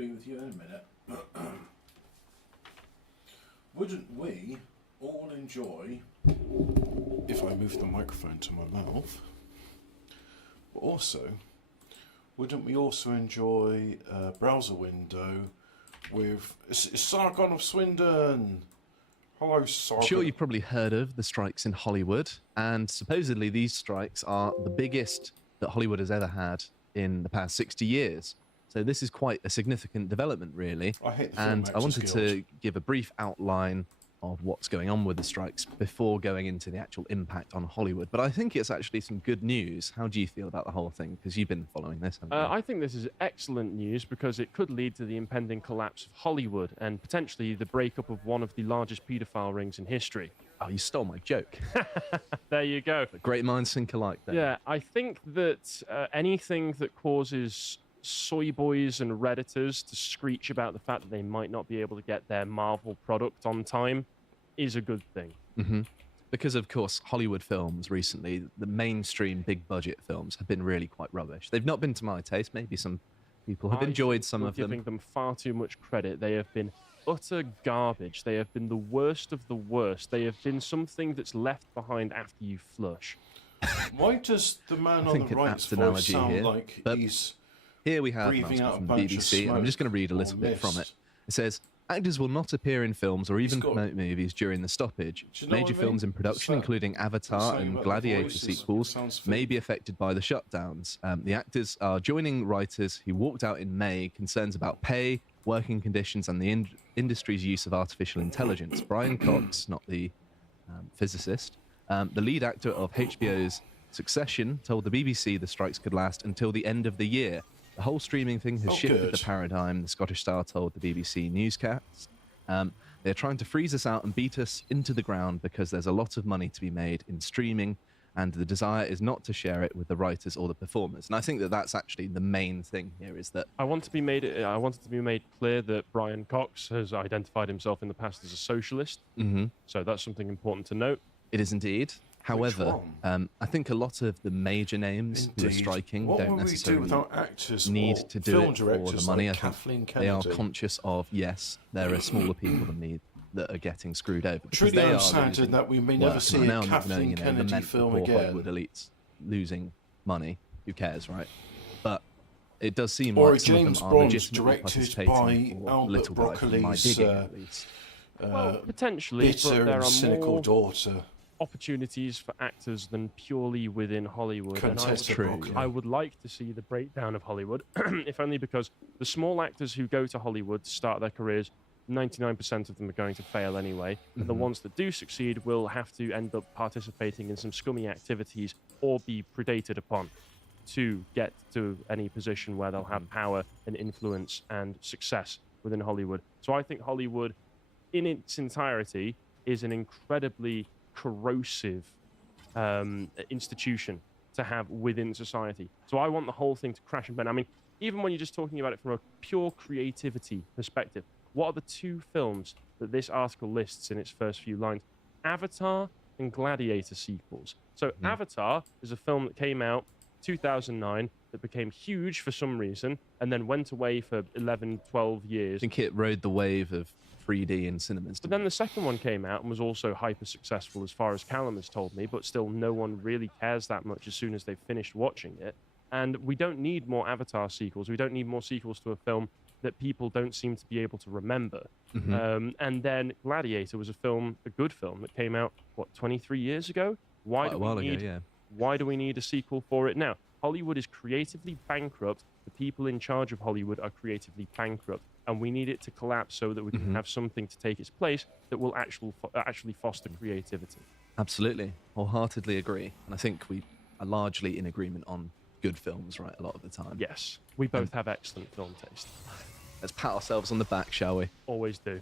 be with you in a minute. Wouldn't we all enjoy, if I move the microphone to my mouth, but also, wouldn't we also enjoy a browser window with it's Sargon of Swindon? Hello, Sargon. I'm sure you've probably heard of the strikes in Hollywood, and supposedly these strikes are the biggest that Hollywood has ever had in the past 60 years. So this is quite a significant development, really. I hate the and Film I Actors wanted Guild. to give a brief outline of what's going on with the strikes before going into the actual impact on Hollywood. But I think it's actually some good news. How do you feel about the whole thing? Because you've been following this, haven't you? I think this is excellent news because it could lead to the impending collapse of Hollywood and potentially the breakup of one of the largest paedophile rings in history. Oh, you stole my joke. There you go. Great minds think alike there. Yeah, I think that anything that causes soy boys and Redditors to screech about the fact that they might not be able to get their Marvel product on time is a good thing. Mm-hmm. Because, of course, Hollywood films recently, the mainstream big budget films, have been really quite rubbish. They've not been to my taste. Maybe some people have enjoyed some of them. Giving them far too much credit. They have been utter garbage. They have been the worst of the worst. They have been something that's left behind after you flush. Why does the man on the right's voice sound like he's here we have an breathing out article a from bunch of BBC, and I'm just going to read a little bit from it. It says, actors will not appear in films or even promote movies during the stoppage. Major films in production, including Avatar and Gladiator sequels, may be affected by the shutdowns. The actors are joining writers who walked out in May, concerns about pay, working conditions, and the industry's use of artificial intelligence. Brian Cox, not the physicist, the lead actor of HBO's Succession, told the BBC the strikes could last until the end of the year. The whole streaming thing has shifted the paradigm, the Scottish Star told the BBC newscast. They're trying to freeze us out and beat us into the ground because there's a lot of money to be made in streaming, and the desire is not to share it with the writers or the performers. And I think that that's actually the main thing here, is that I wanted to be made clear that Brian Cox has identified himself in the past as a socialist. Mm-hmm. So that's something important to note. It is indeed. However, I think a lot of the major names who are striking don't necessarily need to do it for the money. I think they are conscious of, yes, there are smaller people than me that are getting screwed over. Truly understanding that we may never see a Kathleen Kennedy film again. Hollywood elites losing money. Who cares, right? But it does seem or like some James of them are Bond legitimately directed participating by for Albert little guy from my Broccoli's digging, at least. Well, potentially, but bitter there and are cynical more daughter. opportunities for actors than purely within Hollywood. And I would like to see the breakdown of Hollywood, if only because the small actors who go to Hollywood to start their careers, 99% of them are going to fail anyway. And the ones that do succeed will have to end up participating in some scummy activities or be predated upon to get to any position where they'll have power and influence and success within Hollywood. So I think Hollywood, in its entirety, is an incredibly corrosive institution to have within society. So I want the whole thing to crash and burn. I mean, even when you're just talking about it from a pure creativity perspective, what are the two films that this article lists in its first few lines? Avatar and Gladiator sequels. So Avatar is a film that came out 2009 that became huge for some reason and then went away for 11, 12 years. I think it rode the wave of 3D in cinemas. But then the second one came out and was also hyper successful as far as Callum has told me, but still no one really cares that much as soon as they've finished watching it. And we don't need more Avatar sequels. We don't need more sequels to a film that people don't seem to be able to remember. And then Gladiator was a good film that came out, 23 years ago? Why do we need a sequel for it now? Hollywood is creatively bankrupt. The people in charge of Hollywood are creatively bankrupt. And we need it to collapse so that we can have something to take its place that will actually foster creativity. Absolutely. Wholeheartedly agree. And I think we are largely in agreement on good films, right, a lot of the time. Yes. We both have excellent film taste. Let's pat ourselves on the back, shall we? Always do.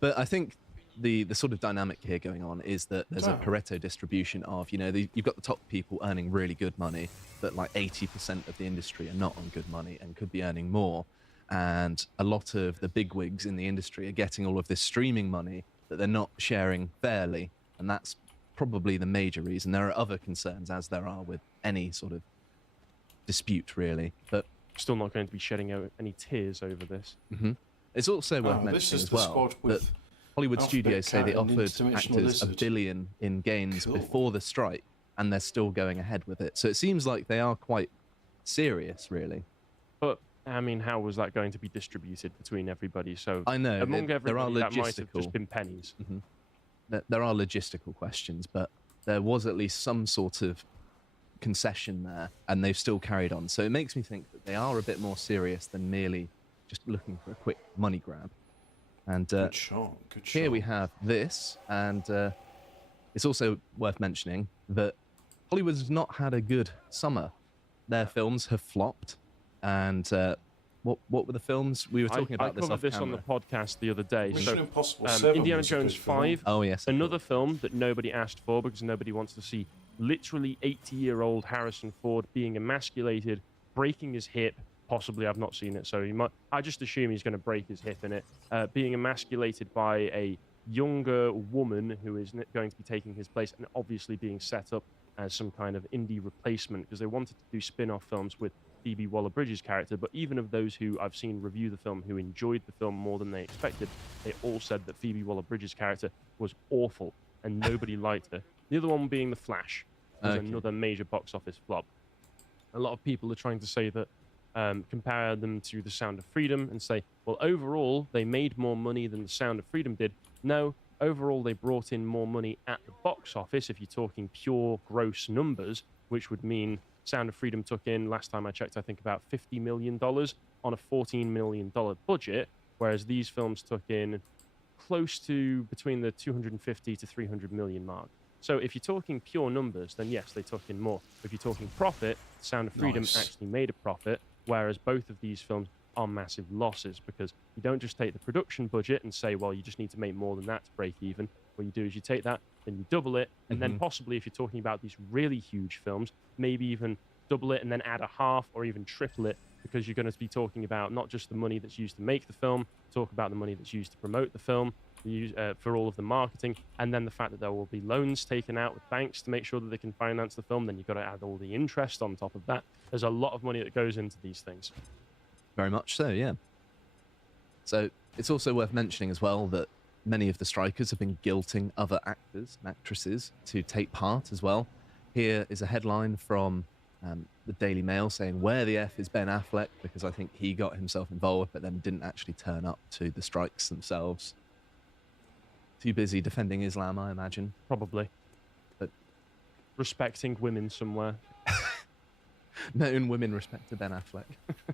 But I think the sort of dynamic here going on is that there's a Pareto distribution of, you've got the top people earning really good money, but like 80% of the industry are not on good money and could be earning more. And a lot of the bigwigs in the industry are getting all of this streaming money that they're not sharing fairly. And that's probably the major reason. There are other concerns, as there are with any sort of dispute, really. But still not going to be shedding out any tears over this. It's also worth mentioning as well that Hollywood studios say they offered actors $1 billion in gains before the strike, and they're still going ahead with it. So it seems like they are quite serious, really. But I mean, how was that going to be distributed between everybody? So I know among everybody, there are that might have just been pennies. There are logistical questions, but there was at least some sort of concession there, and they've still carried on. So it makes me think that they are a bit more serious than merely just looking for a quick money grab. And good shot. Here we have this, and it's also worth mentioning that Hollywood's not had a good summer. Their films have flopped, and what were the films we were talking about? I covered this on the podcast the other day. Mission Impossible 7 Indiana was a Jones good film. 5. Oh yes, Another film that nobody asked for because nobody wants to see literally 80-year-old Harrison Ford being emasculated, breaking his hip. Possibly, I've not seen it, so I just assume he's going to break his hip in it. Being emasculated by a younger woman who is going to be taking his place, and obviously being set up as some kind of indie replacement, because they wanted to do spin-off films with Phoebe Waller-Bridge's character. But even of those who I've seen review the film who enjoyed the film more than they expected, they all said that Phoebe Waller-Bridge's character was awful and nobody liked her. The other one being The Flash was another major box office flop. A lot of people are trying to say that compare them to The Sound of Freedom and say, well, overall, they made more money than The Sound of Freedom did. No, overall, they brought in more money at the box office, if you're talking pure gross numbers, which would mean Sound of Freedom took in, last time I checked, I think about $50 million on a $14 million budget, whereas these films took in close to between the 250 to 300 million mark. So if you're talking pure numbers, then yes, they took in more. If you're talking profit, Sound of Freedom actually made a profit, whereas both of these films are massive losses, because you don't just take the production budget and say, well, you just need to make more than that to break even. What you do is you take that, then you double it, and then possibly if you're talking about these really huge films, maybe even double it and then add a half or even triple it, because you're going to be talking about not just the money that's used to make the film, talk about the money that's used to promote the film, for all of the marketing, and then the fact that there will be loans taken out with banks to make sure that they can finance the film. Then you've got to add all the interest on top of that. There's a lot of money that goes into these things. Very much so, yeah. So it's also worth mentioning as well that many of the strikers have been guilting other actors and actresses to take part as well. Here is a headline from the Daily Mail saying, "Where the F is Ben Affleck?" Because I think he got himself involved but then didn't actually turn up to the strikes themselves. Too busy defending Islam, I imagine. Probably. But respecting women somewhere. Known women respect Ben Affleck.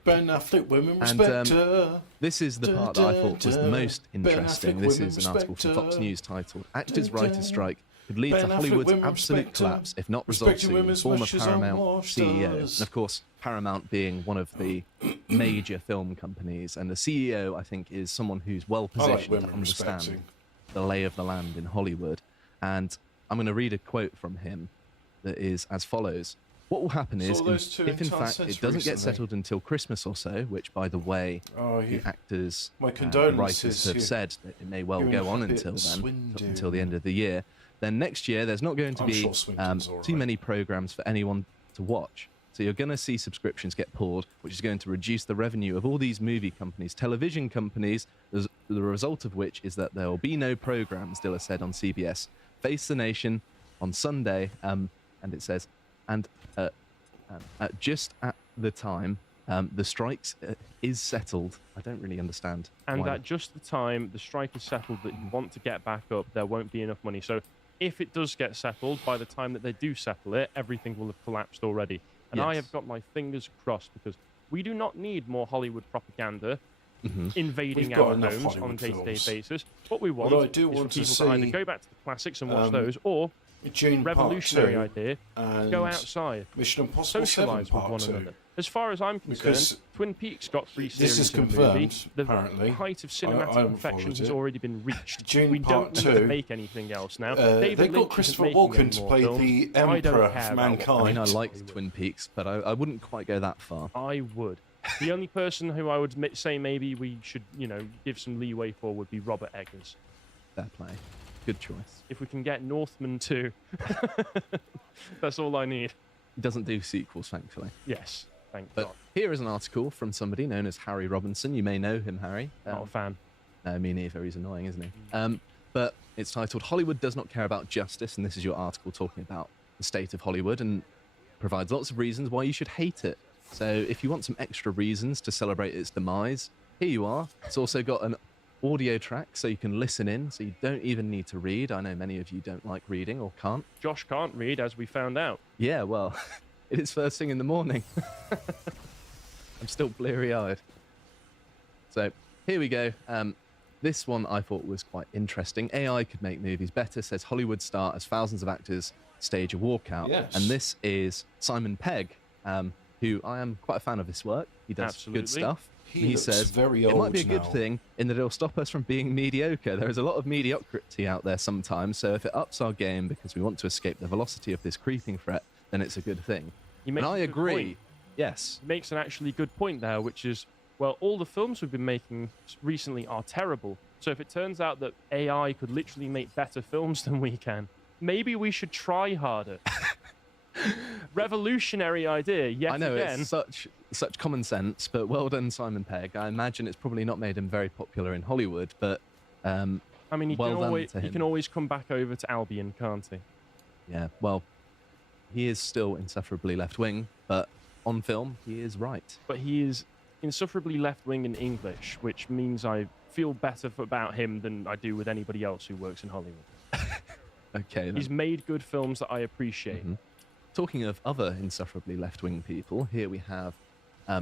Ben Affleck, women respect her. This is the part that I thought was the most interesting. This is an article from Fox News titled, "Actors Writers Strike Could Lead to Hollywood's Absolute Collapse If Not Resolved Soon, Former Paramount CEO." And of course, Paramount being one of the major film companies, and the CEO, I think, is someone who's well positioned to understand the lay of the land in Hollywood. And I'm going to read a quote from him that is as follows. "What will happen is, if in fact it doesn't get settled until Christmas or so, which, by the way, the actors and writers have said that it may well go on until then, until the end of the year, then next year there's not going to be too many programs for anyone to watch. So you're going to see subscriptions get pulled, which is going to reduce the revenue of all these movie companies, television companies, the result of which is that there will be no programs," Diller said on CBS. "Face the Nation on Sunday," and it says, and just at the time the strikes is settled. I don't really understand. And why. at just the time the strike is settled that you want to get back up, there won't be enough money. So if it does get settled, by the time that they do settle it, everything will have collapsed already. And I have got my fingers crossed, because we do not need more Hollywood propaganda invading our homes on a day-to-day basis. What we want is for people to either go back to the classics and watch those, or revolutionary idea, go outside, Mission Impossible socialise with one another. As far as I'm concerned, Twin Peaks got 3 series. This is in the confirmed, movie. The apparently. height of cinematic perfection has already been reached. Dune we don't Part need to 2, make anything else now. They've got Lynch Christopher isn't making Walken any to more play films. the I don't Emperor care of about mankind. I mean, I liked Twin Peaks, but I wouldn't quite go that far. I would. The only person who I would say maybe we should, give some leeway for would be Robert Eggers. Fair play. Good choice. If we can get Northman 2, that's all I need. He doesn't do sequels, thankfully. Yes. Thank But God. here is an article from somebody known as Harry Robinson. You may know him, Harry. Not a fan. No, me neither. He's annoying, isn't he? But it's titled "Hollywood Does Not Care About Justice," and this is your article talking about the state of Hollywood and provides lots of reasons why you should hate it. So if you want some extra reasons to celebrate its demise, here you are. It's also got an audio track so you can listen in, so you don't even need to read. I know many of you don't like reading or can't. Josh can't read, as we found out. Yeah, well, it is first thing in the morning. I'm still bleary-eyed. So here we go. This one I thought was quite interesting. AI could make movies better, says Hollywood star as thousands of actors stage a walkout. Yes. And this is Simon Pegg, who I am quite a fan of his work. He does Absolutely. good stuff. He says very it old might be a good now. thing in that it'll stop us from being mediocre. There is a lot of mediocrity out there sometimes, so if it ups our game because we want to escape the velocity of this creeping threat, then it's a good thing. He And makes I a good agree. point. Yes. He makes an actually good point there, which is, well, all the films we've been making recently are terrible. So if it turns out that AI could literally make better films than we can, maybe we should try harder. Revolutionary idea, yet I know again. it's such common sense, but well done, Simon Pegg. I imagine it's probably not made him very popular in Hollywood, but I mean, he, well can done always, to he him. can always come back over to Albion, can't he? Yeah, well, he is still insufferably left-wing, but on film, he is right. But he is insufferably left-wing in English, which means I feel better about him than I do with anybody else who works in Hollywood. Okay, then. He's made good films that I appreciate. Talking of other insufferably left-wing people, here we have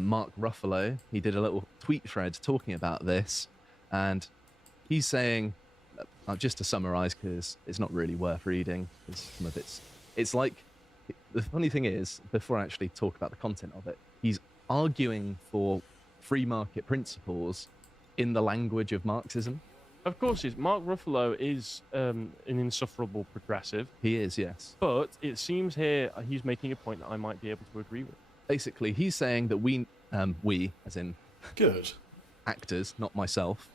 Mark Ruffalo. He did a little tweet thread talking about this, and he's saying, just to summarize, because it's not really worth reading, because some of it's like, the funny thing is, before I actually talk about the content of it, he's arguing for free market principles in the language of Marxism. Of course, Mark Ruffalo is an insufferable progressive. He is, yes. But it seems here he's making a point that I might be able to agree with. Basically, he's saying that we, as in Good. actors, not myself,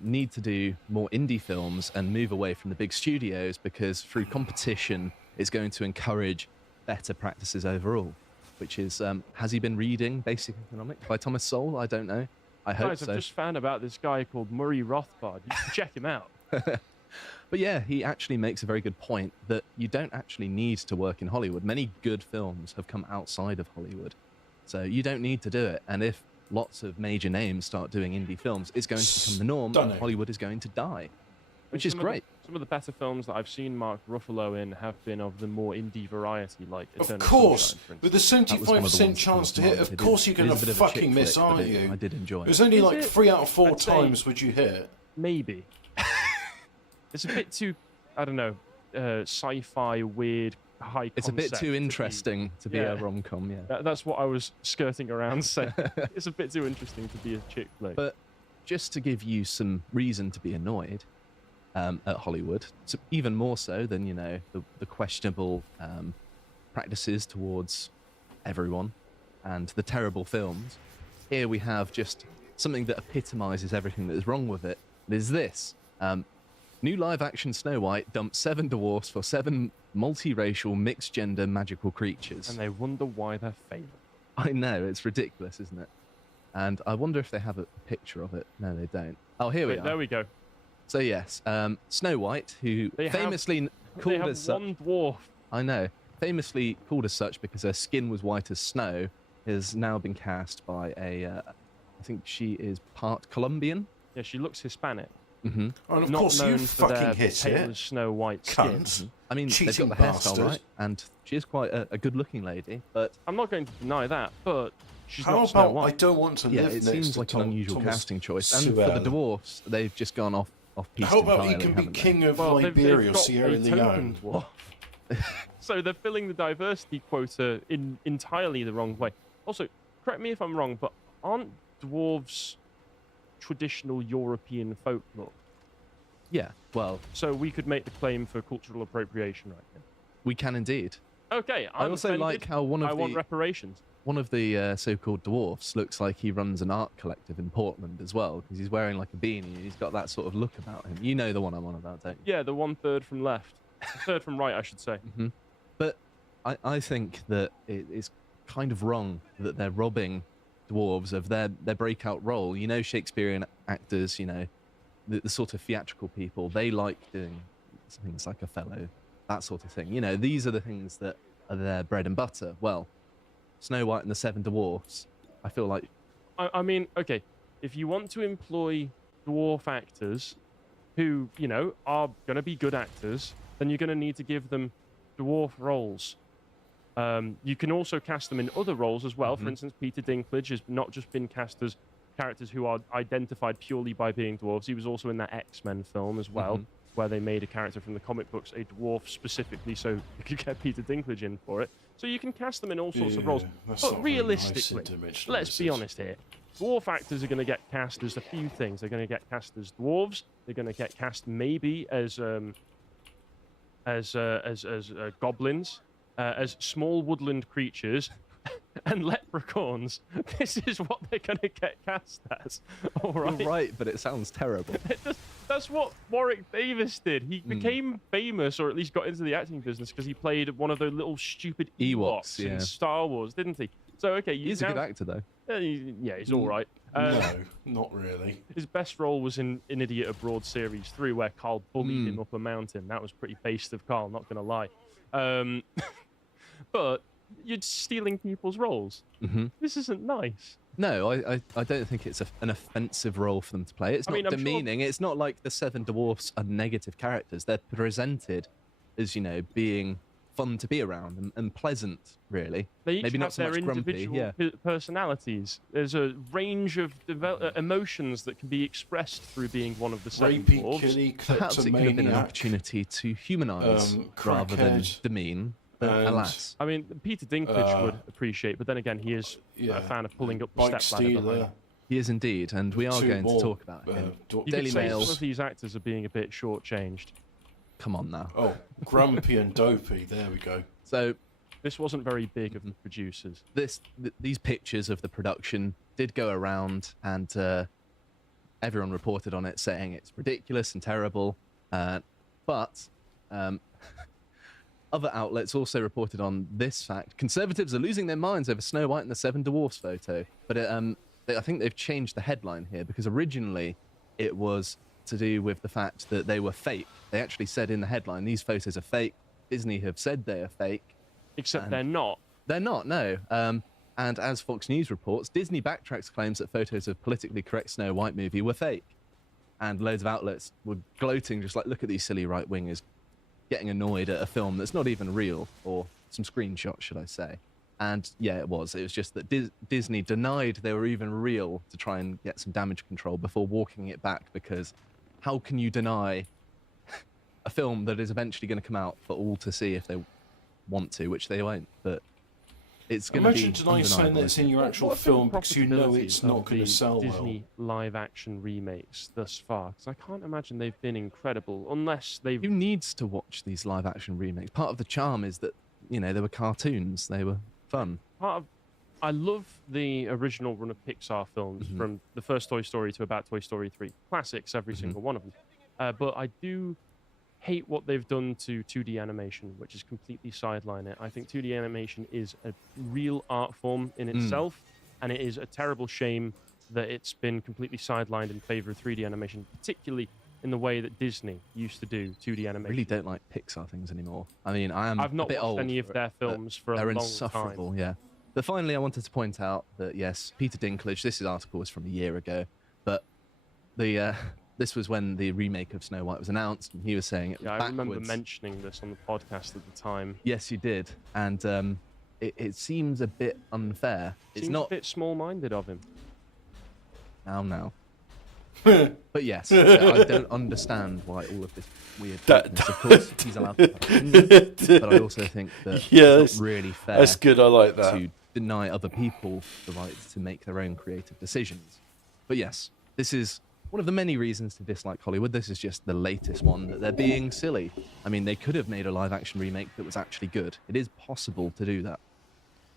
need to do more indie films and move away from the big studios because through competition, it's going to encourage better practices overall. Which is, has he been reading Basic Economics by Thomas Sowell? I don't know. I hope Guys, so. I've just found about this guy called Murray Rothbard. You should check him out. But yeah, he actually makes a very good point that you don't actually need to work in Hollywood. Many good films have come outside of Hollywood. So you don't need to do it. And if lots of major names start doing indie films, it's going to become the norm. And Stunning. Hollywood is going to die, which is great. Some of the better films that I've seen Mark Ruffalo in have been of the more indie variety, like Of Eternal course, Sunshine, for with the instance. That was one of the 75% ones chance to that hit, was of course you're it going is to a bit of a chick fucking miss, flick, but aren't you? I did enjoy It it. was only Is like it? 3 out of 4 I'd say- times would you hit. Maybe. It's a bit too, I don't know, sci-fi, weird, high It's a bit concept too to be- interesting to be a Yeah. rom-com, yeah. That's what I was skirting around saying. It's a bit too interesting to be a chick flick. But just to give you some reason to be annoyed at Hollywood, so even more so than, you know, the questionable practices towards everyone and the terrible films, here we have just something that epitomizes everything that is wrong with it. It is this. New live-action Snow White dumps 7 dwarfs for 7 multiracial, mixed-gender magical creatures. And they wonder why they're failing. I know, it's ridiculous, isn't it? And I wonder if they have a picture of it. No, they don't. Oh, here we Wait, are. there we go. So yes, Snow White, who They have- famously They called have as such. one dwarf. I know, famously called as such because her skin was white as snow, has now been cast by I think she is part Colombian. Yeah, she looks Hispanic. Mm-hmm. And of Not course you known for their fucking hit pale it. as Snow White skin. Cunt. I mean, they've Cheating got the hairstyle bastard. right, and she is quite a good-looking lady. But I'm not going to deny that, but she's How not Snow about I White. don't want to yeah, live it next seems to like an unusual Thomas casting choice. And for Sewell. the dwarfs, they've just gone off piece How about entirely, he can be haven't they? king of Well, they've Liberia or got Sierra a token Leone? dwarf. So they're filling the diversity quota in entirely the wrong way. Also, correct me if I'm wrong, but aren't dwarves traditional European folklore? Yeah, well, So we could make the claim for cultural appropriation right now. we can indeed. Okay, I I'm also offended. like how I want reparations. one of the so-called dwarfs looks like he runs an art collective in Portland as well, because he's wearing like a beanie and he's got that sort of look about him. You know the one I'm on about, don't you? Yeah, the 1/3 from left. The third from right, I should say. But I think that it is kind of wrong that they're robbing dwarves of their breakout role. You know, Shakespearean actors, you know, the sort of theatrical people, they like doing things like Othello, that sort of thing. You know, these are the things that are their bread and butter. Well, Snow White and the Seven Dwarfs, I feel like... I mean, okay, if you want to employ dwarf actors who, you know, are going to be good actors, then you're going to need to give them dwarf roles. You can also cast them in other roles as well. For instance, Peter Dinklage has not just been cast as characters who are identified purely by being dwarves. He was also in that X-Men film as well, where they made a character from the comic books a dwarf specifically so you could get Peter Dinklage in for it. So you can cast them in all sorts of roles. But realistically, let's be honest here. Dwarf actors are going to get cast as a few things. They're going to get cast as dwarves. They're going to get cast maybe as goblins, as small woodland creatures, and leprechauns. This is what they're going to get cast as. All right. You're right, but it sounds terrible. That's what Warwick Davis did. He became famous, or at least got into the acting business, because he played one of the little stupid Ewoks in Star Wars, didn't he? So, okay, he's a good actor, though. Yeah, he's all right. No, not really. His best role was in Idiot Abroad Series 3, where Carl bullied him up a mountain. That was pretty based of Carl, not going to lie. But you're stealing people's roles. This isn't nice. No, I don't think it's an offensive role for them to play. It's not demeaning. It's not like the Seven Dwarfs are negative characters. They're presented as, you know, being fun to be around and pleasant, really. They each Maybe not have so their much grumpy. individual personalities. There's a range of emotions that can be expressed through being one of the Seven Dwarfs. Perhaps it could have been an opportunity to humanise rather than demean. Alas. I mean, Peter Dinklage would appreciate, but then again, he is a fan of pulling up the stepladder behind. He is indeed, and we are going to talk about him. You could say some of these actors are being a bit shortchanged. Come on now. Oh, grumpy and dopey. There we go. So, this wasn't very big of the producers. These pictures of the production did go around, and everyone reported on it, saying it's ridiculous and terrible. But other outlets also reported on this fact. Conservatives are losing their minds over Snow White and the Seven Dwarfs photo. But I think they've changed the headline here, because originally it was to do with the fact that they were fake. They actually said in the headline, these photos are fake. Disney have said they are fake. Except they're not. They're not, no. And as Fox News reports, Disney backtracks claims that photos of politically correct Snow White movie were fake. And loads of outlets were gloating, just like, look at these silly right-wingers getting annoyed at a film that's not even real, or some screenshots, should I say. And yeah, it was just that Disney denied they were even real to try and get some damage control before walking it back, because how can you deny a film that is eventually going to come out for all to see if they want to, which they won't, but it's going to be undeniable. Imagine saying that's in your actual film because you know it's not going to sell well. Disney live-action remakes thus far, because I can't imagine they've been incredible, unless they've... Who needs to watch these live-action remakes? Part of the charm is that, you know, they were cartoons, they were fun. I love the original run of Pixar films, from the first Toy Story to about Toy Story 3. Classics, every single one of them. But I do hate what they've done to 2D animation, which is completely sideline it. I think 2D animation is a real art form in itself, and it is a terrible shame that it's been completely sidelined in favor of 3D animation, particularly in the way that Disney used to do 2D animation. I really don't like Pixar things anymore. I mean, I've not watched any of their films for a long time. They're insufferable, yeah. But finally, I wanted to point out that, yes, Peter Dinklage, this article was from a year ago, but this was when the remake of Snow White was announced, and he was saying it was backwards. I remember mentioning this on the podcast at the time. Yes, you did. And it seems a bit unfair. It's not a bit small-minded of him. Now. But yes, I don't understand why all of this weird weirdness. Of course, he's allowed to have opinions, but I also think that it's not really fair. That's good, I like that. To deny other people the right to make their own creative decisions. But yes, this is one of the many reasons to dislike Hollywood. This is just the latest one, that they're being silly. I mean, they could have made a live-action remake that was actually good. It is possible to do that.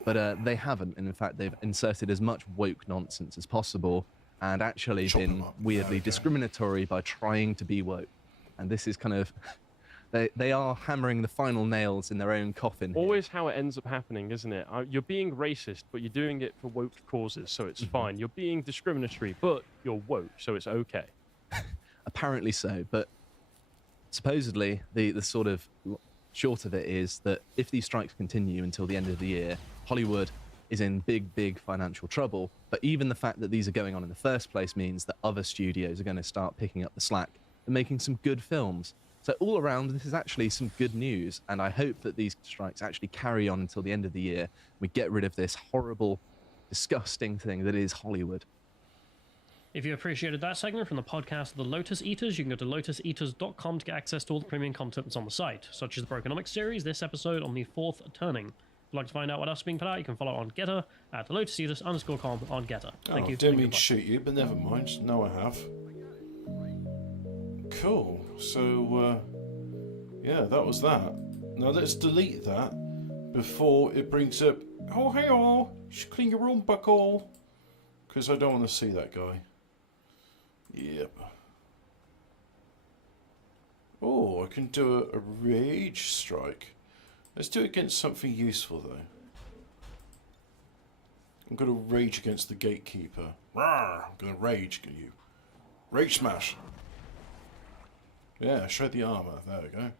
But they haven't, and in fact, they've inserted as much woke nonsense as possible, and actually been weirdly discriminatory by trying to be woke. And this is kind of They are hammering the final nails in their own coffin. Always how it ends up happening, isn't it? You're being racist, but you're doing it for woke causes, so it's fine. You're being discriminatory, but you're woke, so it's okay. Apparently so, but supposedly the sort of short of it is that if these strikes continue until the end of the year, Hollywood is in big financial trouble. But even the fact that these are going on in the first place means that other studios are going to start picking up the slack and making some good films. So all around, this is actually some good news, and I hope that these strikes actually carry on until the end of the year. We get rid of this horrible, disgusting thing that is Hollywood. If you appreciated that segment from the podcast The Lotus Eaters, you can go to lotuseaters.com to get access to all the premium content that's on the site, such as the Brokenomics series, this episode on the fourth turning. If you'd like to find out what else is being put out, you can follow on Getter at lotuseaters_com on Getter. Thank you. Didn't mean to shoot you, but never mind. Now I have. Cool. So, yeah, that was that. Now let's delete that before it brings up, oh, hey, all, just clean your room, buckle. Because I don't want to see that guy. Yep. Oh, I can do a rage strike. Let's do it against something useful, though. I'm going to rage against the gatekeeper. Rawr! I'm going to rage at you. Rage smash. Yeah, shred the armor. There we go.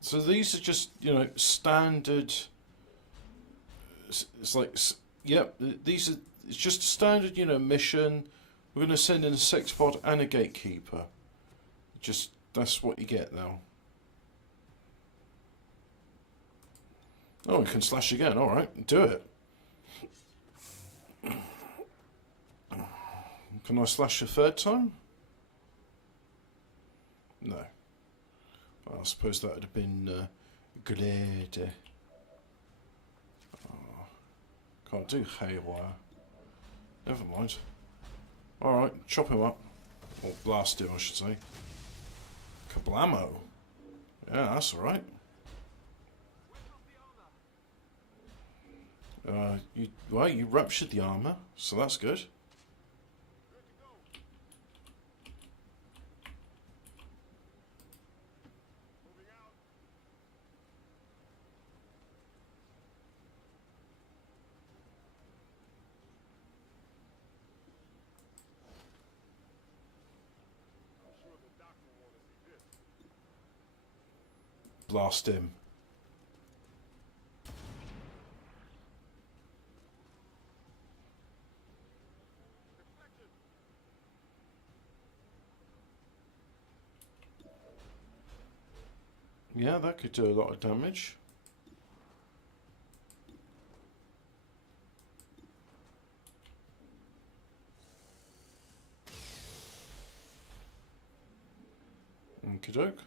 So these are just, you know, standard. It's like, yep, these are. It's just a standard, you know, mission. We're going to send in a sex pod and a gatekeeper. Just that's what you get now. Oh, we can slash again. All right, do it. Can I slash a third time? No. Well, I suppose that would have been great. Oh, can't do haywire. Never mind. Alright, chop him up. Or blast him, I should say. Kablamo. Yeah, that's alright. You ruptured the armour, so that's good. Blast him. Yeah, that could do a lot of damage. Okie doke.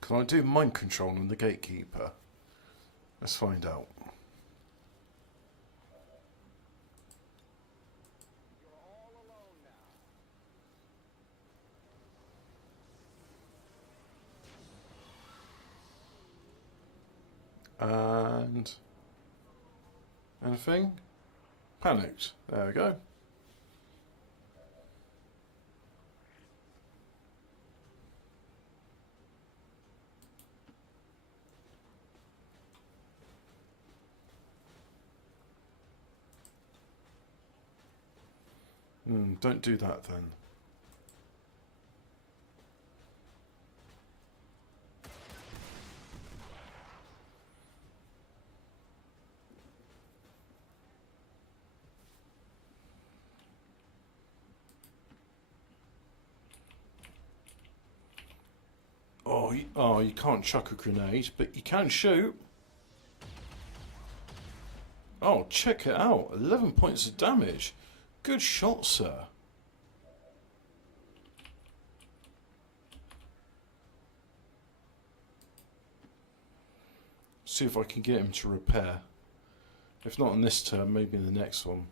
Can I do mind control on the gatekeeper? Let's find out. And anything? Panicked. There we go. Don't do that then. You can't chuck a grenade, but you can shoot. Oh, check it out. 11 points of damage. Good shot, sir. See if I can get him to repair. If not in this turn, maybe in the next one.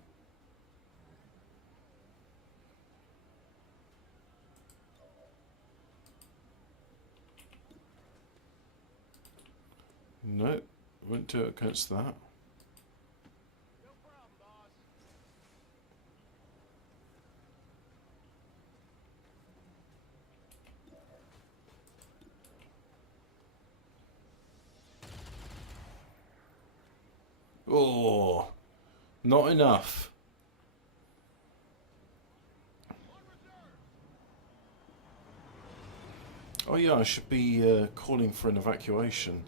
No, wouldn't do it against that. Oh, not enough. Oh yeah, I should be calling for an evacuation.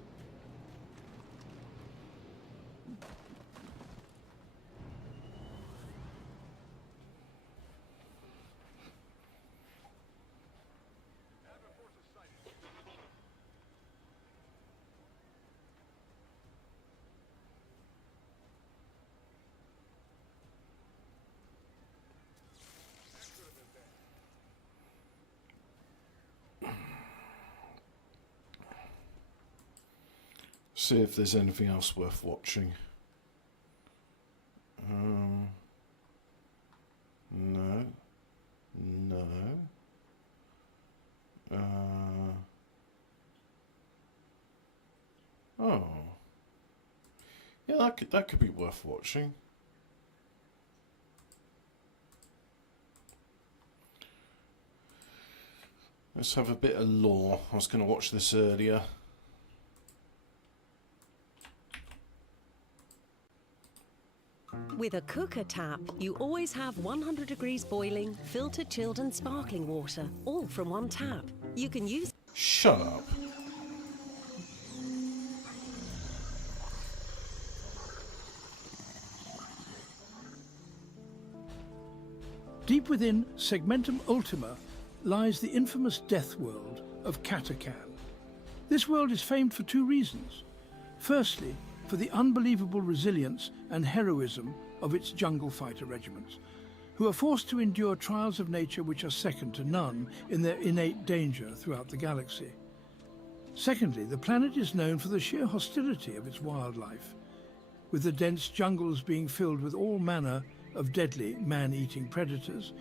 See if there's anything else worth watching. No. No. Oh. Yeah, that could be worth watching. Let's have a bit of lore. I was going to watch this earlier. With a cooker tap, you always have 100 degrees boiling, filtered, chilled and sparkling water, all from one tap. You can use... Shut up. Deep within Segmentum Ultima lies the infamous death world of Katakan. This world is famed for two reasons. Firstly, for the unbelievable resilience and heroism of its jungle fighter regiments, who are forced to endure trials of nature which are second to none in their innate danger throughout the galaxy. Secondly, the planet is known for the sheer hostility of its wildlife, with the dense jungles being filled with all manner of deadly man-eating predators,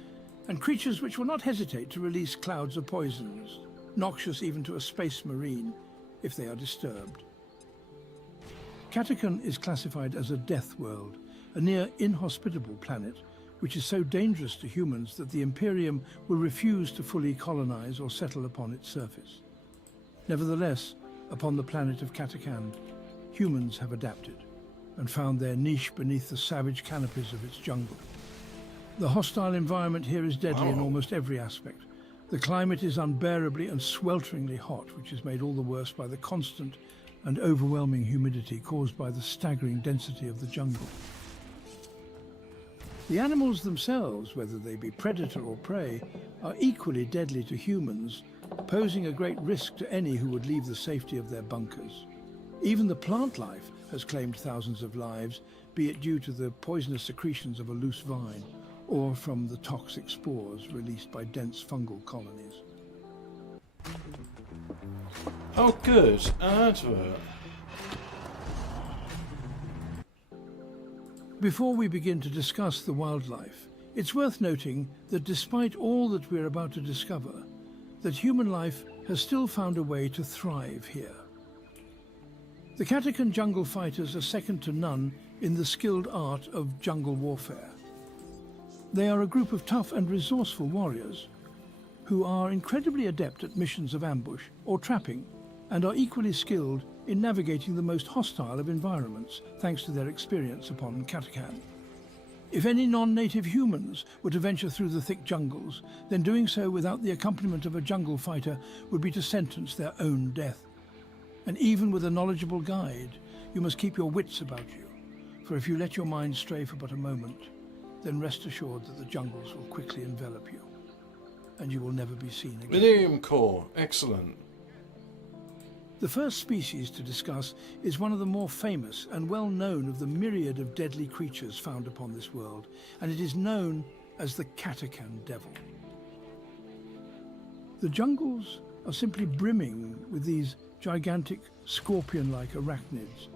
and creatures which will not hesitate to release clouds of poisons, noxious even to a space marine, if they are disturbed. Katakan is classified as a death world, a near inhospitable planet, which is so dangerous to humans that the Imperium will refuse to fully colonize or settle upon its surface. Nevertheless, upon the planet of Katakan, humans have adapted and found their niche beneath the savage canopies of its jungle. The hostile environment here is deadly in almost every aspect. The climate is unbearably and swelteringly hot, which is made all the worse by the constant and overwhelming humidity caused by the staggering density of the jungle. The animals themselves, whether they be predator or prey, are equally deadly to humans, posing a great risk to any who would leave the safety of their bunkers. Even the plant life has claimed thousands of lives, be it due to the poisonous secretions of a loose vine or from the toxic spores released by dense fungal colonies. Oh good, an advert. Before we begin to discuss the wildlife, it's worth noting that despite all that we're about to discover, that human life has still found a way to thrive here. The Katakan jungle fighters are second to none in the skilled art of jungle warfare. They are a group of tough and resourceful warriors who are incredibly adept at missions of ambush or trapping and are equally skilled in navigating the most hostile of environments thanks to their experience upon Katakan. If any non-native humans were to venture through the thick jungles, then doing so without the accompaniment of a jungle fighter would be to sentence their own death. And even with a knowledgeable guide, you must keep your wits about you, for if you let your mind stray for but a moment, then rest assured that the jungles will quickly envelop you, and you will never be seen again. Vanadium core, excellent. The first species to discuss is one of the more famous and well known of the myriad of deadly creatures found upon this world, and it is known as the Katakan Devil. The jungles are simply brimming with these gigantic scorpion-like arachnids,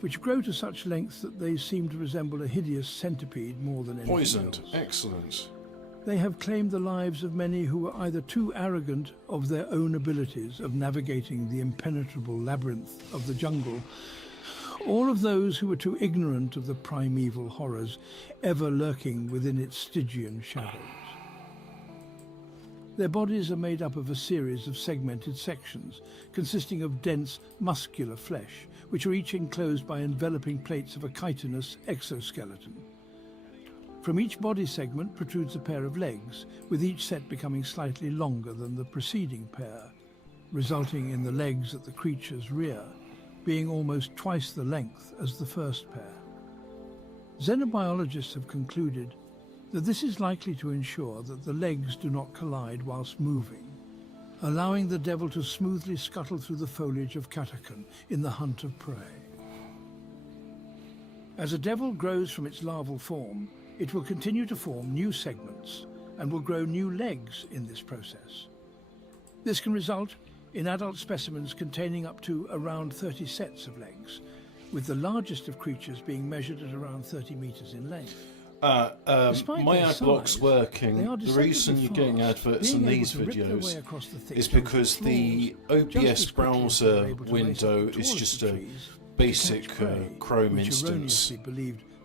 which grow to such lengths that they seem to resemble a hideous centipede more than anything Poisoned, else. excellent. They have claimed the lives of many who were either too arrogant of their own abilities of navigating the impenetrable labyrinth of the jungle, or of those who were too ignorant of the primeval horrors ever lurking within its Stygian shadows. Their bodies are made up of a series of segmented sections, consisting of dense, muscular flesh, which are each enclosed by enveloping plates of a chitinous exoskeleton. From each body segment protrudes a pair of legs, with each set becoming slightly longer than the preceding pair, resulting in the legs at the creature's rear being almost twice the length as the first pair. Xenobiologists have concluded that this is likely to ensure that the legs do not collide whilst moving, allowing the devil to smoothly scuttle through the foliage of Katakan in the hunt of prey. As a devil grows from its larval form, it will continue to form new segments and will grow new legs in this process. This can result in adult specimens containing up to around 30 sets of legs, with the largest of creatures being measured at around 30 meters in length. My ad block's working. The reason you're getting adverts in these videos is because the OBS browser window is just a basic Chrome instance.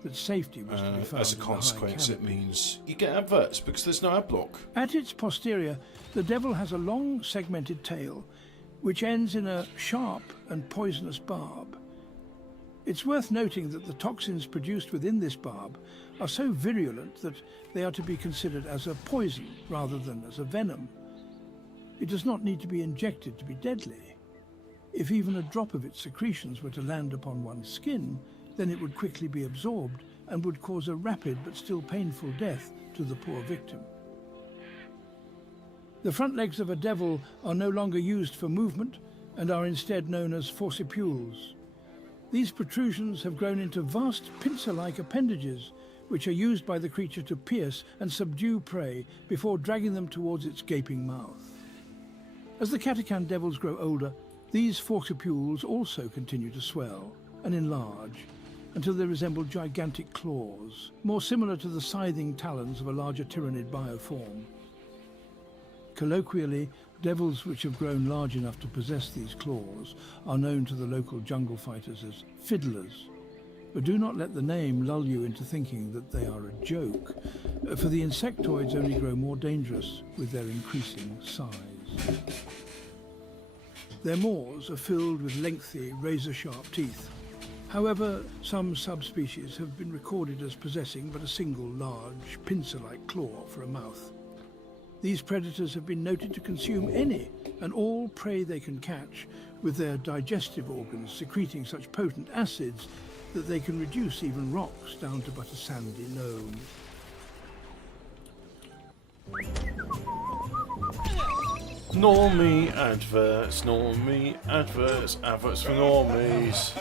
As a consequence, it means you get adverts because there's no ad block. At its posterior, the devil has a long segmented tail, which ends in a sharp and poisonous barb. It's worth noting that the toxins produced within this barb are so virulent that they are to be considered as a poison rather than as a venom. It does not need to be injected to be deadly. If even a drop of its secretions were to land upon one's skin, then it would quickly be absorbed and would cause a rapid but still painful death to the poor victim. The front legs of a devil are no longer used for movement and are instead known as forcipules. These protrusions have grown into vast pincer-like appendages, which are used by the creature to pierce and subdue prey before dragging them towards its gaping mouth. As the Katakan devils grow older, these forcipules also continue to swell and enlarge until they resemble gigantic claws, more similar to the scything talons of a larger tyrannid bioform. Colloquially, devils which have grown large enough to possess these claws are known to the local jungle fighters as fiddlers. But do not let the name lull you into thinking that they are a joke, for the insectoids only grow more dangerous with their increasing size. Their maws are filled with lengthy, razor-sharp teeth. However, some subspecies have been recorded as possessing but a single large, pincer-like claw for a mouth. These predators have been noted to consume any and all prey they can catch, with their digestive organs secreting such potent acids that they can reduce even rocks down to but a sandy loam. Normie adverts, adverts for normies.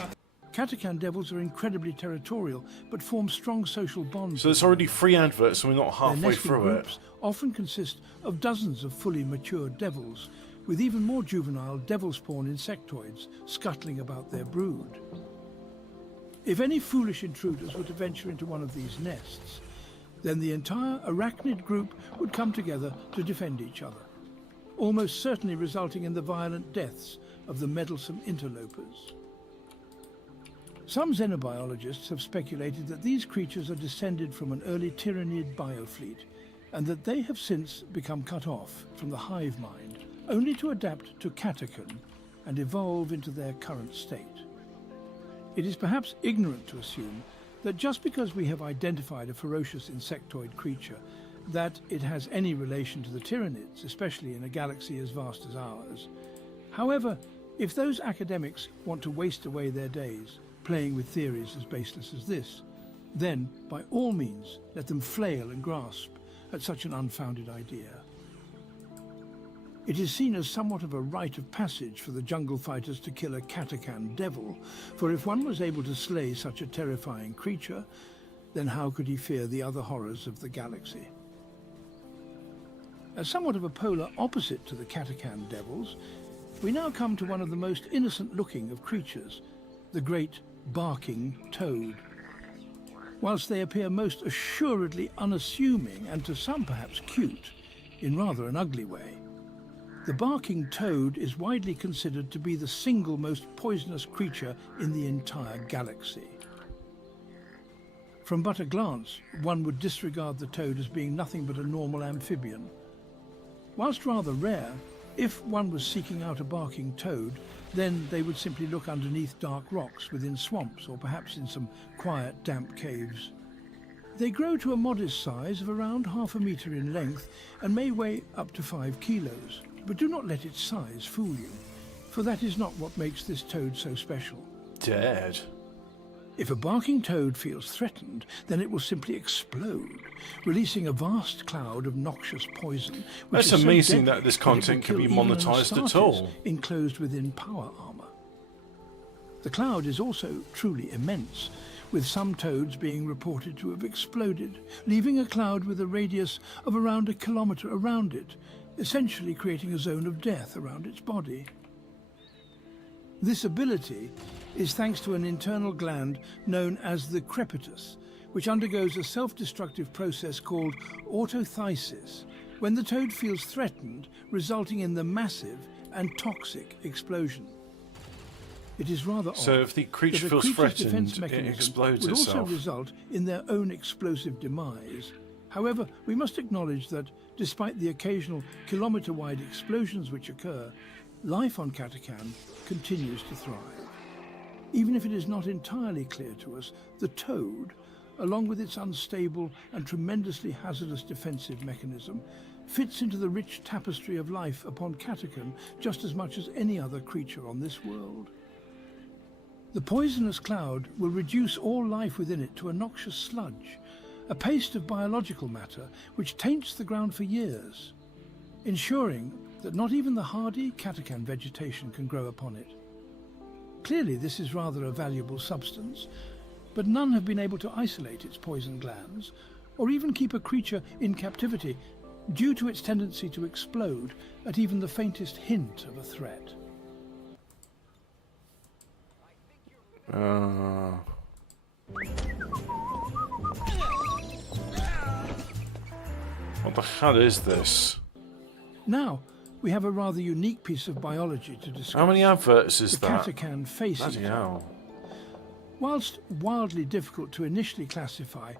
Katakan devils are incredibly territorial, but form strong social bonds. So there's already 3 adverts and we're not halfway through it. Often consist of dozens of fully matured devils, with even more juvenile devil-spawn insectoids scuttling about their brood. If any foolish intruders were to venture into one of these nests, then the entire arachnid group would come together to defend each other, almost certainly resulting in the violent deaths of the meddlesome interlopers. Some xenobiologists have speculated that these creatures are descended from an early tyrannid biofleet, and that they have since become cut off from the hive mind, only to adapt to Katakan and evolve into their current state. It is perhaps ignorant to assume that just because we have identified a ferocious insectoid creature, that it has any relation to the tyrannids, especially in a galaxy as vast as ours. However, if those academics want to waste away their days playing with theories as baseless as this, then by all means let them flail and grasp at such an unfounded idea. It is seen as somewhat of a rite of passage for the jungle fighters to kill a Katakan devil, for if one was able to slay such a terrifying creature, then how could he fear the other horrors of the galaxy? As somewhat of a polar opposite to the Katakan devils, we now come to one of the most innocent-looking of creatures, the great barking toad. whilst they appear most assuredly unassuming and to some perhaps cute, in rather an ugly way. The barking toad is widely considered to be the single most poisonous creature in the entire galaxy. From but a glance, one would disregard the toad as being nothing but a normal amphibian. Whilst rather rare, if one was seeking out a barking toad, then they would simply look underneath dark rocks within swamps or perhaps in some quiet, damp caves. They grow to a modest size of around 1/2 metre in length and may weigh up to 5 kilos. But do not let its size fool you, for that is not what makes this toad so special. Dead. If a barking toad feels threatened, then it will simply explode, releasing a vast cloud of noxious poison. It's amazing that this content can be monetized at all. Enclosed within power armor. The cloud is also truly immense, with some toads being reported to have exploded, leaving a cloud with a radius of around 1 kilometre around it, essentially creating a zone of death around its body. This ability is thanks to an internal gland known as the crepitus, which undergoes a self-destructive process called autothysis when the toad feels threatened, resulting in the massive and toxic explosion. It is rather odd. So if the creature feels threatened, it explodes would itself. also result in their own explosive demise. However, we must acknowledge that, despite the occasional kilometre-wide explosions which occur, life on Catacan continues to thrive. Even if it is not entirely clear to us, the toad, along with its unstable and tremendously hazardous defensive mechanism, fits into the rich tapestry of life upon Catacan just as much as any other creature on this world. The poisonous cloud will reduce all life within it to a noxious sludge, a paste of biological matter which taints the ground for years, ensuring that not even the hardy Catacan vegetation can grow upon it. Clearly this is rather a valuable substance, but none have been able to isolate its poison glands, or even keep a creature in captivity, due to its tendency to explode at even the faintest hint of a threat. What the hell is this? Now, we have a rather unique piece of biology to discuss. How many adverts is the that? Catacan face Bloody eater. hell. Whilst wildly difficult to initially classify,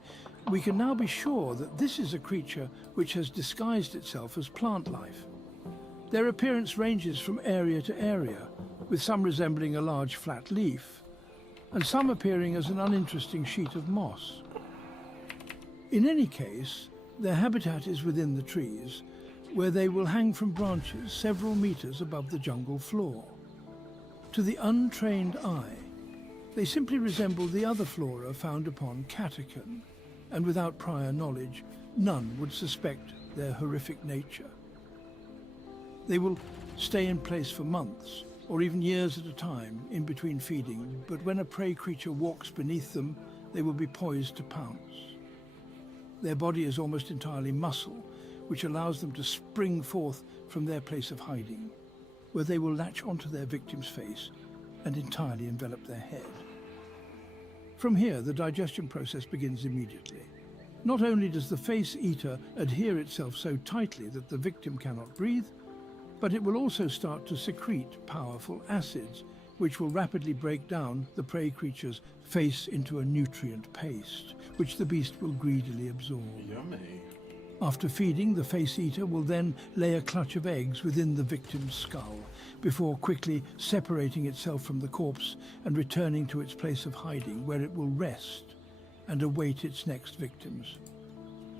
we can now be sure that this is a creature which has disguised itself as plant life. Their appearance ranges from area to area, with some resembling a large flat leaf, and some appearing as an uninteresting sheet of moss. In any case, their habitat is within the trees, where they will hang from branches several meters above the jungle floor. To the untrained eye, they simply resemble the other flora found upon Catacan, and without prior knowledge, none would suspect their horrific nature. They will stay in place for months, or even years at a time, in between feeding, but when a prey creature walks beneath them, they will be poised to pounce. Their body is almost entirely muscle, which allows them to spring forth from their place of hiding, where they will latch onto their victim's face and entirely envelop their head. From here, the digestion process begins immediately. Not only does the face eater adhere itself so tightly that the victim cannot breathe, but it will also start to secrete powerful acids, which will rapidly break down the prey creature's face into a nutrient paste, which the beast will greedily absorb. Yummy. After feeding, the face eater will then lay a clutch of eggs within the victim's skull, before quickly separating itself from the corpse and returning to its place of hiding, where it will rest and await its next victims.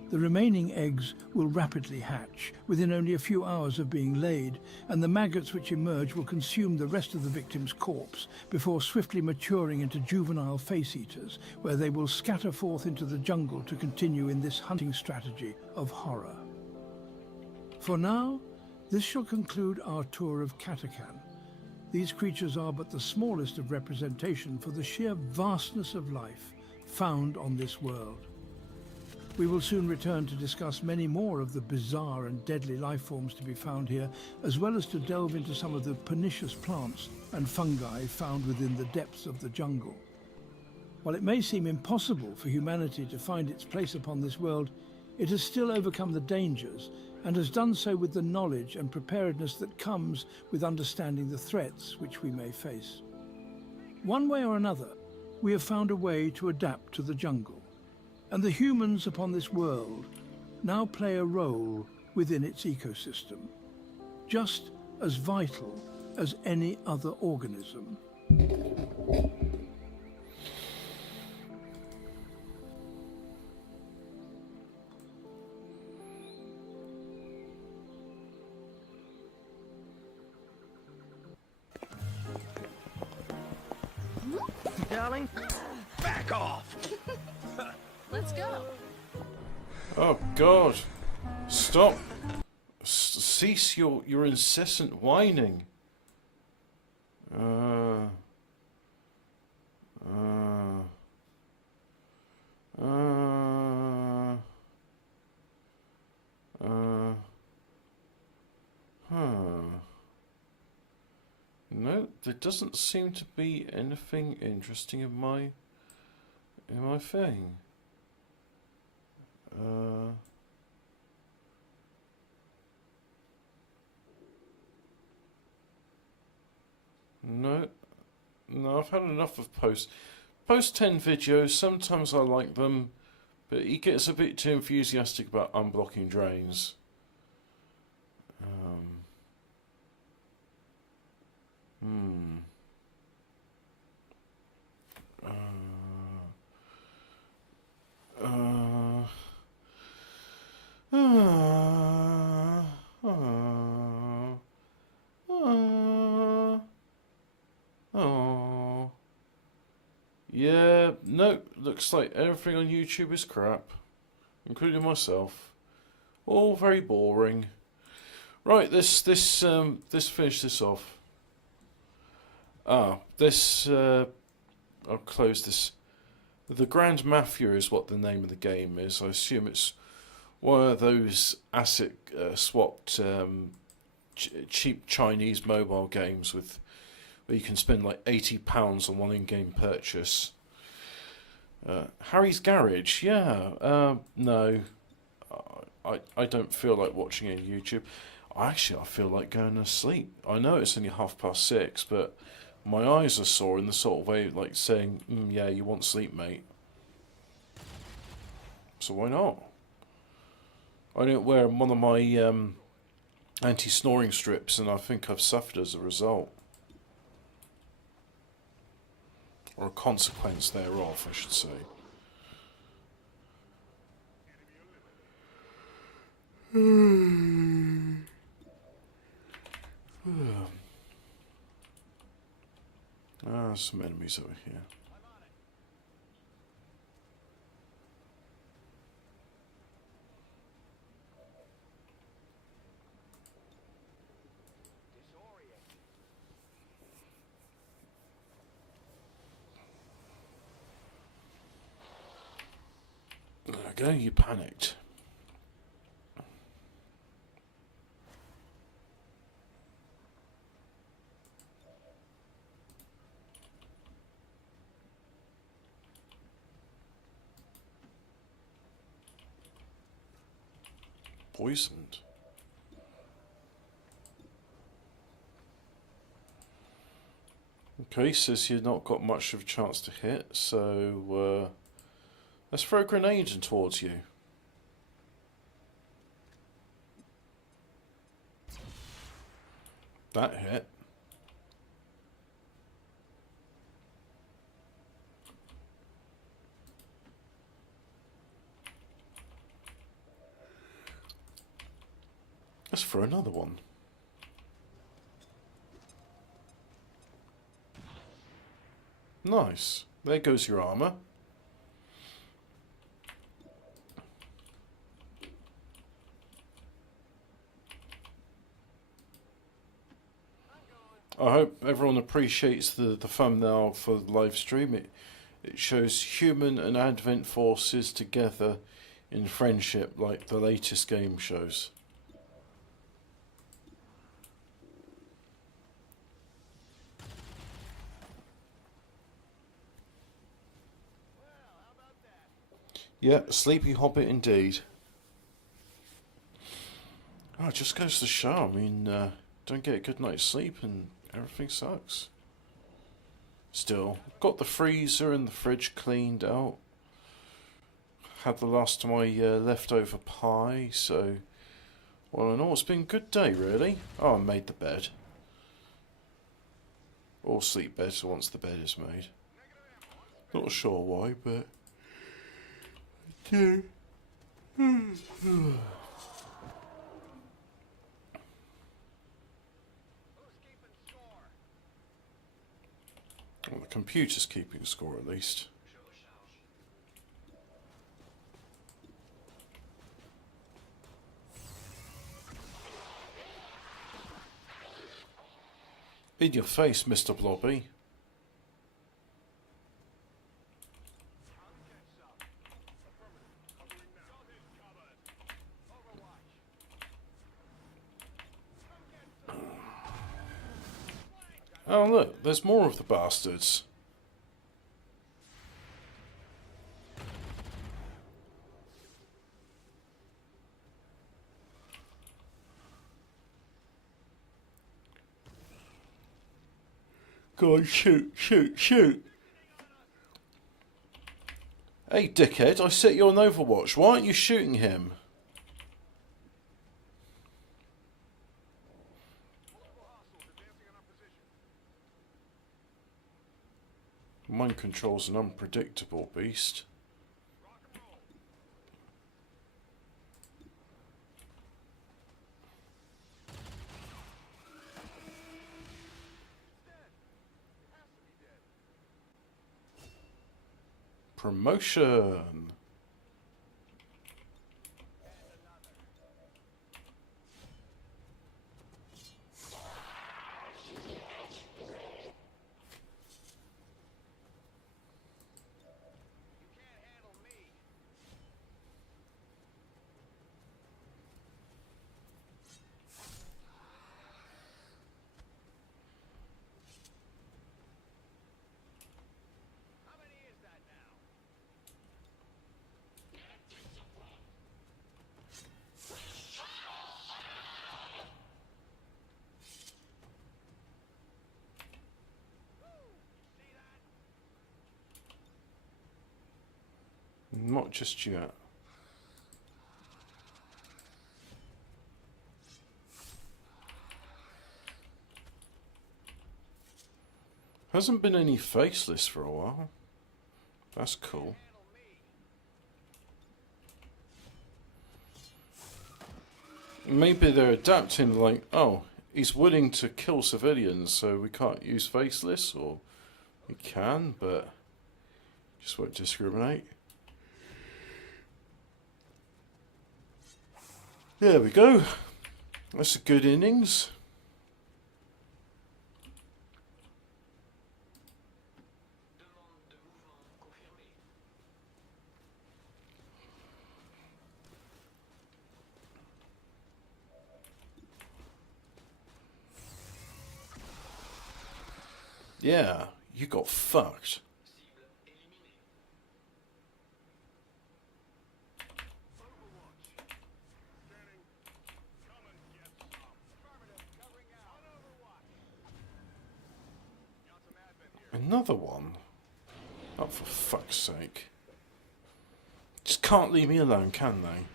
The remaining eggs will rapidly hatch within only a few hours of being laid, and the maggots which emerge will consume the rest of the victim's corpse before swiftly maturing into juvenile face eaters, where they will scatter forth into the jungle to continue in this hunting strategy of horror. For now, this shall conclude our tour of Catacan. These creatures are but the smallest of representation for the sheer vastness of life found on this world. We will soon return to discuss many more of the bizarre and deadly life forms to be found here, as well as to delve into some of the pernicious plants and fungi found within the depths of the jungle. While it may seem impossible for humanity to find its place upon this world, it has still overcome the dangers and has done so with the knowledge and preparedness that comes with understanding the threats which we may face. One way or another, we have found a way to adapt to the jungle, and the humans upon this world now play a role within its ecosystem, just as vital as any other organism. Darling, back off! Let's go. Oh God! Stop! Cease your incessant whining. No, there doesn't seem to be anything interesting in my thing. No, I've had enough of post 10 videos. Sometimes I like them, but he gets a bit too enthusiastic about unblocking drains. Oh. Yeah, no, looks like everything on YouTube is crap, including myself. All very boring. Right, let's finish this off. I'll close this. The Grand Mafia is what the name of the game is. I assume it's one of those asset swapped cheap Chinese mobile games with where you can spend like £80 on one in-game purchase. Harry's Garage, yeah. No, I don't feel like watching it on YouTube. I feel like going to sleep. I know it's only 6:30, but my eyes are sore in the sort of way like saying, yeah, you want sleep, mate. So why not? I didn't wear one of my anti-snoring strips, and I think I've suffered as a result. Or a consequence thereof, I should say. Some enemies over here. There we go, you panicked. Poisoned. Okay, says you've not got much of a chance to hit, so let's throw a grenade towards you. That hit. Let's throw another one. Nice. There goes your armor. I hope everyone appreciates the thumbnail for the live stream. It shows human and Advent forces together in friendship like the latest game shows. Yeah, sleepy hobbit indeed. Oh, it just goes to show, I mean, don't get a good night's sleep and everything sucks. Still, got the freezer and the fridge cleaned out. Had the last of my leftover pie, so... Well, in all, it's been a good day, really. Oh, I made the bed. Or sleep better once the bed is made. Not sure why, but... Okay. Well, the computer's keeping score at least. In your face, Mr. Blobby. Oh look, there's more of the bastards. Go on, shoot, shoot, shoot. Hey dickhead, I set you on Overwatch, why aren't you shooting him? Mind control's an unpredictable beast. Promotion! Not just yet. Hasn't been any faceless for a while. That's cool. Maybe they're adapting, like, oh, he's willing to kill civilians, so we can't use faceless, or we can, but just won't discriminate. There we go. That's a good innings. Yeah, you got fucked. Another one? Oh, for fuck's sake. Just can't leave me alone, can they?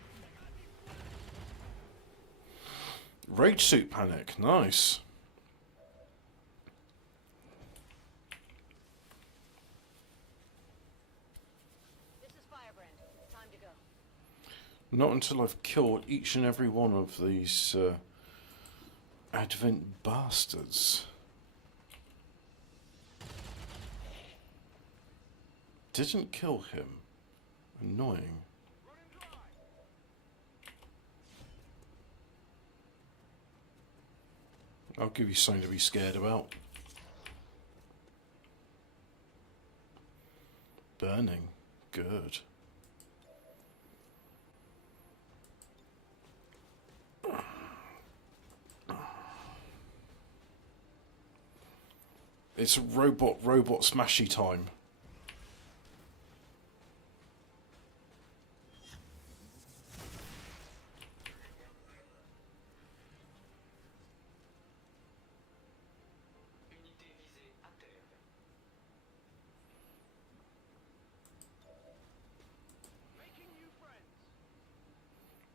Rage suit panic, nice. This is Firebrand. Time to go. Not until I've killed each and every one of these Advent bastards. Didn't kill him. Annoying. I'll give you something to be scared about. Burning. Good. It's robot smashy time.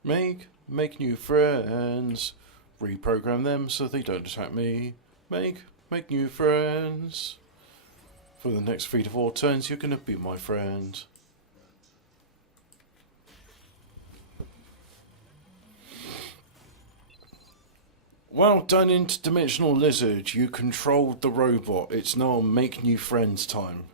Make new friends. Reprogram them so they don't attack me. Make new friends. For the next 3 to 4 turns, you're gonna be my friend. Well done, interdimensional lizard. You controlled the robot. It's now make new friends time.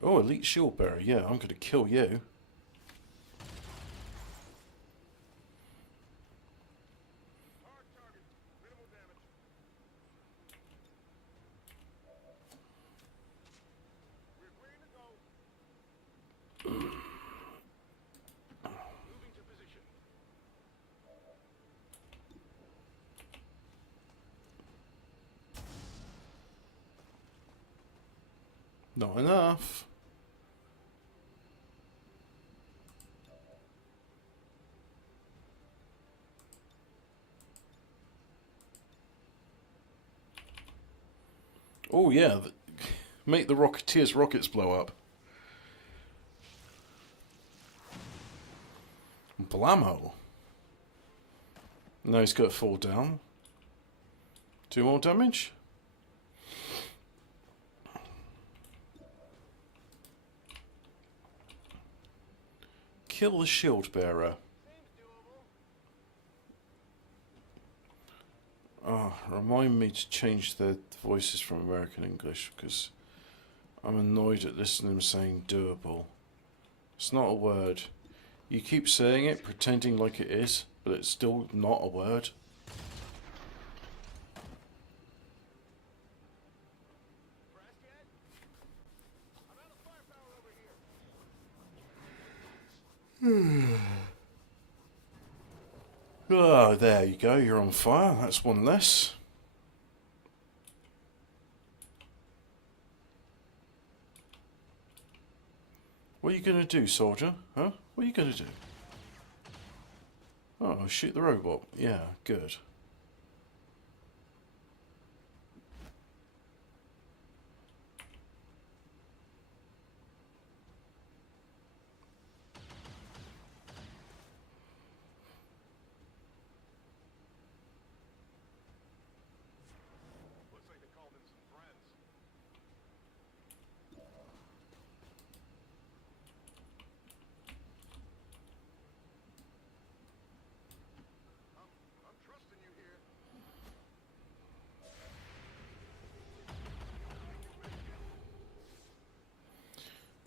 Oh, elite shield bearer. Yeah, I'm going to kill you. Not enough. Oh yeah, make the Rocketeers' rockets blow up. Blammo. Now he's got to fall down. 2 more damage. Kill the shield bearer. Oh, remind me to change the voices from American English because I'm annoyed at listening to them saying doable. It's not a word. You keep saying it, pretending like it is, but it's still not a word. Oh, there you go, you're on fire. That's one less. What are you going to do, soldier? Huh? What are you going to do? Oh, shoot the robot. Yeah, good.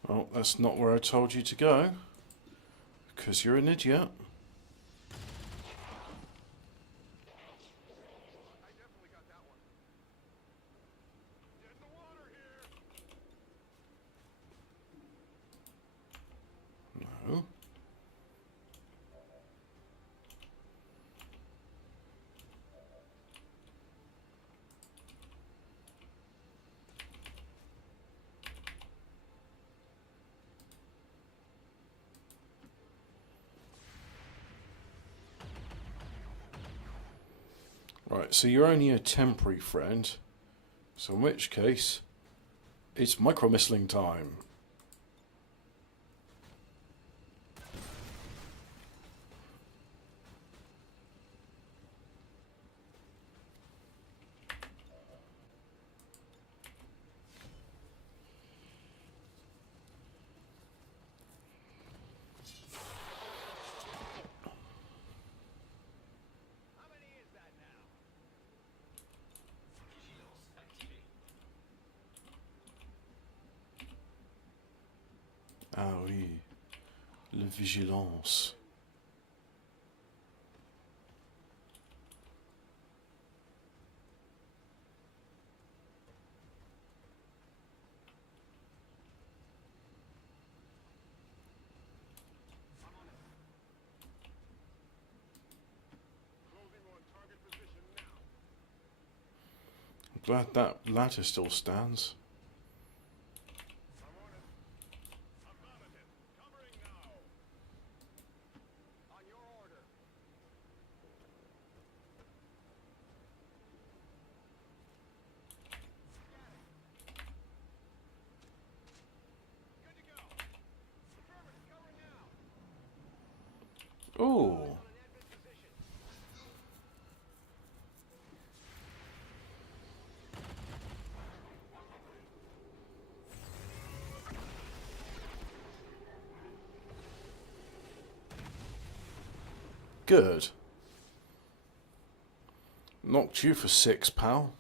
Well, that's not where I told you to go. Because you're an idiot. No. Right, so you're only a temporary friend, so in which case, it's micro-missiling time. Ah oui, la vigilance. I'm glad that ladder still stands. Oh. Good. Knocked you for 6, pal.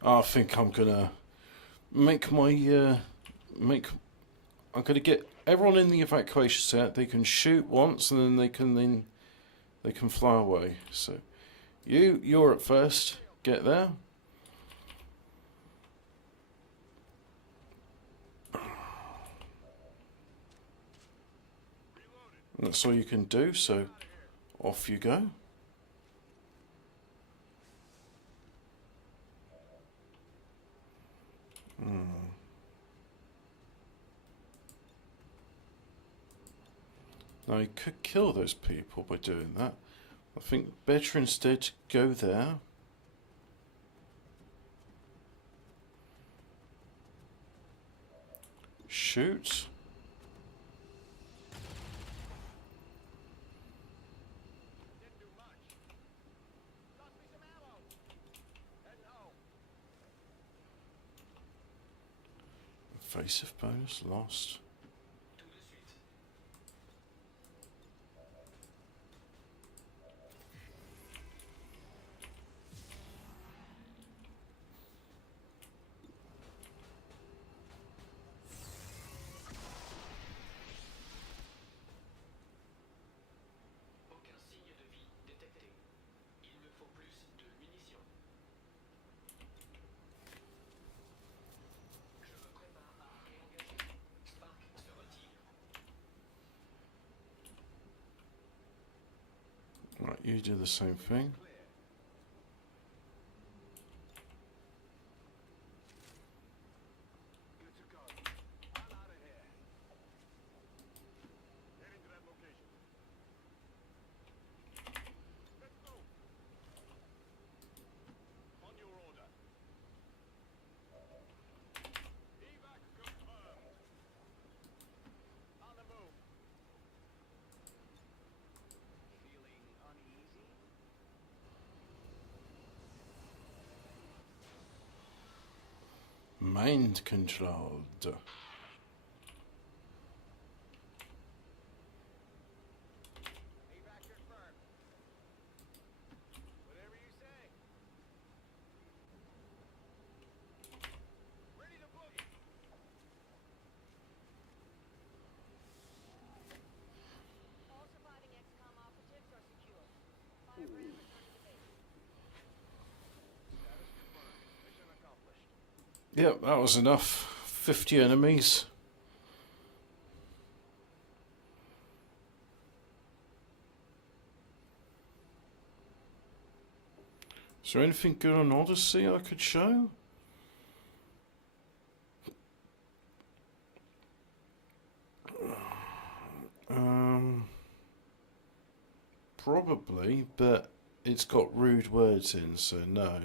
I think I'm gonna make my I'm gonna get everyone in the evacuation set. They can shoot once, and then they can fly away. So you're at first. Get there. That's all you can do. So off you go. Now you could kill those people by doing that. I think better instead to go there. Shoot. Evasive bonus lost. Right, you do the same thing. Mind controlled. All surviving XCOM operatives are secure. Firebrand, returning to base. Status confirmed. Mission accomplished. Yep, that was enough. 50 enemies. Is there anything good on Odyssey I could show? Probably, but it's got rude words in, so no.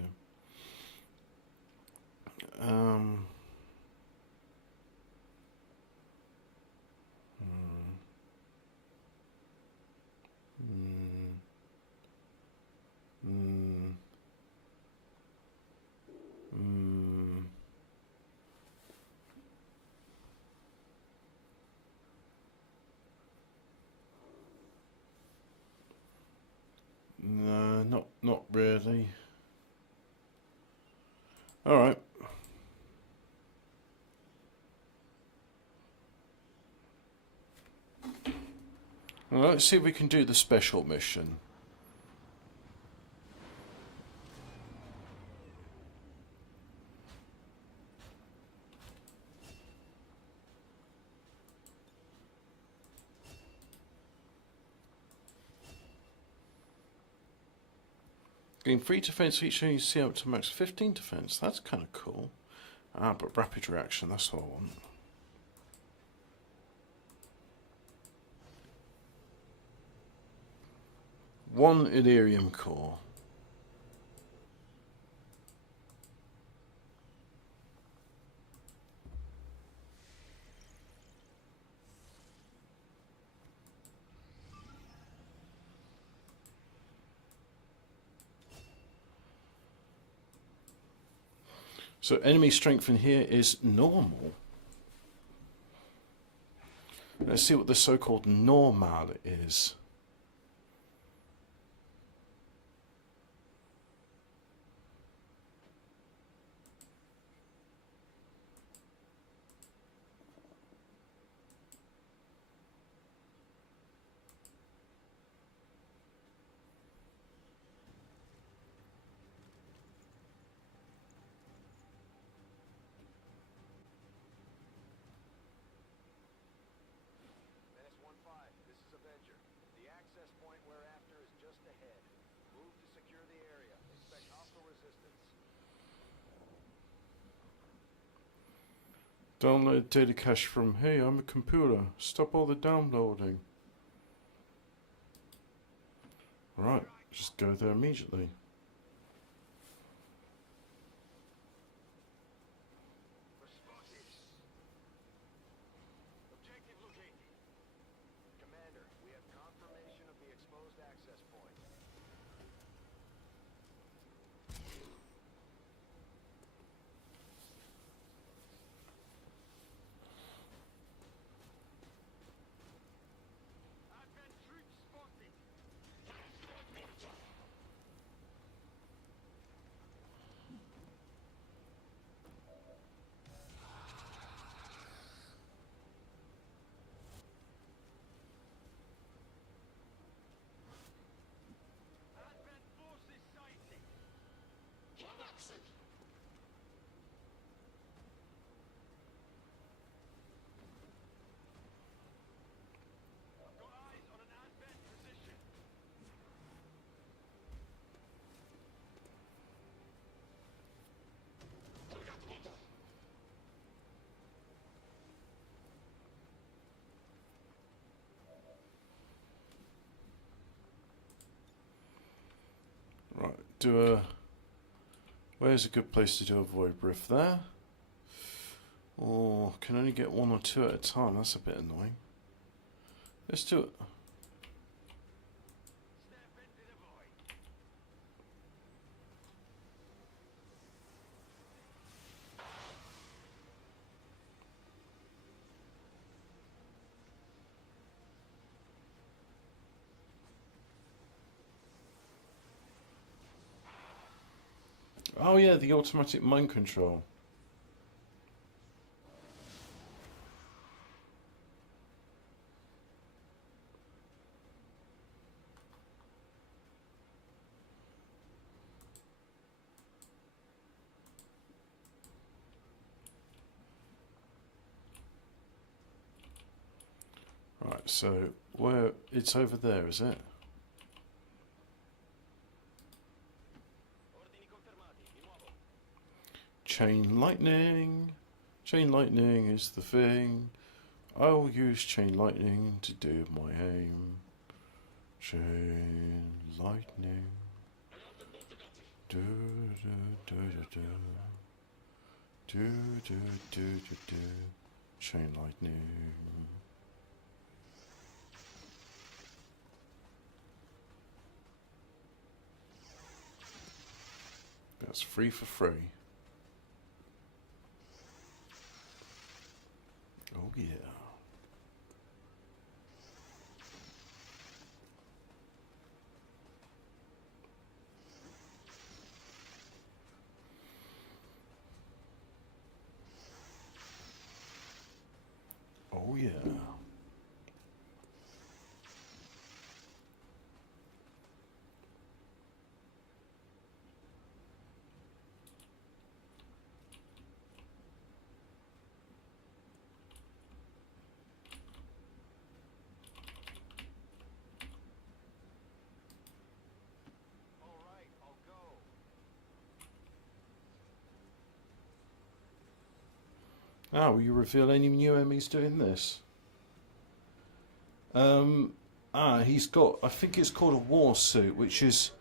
No, not really. All right. Well, let's see if we can do the special mission. Gain 3 defense each time you see up to max 15 defense. That's kind of cool. Ah, but rapid reaction, that's what I want. One Illyrium core. So enemy strength in here is normal. Let's see what the so-called normal is. Download data cache from, hey, I'm a computer. Stop all the downloading. Right, just go there immediately. Right, where's a good place to do a void rift there? Or can only get 1 or 2 at a time, that's a bit annoying. Let's do it. Oh yeah, the automatic mind control. Right, so where it's over there, is it? Chain lightning. Chain lightning is the thing. I will use chain lightning to do my aim. Chain lightning. Do do do do do. Do do do do do. Chain lightning. That's free for free. Oh yeah. Oh yeah. Will you reveal any new enemies doing this? He's got, I think it's called a war suit, which is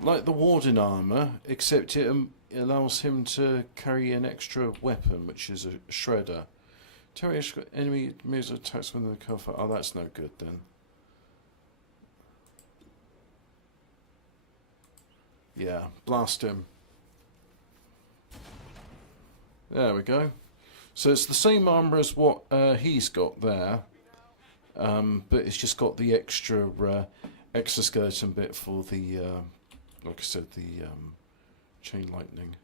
like the Warden armour, except it allows him to carry an extra weapon, which is a shredder. Enemy moves attacks when they cover. Oh, that's no good then. Yeah, blast him. There we go. So it's the same armour as what he's got there, but it's just got the extra exoskeleton bit for the, like I said, the chain lightning.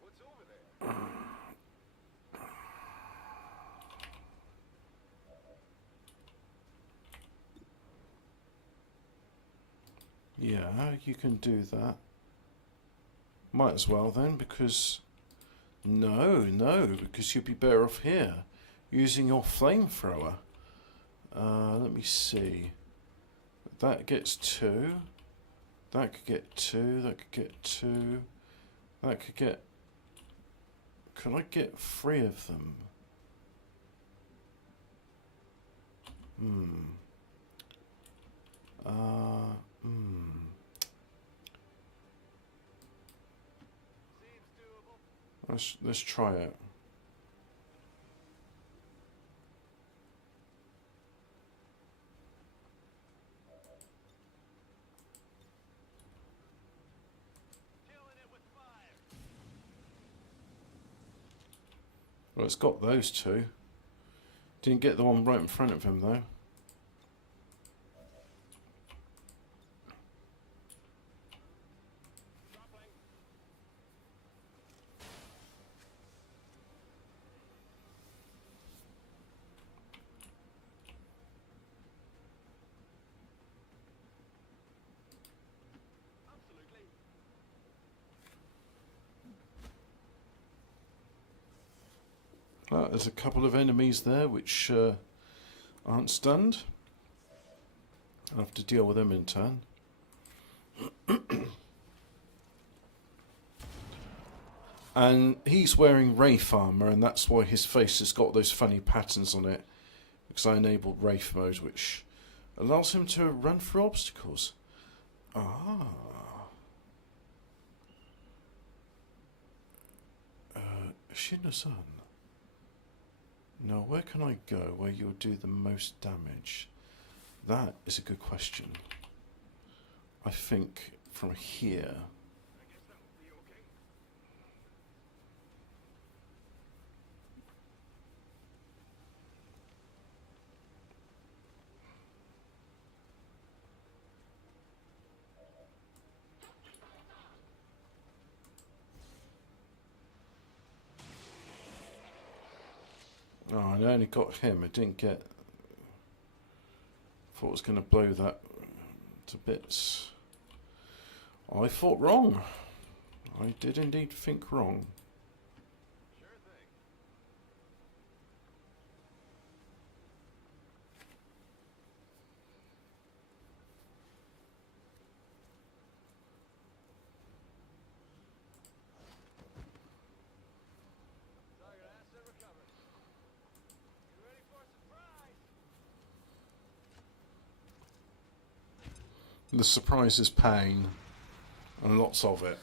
What's over there? Yeah, you can do that. Might as well then, because... No, because you'd be better off here, using your flamethrower. Let me see. That gets 2. That could get 2. That could get 2. That could get... Could I get 3 of them? Let's try it. Well, it's got those 2. Didn't get the one right in front of him though. There's a couple of enemies there which aren't stunned. I'll have to deal with them in turn. And he's wearing Wraith armour, and that's why his face has got those funny patterns on it, because I enabled Wraith mode, which allows him to run through obstacles. Shin-san. Now, where can I go where you'll do the most damage? That is a good question. I think from here. Oh, I only got him. I didn't get... Thought I was going to blow that to bits. I thought wrong. I did indeed think wrong. Sure thing. Target asset recovered. You ready for a surprise? The surprise is pain, and lots of it.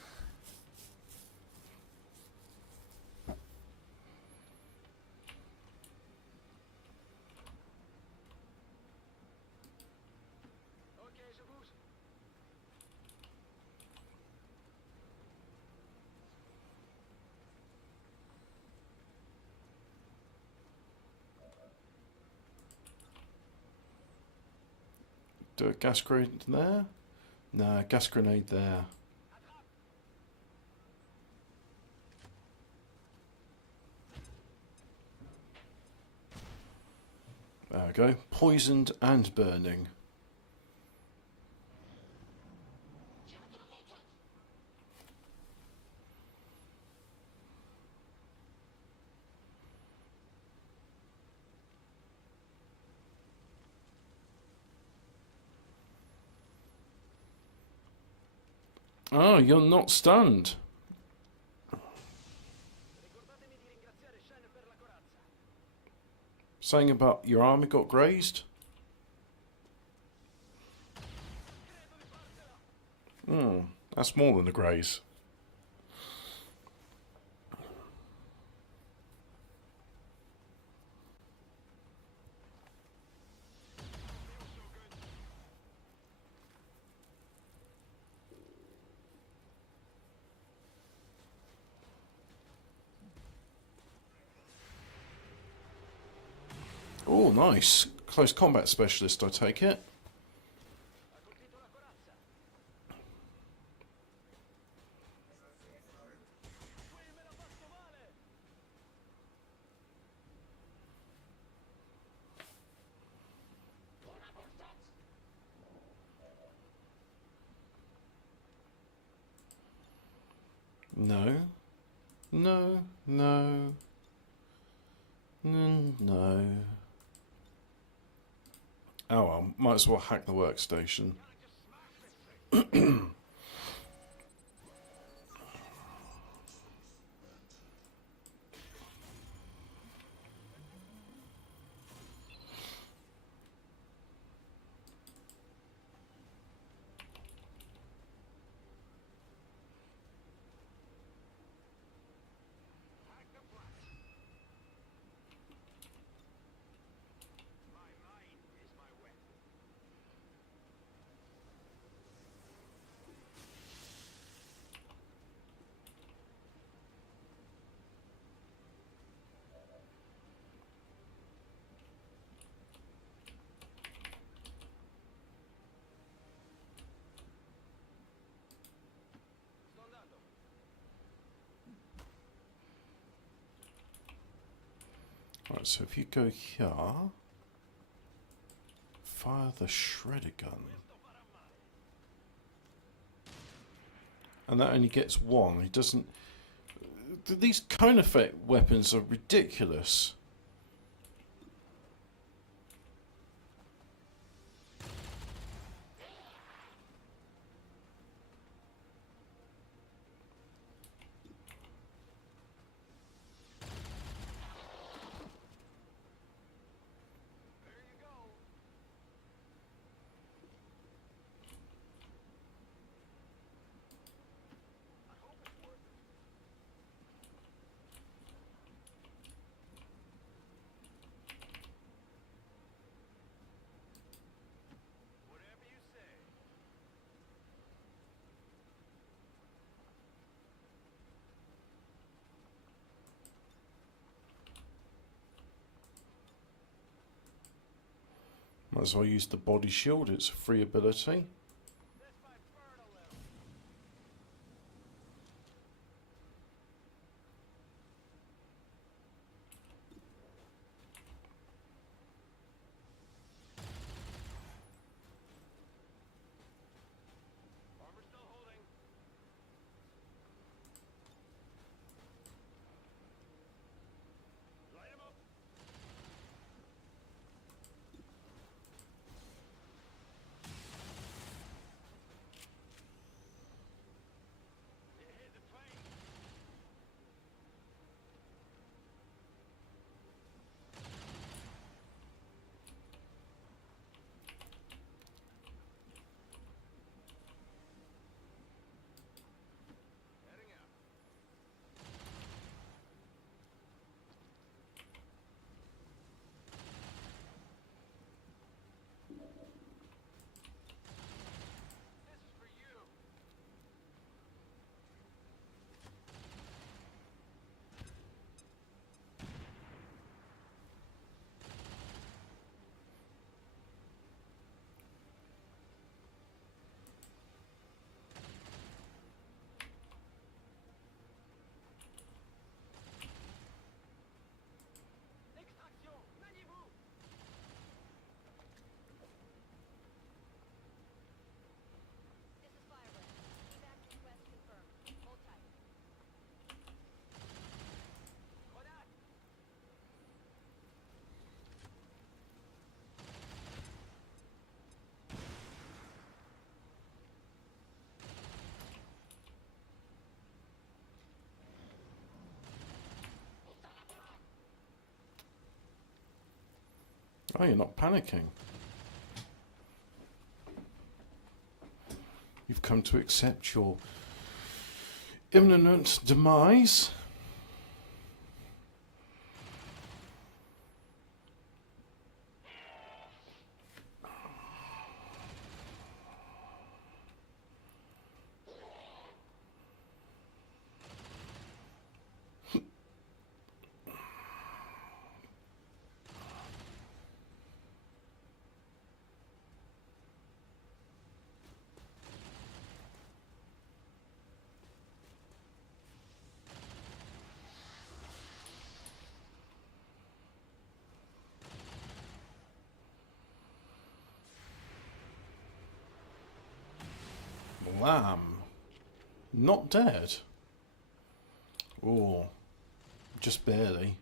Okay, Shaboos. Do a gas grenade there? Nah, gas grenade there. There we go. Poisoned and burning. Oh, you're not stunned. Saying about your army got grazed? That's more than a graze. Oh, nice. Close combat specialist, I take it. No. No. No. No. Oh well, might as well hack the workstation. Right, so if you go here, fire the shredder gun. And that only gets one. He doesn't... These cone effect weapons are ridiculous. Might as well use the body shield, it's a free ability. Oh, you're not panicking. You've come to accept your imminent demise. Lamb. Not dead. Oh, just barely.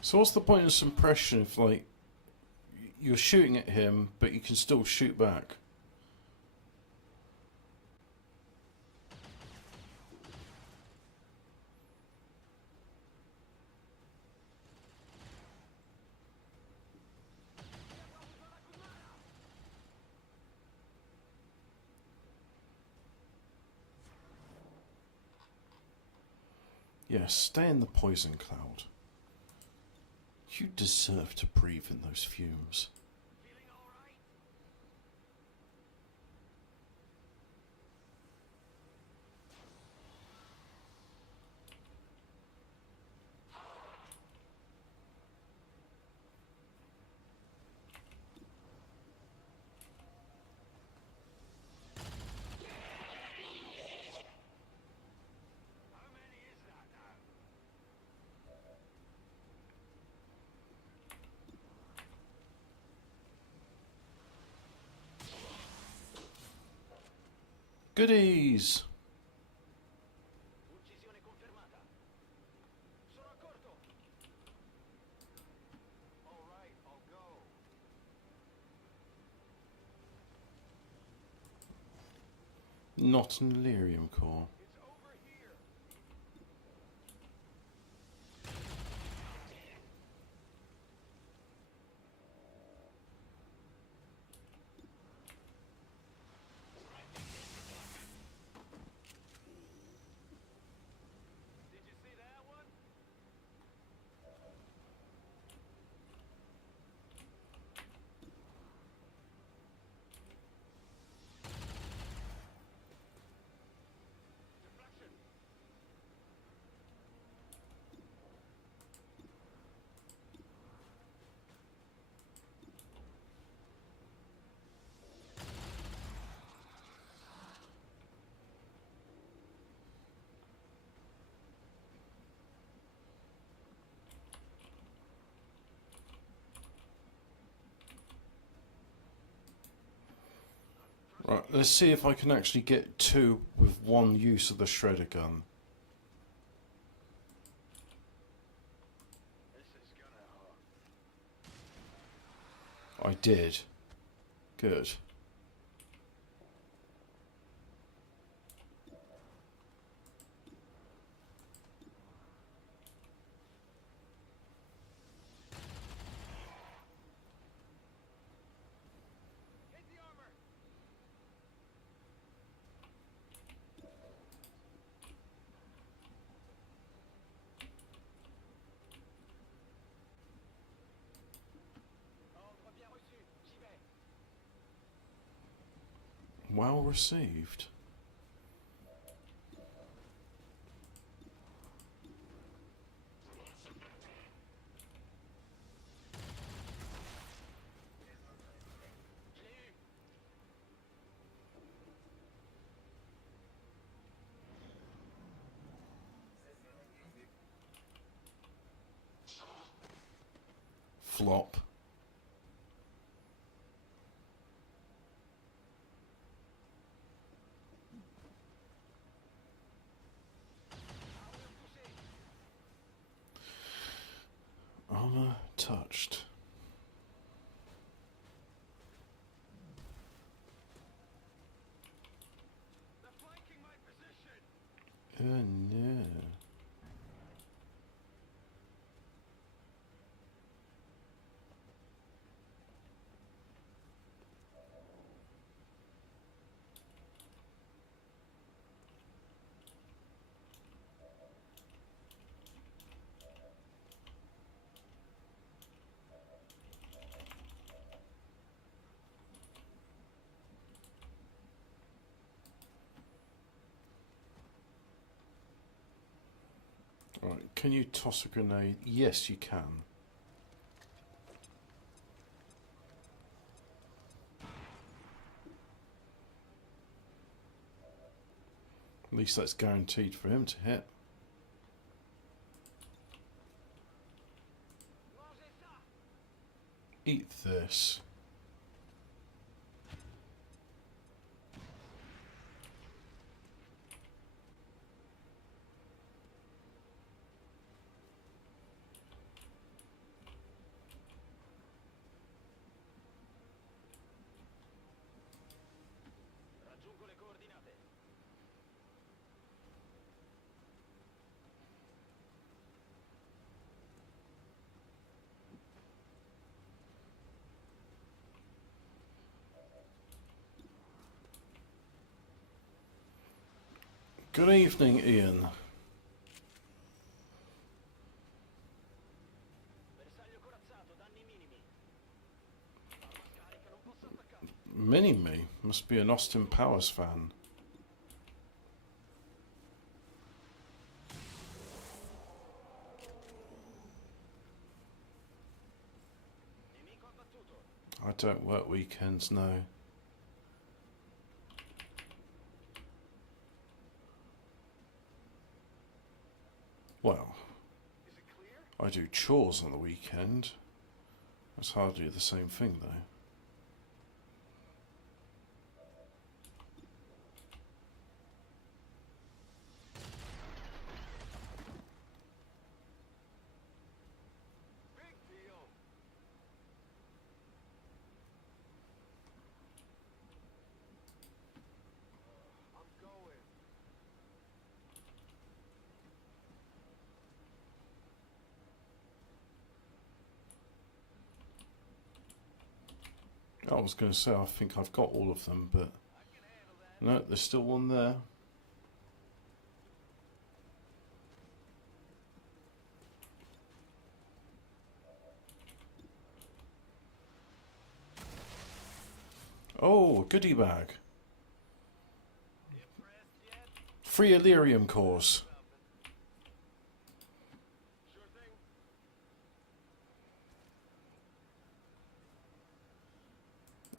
So what's the point of suppression if, like, you're shooting at him, but you can still shoot back? Yes, stay in the poison cloud. You deserve to breathe in those fumes. Goodies! Uccisione confermata. Sono accorto. All right, I'll go. Not an Illyrium core. It's over here. Did you see that one? Deflection. Right, let's see if I can actually get two with one use of the shredder gun. This is gonna I did. Good. hit the armor. Ordre bien reçu. J'y vais. Well received. Je l'ai eu. flop. Armor touched. They're flanking my position. Oh no. Right, can you toss a grenade? Yes, you can. At least that's guaranteed for him to hit. Eat this. Raggiungo le coordinate. Good evening, Ian. Bersaglio corazzato, danni minimi. Arma scarica, non posso attaccare. Mini-Me must be an Austin Powers fan. Nemico abbattuto. I don't work weekends, no. Well, Is it clear? I do chores on the weekend. That's hardly the same thing, though. Big deal. I'm going. I was going to say, I think I've got all of them, but no, there's still one there. Oh, a goodie bag. Impressed yet? Free Illyrium cores. Sure thing.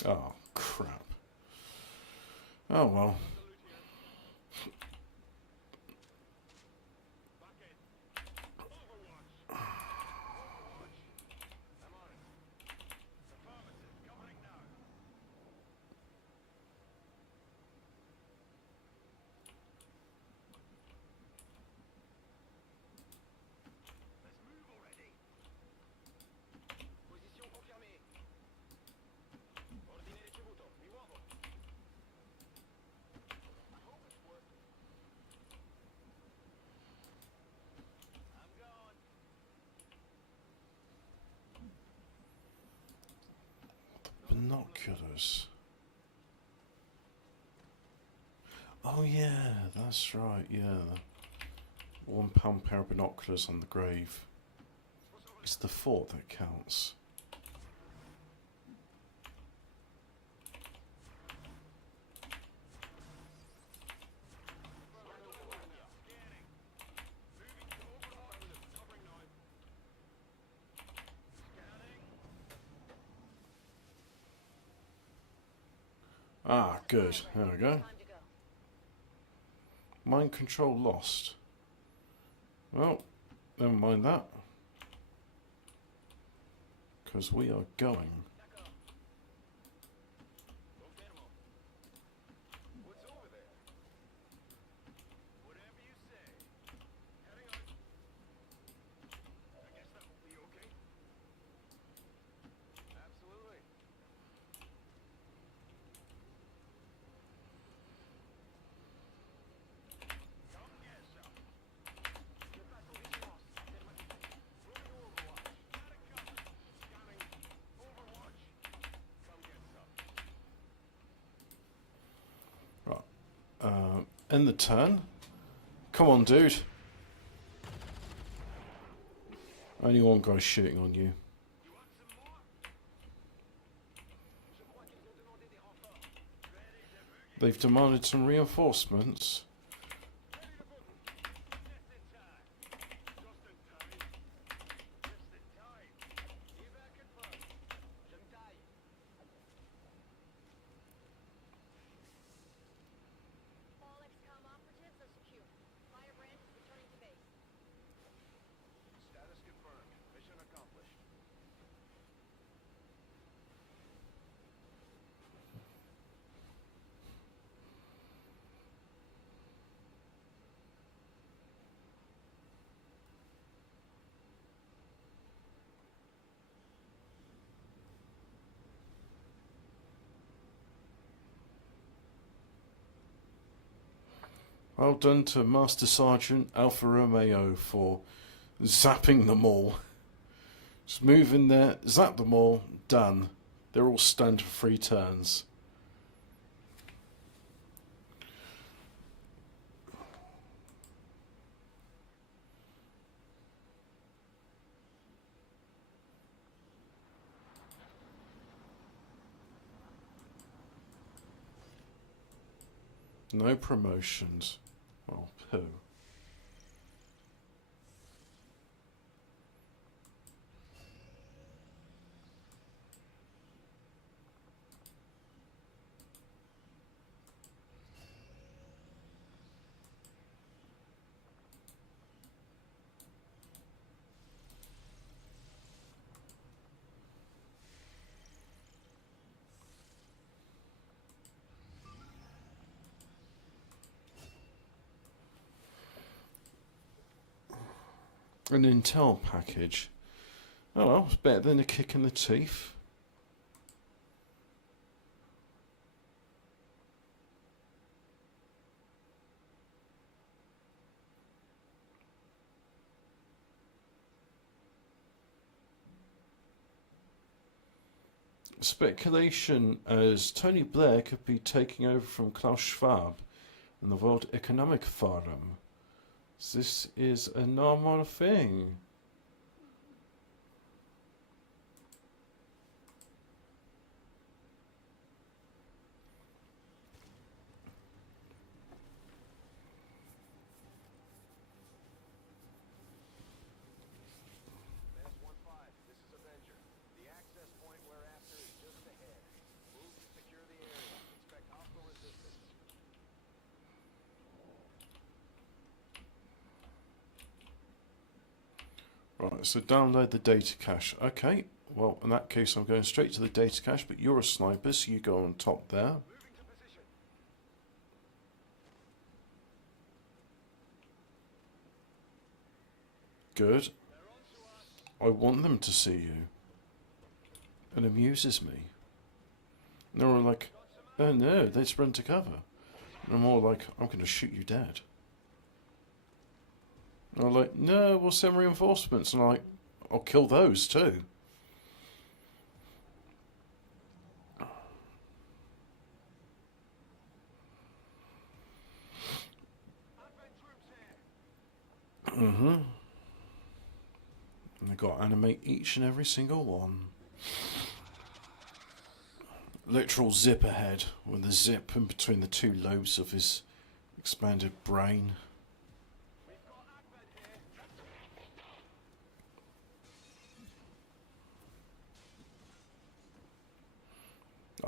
Oh, crap. Oh, well. Salute here. Back in. Overwatch. Overwatch. I'm on it. Affirmative. Covering now. Let's move already. Position confirmée. Ordine ricevuto. Mi muovo. I hope it's working. I'm gone. Binoculars. Oh, yeah, that's right, yeah. £1 pair of binoculars on the grave. It's the fort that counts. Scanning. Moving to overwatch. Covering now. Scanning. Ah, good. There we go. Time to go. Mind control lost. Well, never mind that. because we are going. End the turn. Come on, dude. Only one guy shooting on you. They've demanded some reinforcements. All XCOM operatives are secure. Firebrand is returning to base. Status confirmed. Mission accomplished. Well done to Master Sergeant Alfa Romeo for zapping them all. Just move in there, zap them all, done. They're all stunned for 3 turns. No promotions. Well, poo. An intel package. Oh well, it's better than a kick in the teeth. Speculation as Tony Blair could be taking over from Klaus Schwab in the World Economic Forum. This is a normal thing. There's 1-5. This is Avenger. The access point we're after is just ahead. Move to secure the area. Expect hostile resistance. Right, so download the data cache. Okay, well, in that case, I'm going straight to the data cache, but you're a sniper, so you go on top there. Moving to position. Good. I want them to see you. It amuses me. And they're all like, oh no, they just run to cover. And I'm all like, I'm going to shoot you dead. And I'm like, no, we'll send reinforcements. And I'm like, I'll kill those too. And they've got to animate each and every single one. Literal zip ahead with the zip in between the 2 lobes of his expanded brain.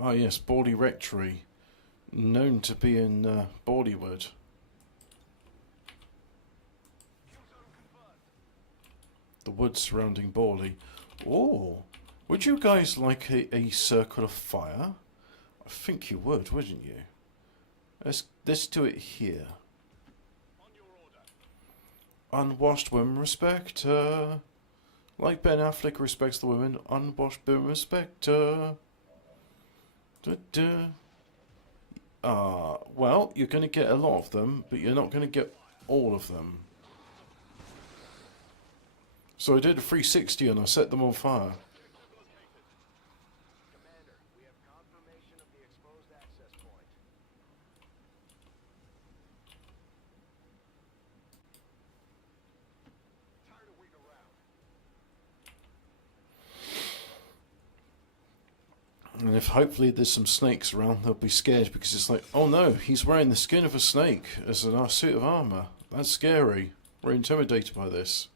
Ah yes, Baldy Rectory, known to be in Baldywood. The woods surrounding Borley. Oh, Would you guys like a circle of fire? I think you would, wouldn't you? Let's do it here. Unwashed women respect her. Like Ben Affleck respects the women, unwashed women respect her. Well, you're going to get a lot of them, but you're not going to get all of them. So I did a 360 and I set them on fire. Commander, we have confirmation of the exposed access point. Tired of waiting around. And if hopefully there's some snakes around, they'll be scared because it's like, oh no, he's wearing the skin of a snake as a suit of armour. That's scary. We're intimidated by this.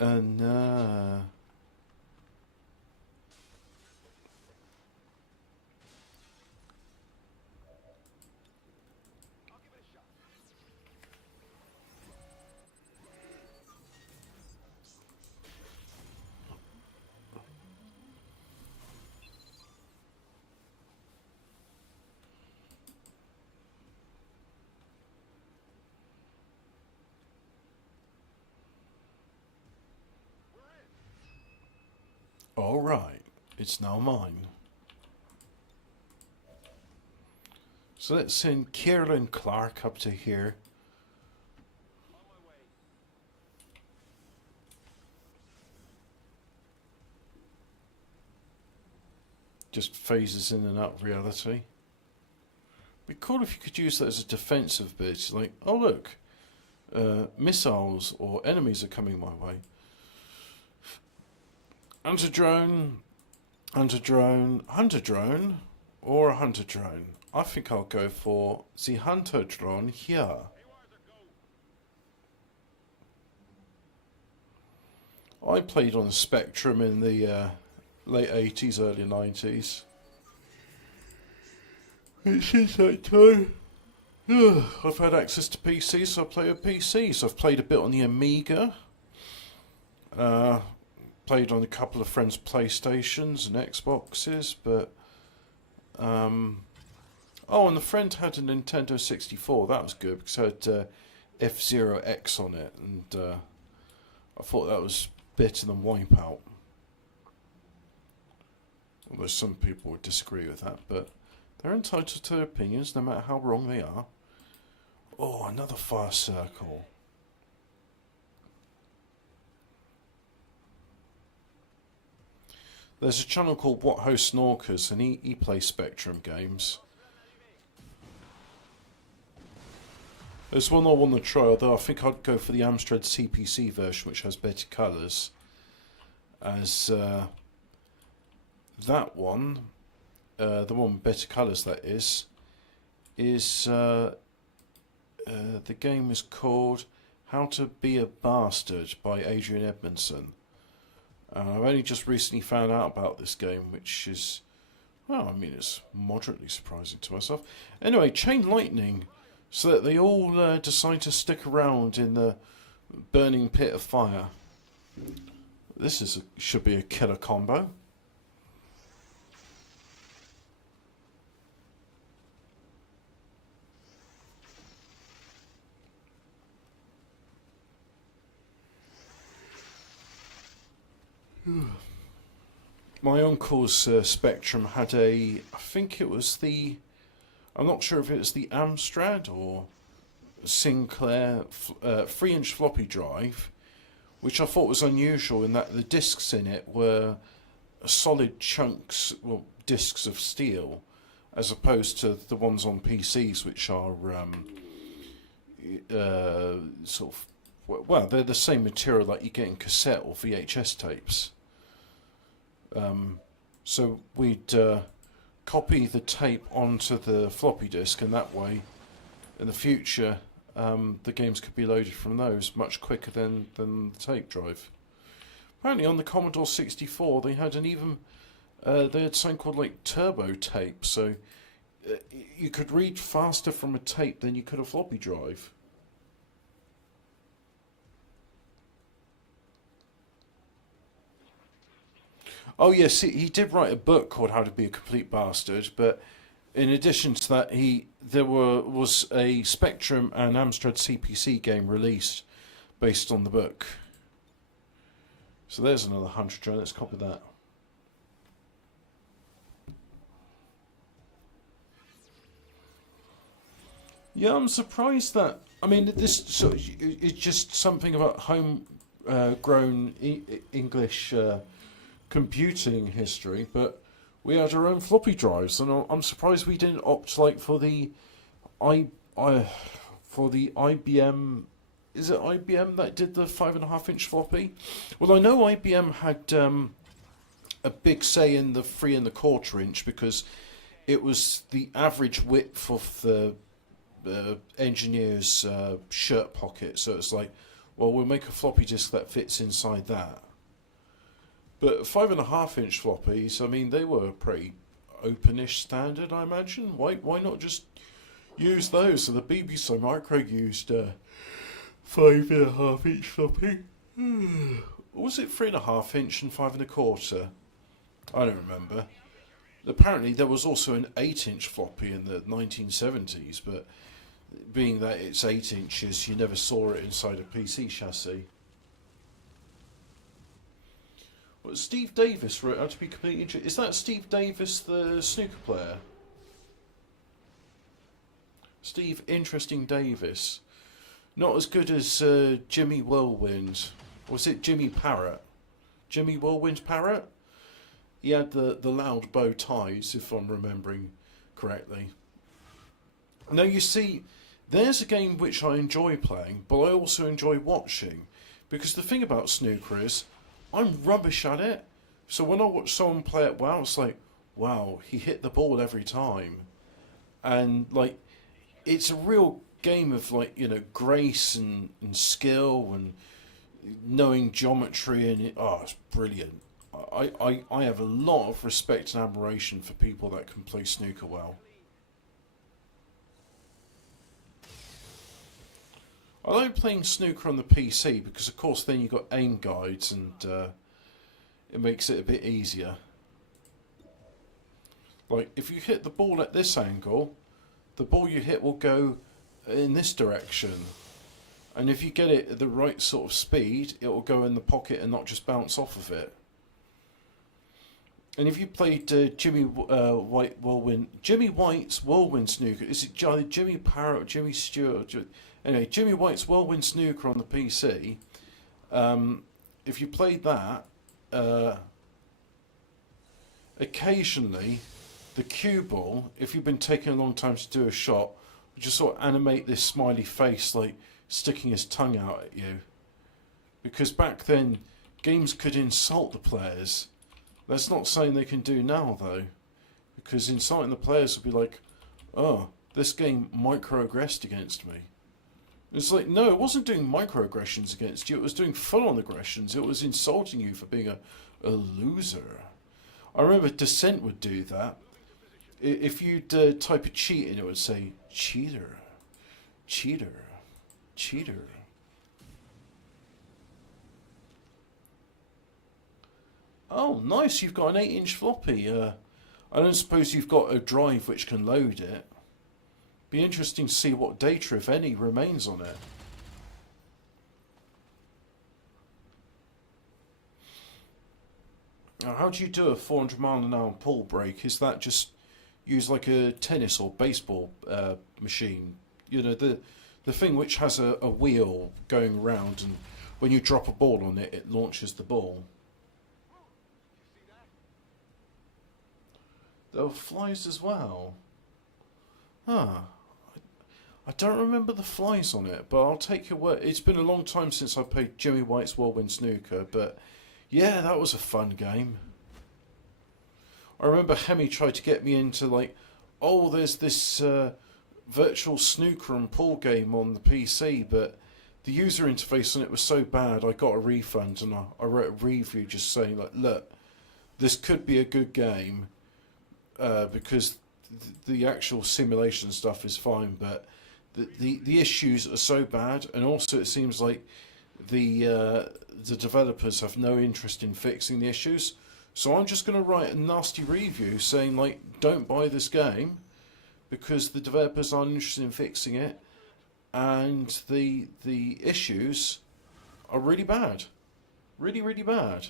And all right, it's now mine. So let's send Kierland Clark up to here. Just phases in and out of reality. It'd be cool if you could use that as a defensive bit, like, oh look, missiles or enemies are coming my way. Hunter drone, hunter drone, hunter drone, or a hunter drone. I think I'll go for the hunter drone here. I played on Spectrum in the late 80s, early 90s. And since that time, I've had access to PCs, so I play with PCs. I've played a bit on the Amiga. Played on a couple of friends' PlayStations and Xboxes, but oh, and the friend had a Nintendo 64. That was good because it had F-Zero X on it, and I thought that was better than Wipeout. Although some people would disagree with that, but they're entitled to their opinions, no matter how wrong they are. Oh, another fire circle. There's a channel called What Hosts Snorkers, and he plays Spectrum games. There's one I want to try, although I think I'd go for the Amstrad CPC version, which has better colours. As that one, the one with better colours that is the game is called How to Be a Bastard by Adrian Edmondson. I've only just recently found out about this game, which is, well, I mean, it's moderately surprising to myself. Anyway, Chain Lightning, so that they all decide to stick around in the burning pit of fire. This should be a killer combo. My uncle's Spectrum had I think it was I'm not sure if it was the Amstrad or Sinclair 3-inch floppy drive, which I thought was unusual in that the discs in it were solid chunks, well, discs of steel, as opposed to the ones on PCs, which are sort of, well, they're the same material like you get in cassette or VHS tapes. So we'd copy the tape onto the floppy disk, and that way, in the future, the games could be loaded from those much quicker than the tape drive. Apparently, on the Commodore 64, they had they had something called like turbo tape, so you could read faster from a tape than you could a floppy drive. Oh yes, he did write a book called How to Be a Complete Bastard, but in addition to that, there was a Spectrum and Amstrad CPC game released based on the book. So there's another 100 drone. Let's copy that. Yeah, I'm surprised that. I mean, this sort of, it's just something about home-grown English computing history, but we had our own floppy drives, and I'm surprised we didn't opt for the IBM. Is it IBM that did the 5.5-inch floppy? Well, I know IBM had a big say in the 3.25-inch because it was the average width of the engineer's shirt pocket. So it's like, well, we'll make a floppy disk that fits inside that. But 5.5-inch floppies, I mean, they were pretty openish standard, I imagine. Why not just use those? So the BBC Micro used 5.5-inch floppy. Was it 3.5-inch and 5.25? I don't remember. Apparently there was also an 8-inch floppy in the 1970s, but being that it's 8 inches, you never saw it inside a PC chassis. Well, Steve Davis wrote How to Be Completely Interesting. Is that Steve Davis, the snooker player? Steve Interesting Davis. Not as good as Jimmy Whirlwind. Or was it Jimmy Parrott? Jimmy Whirlwind Parrott? He had the loud bow ties, if I'm remembering correctly. Now you see, there's a game which I enjoy playing, but I also enjoy watching. Because the thing about snooker is, I'm rubbish at it. So when I watch someone play it well, it's like, wow, he hit the ball every time. And like, it's a real game of like, grace and skill and knowing geometry, and it's brilliant. I have a lot of respect and admiration for people that can play snooker well. I like playing snooker on the PC because, of course, then you've got aim guides and it makes it a bit easier. Like, if you hit the ball at this angle, the ball you hit will go in this direction. And if you get it at the right sort of speed, it will go in the pocket and not just bounce off of it. And if you played Jimmy White's Whirlwind Snooker, is it either Jimmy Parrott or Jimmy Stewart? Anyway, Jimmy White's Whirlwind Snooker on the PC, if you played that, occasionally the cue ball, if you've been taking a long time to do a shot, would just sort of animate this smiley face like sticking his tongue out at you. Because back then, games could insult the players. That's not saying they can do now, though, because insulting the players would be like, oh, this game microaggressed against me. It's like, no, it wasn't doing microaggressions against you, it was doing full-on aggressions. It was insulting you for being a loser. I remember Descent would do that. If you'd type a cheat in, it would say, cheater, cheater, cheater. Oh, nice, you've got an 8-inch floppy. I don't suppose you've got a drive which can load it. Be interesting to see what data, if any, remains on it. Now, how do you do a 400-mile-an-hour pull brake? Is that just use like a tennis or baseball machine? You know, the thing which has a wheel going around, and when you drop a ball on it, it launches the ball. There were flies as well. Huh. I don't remember the flies on it, but I'll take your word. It's been a long time since I played Jimmy White's Whirlwind Snooker, but yeah, that was a fun game. I remember Hemi tried to get me into like, oh, there's this virtual snooker and pool game on the PC, but the user interface on it was so bad I got a refund, and I wrote a review just saying like, look, this could be a good game because the actual simulation stuff is fine, but the issues are so bad, and also it seems like the developers have no interest in fixing the issues. So I'm just going to write a nasty review saying, like, don't buy this game because the developers aren't interested in fixing it, and the issues are really bad. Really, really bad.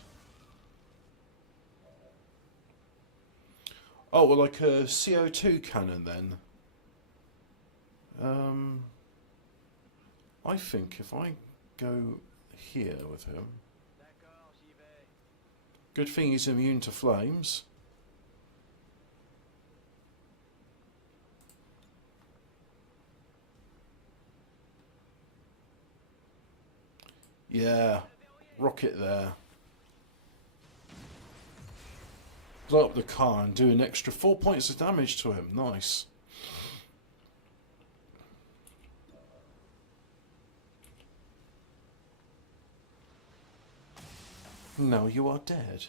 Oh, well, like a CO2 cannon then. I think if I go here with him... Good thing he's immune to flames. Yeah, rocket there. Blow up the car and do an extra 4 points of damage to him. Nice. Now you are dead.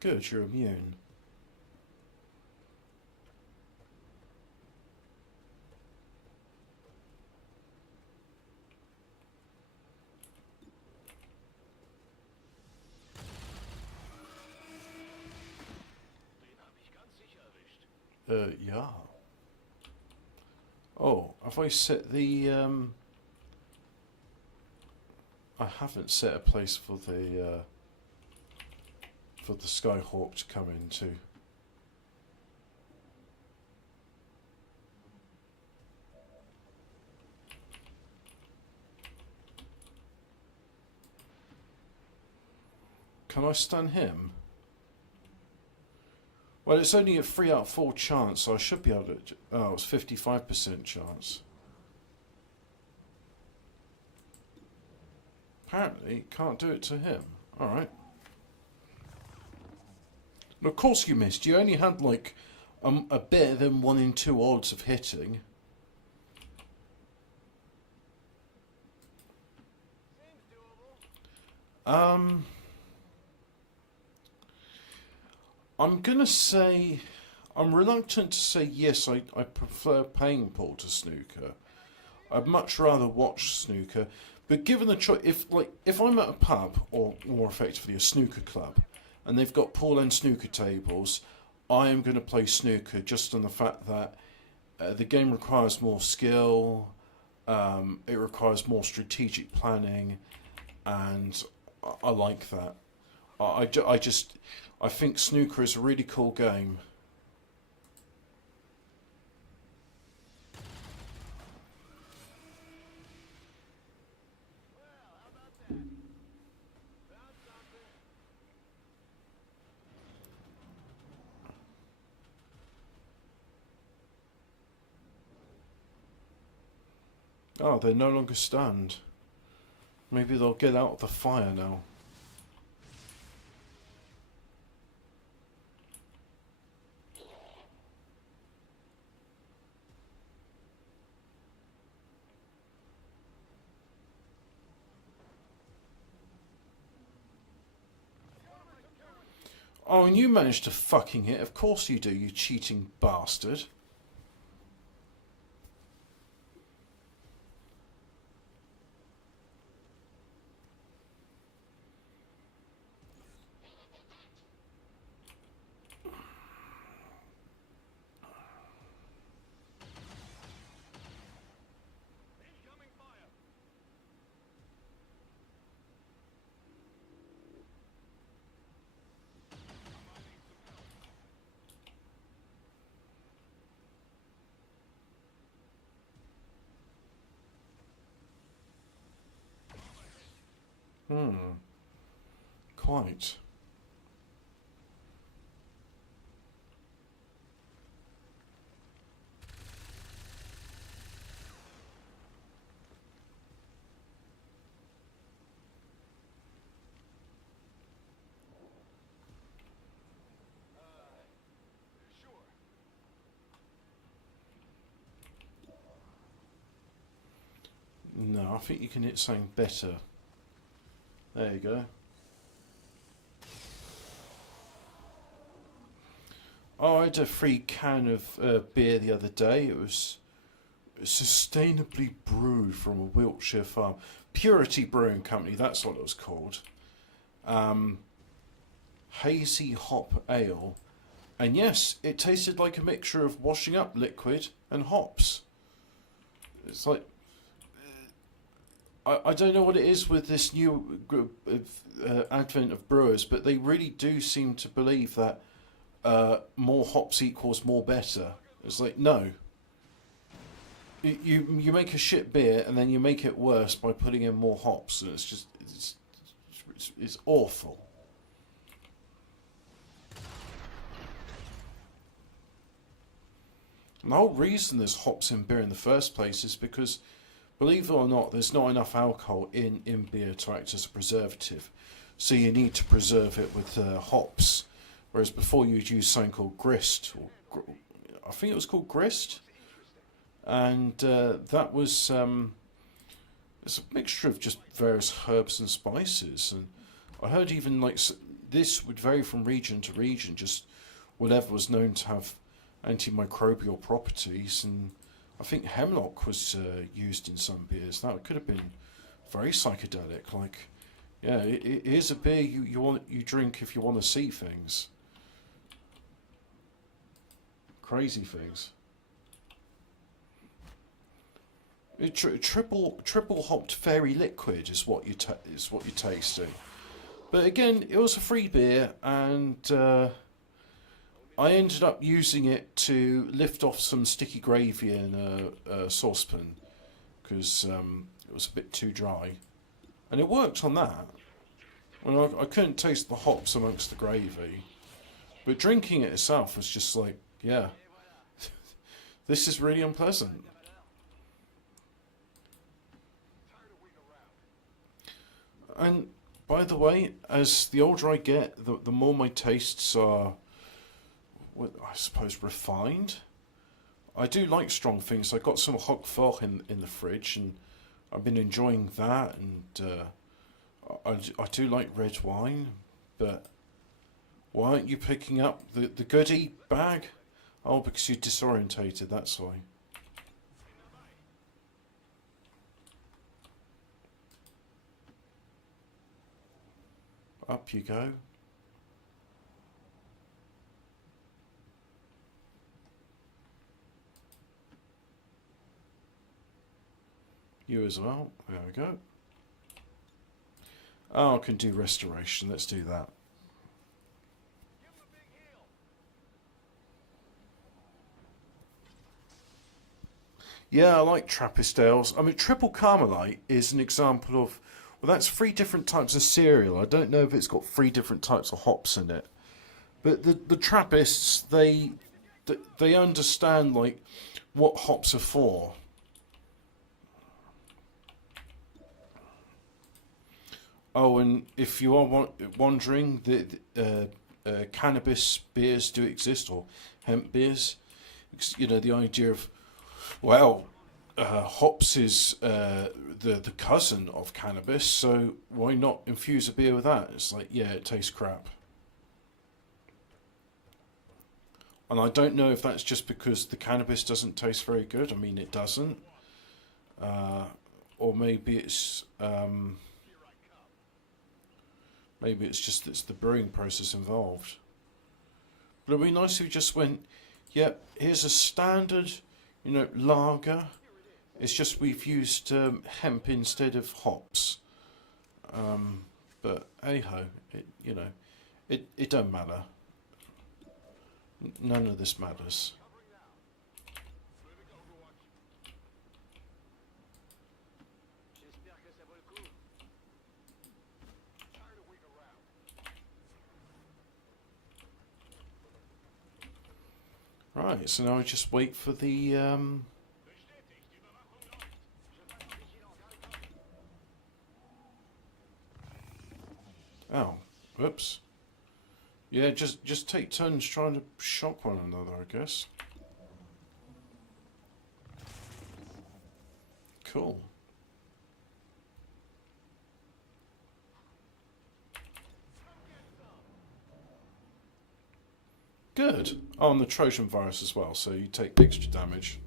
Good, you're immune. Yeah. Oh, have I set the, I haven't set a place for the Skyhawk to come into. Can I stun him? Well, it's only a 3 out of 4 chance, so I should be able to... Oh, it's 55% chance. Apparently, can't do it to him. Alright. And of course you missed. You only had, like, a better than 1 in 2 odds of hitting. I'm gonna say, I'm reluctant to say yes, I prefer paying Paul to snooker. I'd much rather watch snooker, but given the choice, if I'm at a pub, or more effectively a snooker club, and they've got pool and snooker tables, I am going to play snooker just on the fact that the game requires more skill, it requires more strategic planning, and I like that. I think snooker is a really cool game. Oh, they're no longer stunned. Maybe they'll get out of the fire now. Oh, and you managed to fucking hit. Of course you do, you cheating bastard. Quite. No, I think you can hit something better. There you go. Oh, I had a free can of beer the other day. It was sustainably brewed from a Wiltshire farm. Purity Brewing Company, that's what it was called. Hazy hop ale. And yes, it tasted like a mixture of washing up liquid and hops. It's like... I don't know what it is with this new advent of brewers, but they really do seem to believe that more hops equals more better. It's like, no. You make a shit beer and then you make it worse by putting in more hops, and it's just it's awful. And the whole reason there's hops in beer in the first place is because, believe it or not, there's not enough alcohol in beer to act as a preservative. So you need to preserve it with hops. Whereas before you'd use something called grist. I think it was called grist. And that was it's a mixture of just various herbs and spices. And I heard even like this would vary from region to region, just whatever was known to have antimicrobial properties. And I think hemlock was used in some beers. That could have been very psychedelic. Like, yeah, here's a beer you drink if you want to see things, crazy things. Triple hopped fairy liquid is what you're tasting. But again, it was a free beer, and I ended up using it to lift off some sticky gravy in a saucepan because it was a bit too dry, and it worked on that. Well, I couldn't taste the hops amongst the gravy, but drinking it itself was just like, yeah, this is really unpleasant. And by the way, as the older I get, the more my tastes are, I suppose, refined. I do like strong things. I got some Hock Foch in the fridge, and I've been enjoying that. And I do like red wine, but why aren't you picking up the goodie bag? Oh, because you're disorientated, that's why. Up you go. You as well. There we go. Oh, I can do restoration. Let's do that. Yeah, I like Trappist ales. I mean, Triple Carmelite is an example of... Well, that's 3 different types of cereal. I don't know if it's got 3 different types of hops in it. But the Trappists, they understand, like, what hops are for. Oh, and if you are wondering, the cannabis beers do exist, or hemp beers. You know, the idea of, well, hops is the cousin of cannabis, so why not infuse a beer with that? It's like, yeah, it tastes crap. And I don't know if that's just because the cannabis doesn't taste very good. I mean, it doesn't. Or maybe it's just it's the brewing process involved. But it'd be nice if you just went, yeah, here's a standard, you know, lager. It's just we've used hemp instead of hops. But hey ho, it don't matter. None of this matters. Right, so now I just wait for the oh, whoops. Yeah, just take turns trying to shock one another, I guess. Cool. Good. Oh, and the Trojan virus as well, so you take extra damage.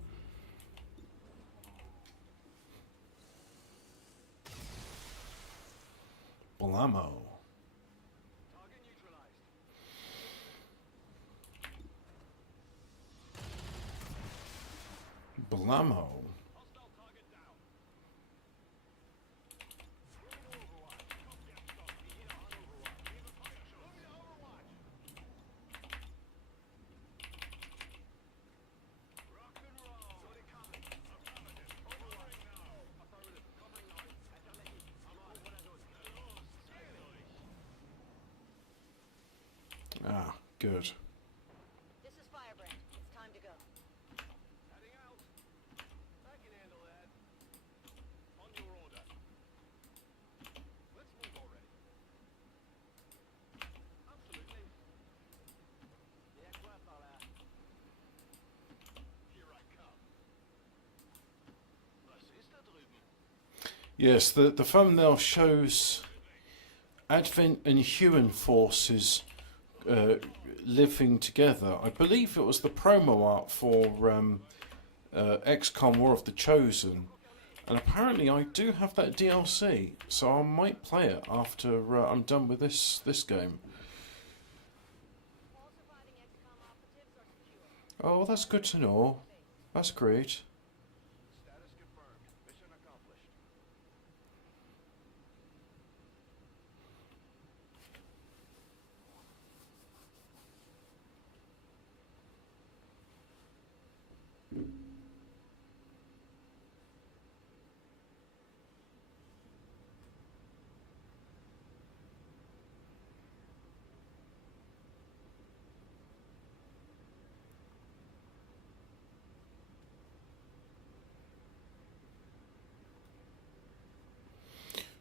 Blammo. Target neutralized. Blammo. Hostile target down. Rock and roll. Got it coming. Affirmative. Covering now. Affirmative. Covering now. I'm on. Ah, good. This is Firebrand. It's time to go. Heading out. I can handle that. On your order. Let's move already. Absolutely. Yeah, quoi par là? Here I come. Was ist da drüben? Yes, the thumbnail shows Advent and human forces living together. I believe it was the promo art for XCOM War of the Chosen, and apparently I do have that DLC, so I might play it after I'm done with this game. All surviving XCOM operatives are secure. Oh, that's good to know. That's great. Status confirmed. Mission accomplished.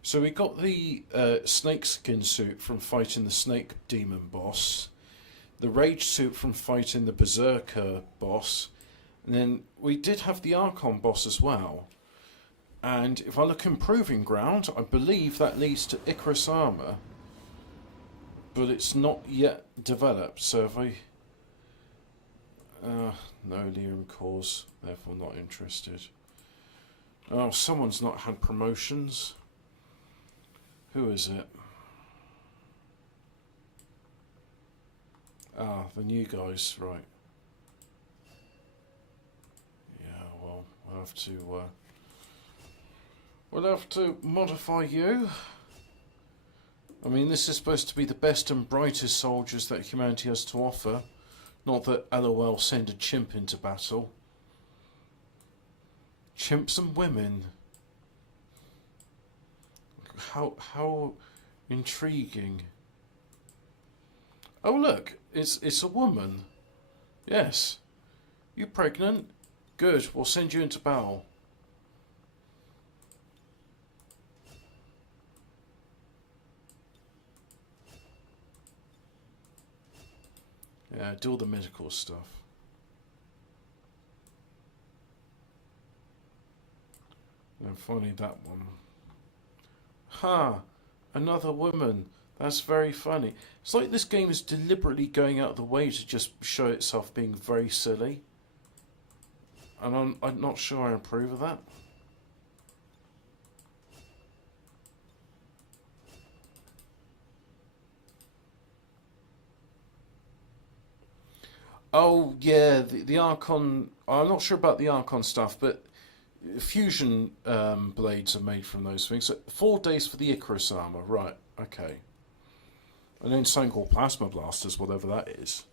So we got the snakeskin suit from fighting the snake demon boss, the rage suit from fighting the berserker boss, and then we did have the Archon boss as well. And if I look in Proving Ground, I believe that leads to Icarus armor, but it's not yet developed. So if I no Liam cause, therefore not interested. Oh, someone's not had promotions. Who is it? Ah, the new guys, right. Yeah, well, we'll have to modify you. I mean, this is supposed to be the best and brightest soldiers that humanity has to offer. Not that LOL send a chimp into battle. Chimps and women. How intriguing. Oh look, it's a woman. Yes. You pregnant? Good, we'll send you into battle. Yeah, do all the medical stuff. And finally that one. Ha! Another woman. That's very funny. It's like this game is deliberately going out of the way to just show itself being very silly. And I'm not sure I approve of that. Oh, yeah, the Archon... I'm not sure about the Archon stuff, but fusion blades are made from those things. So 4 days for the Icarus armor, right, okay. And then something called plasma blasters, whatever that is.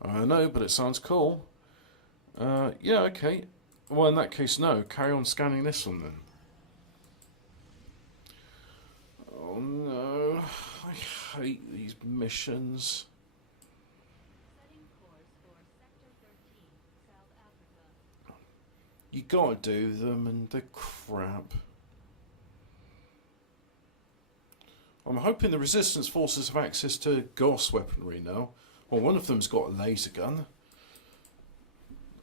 I don't know, but it sounds cool. Yeah, okay. Well, in that case, no. Carry on scanning this one then. Oh no, I hate these missions. You gotta do them, and they're crap. I'm hoping the resistance forces have access to Gauss weaponry now. Well, one of them's got a laser gun.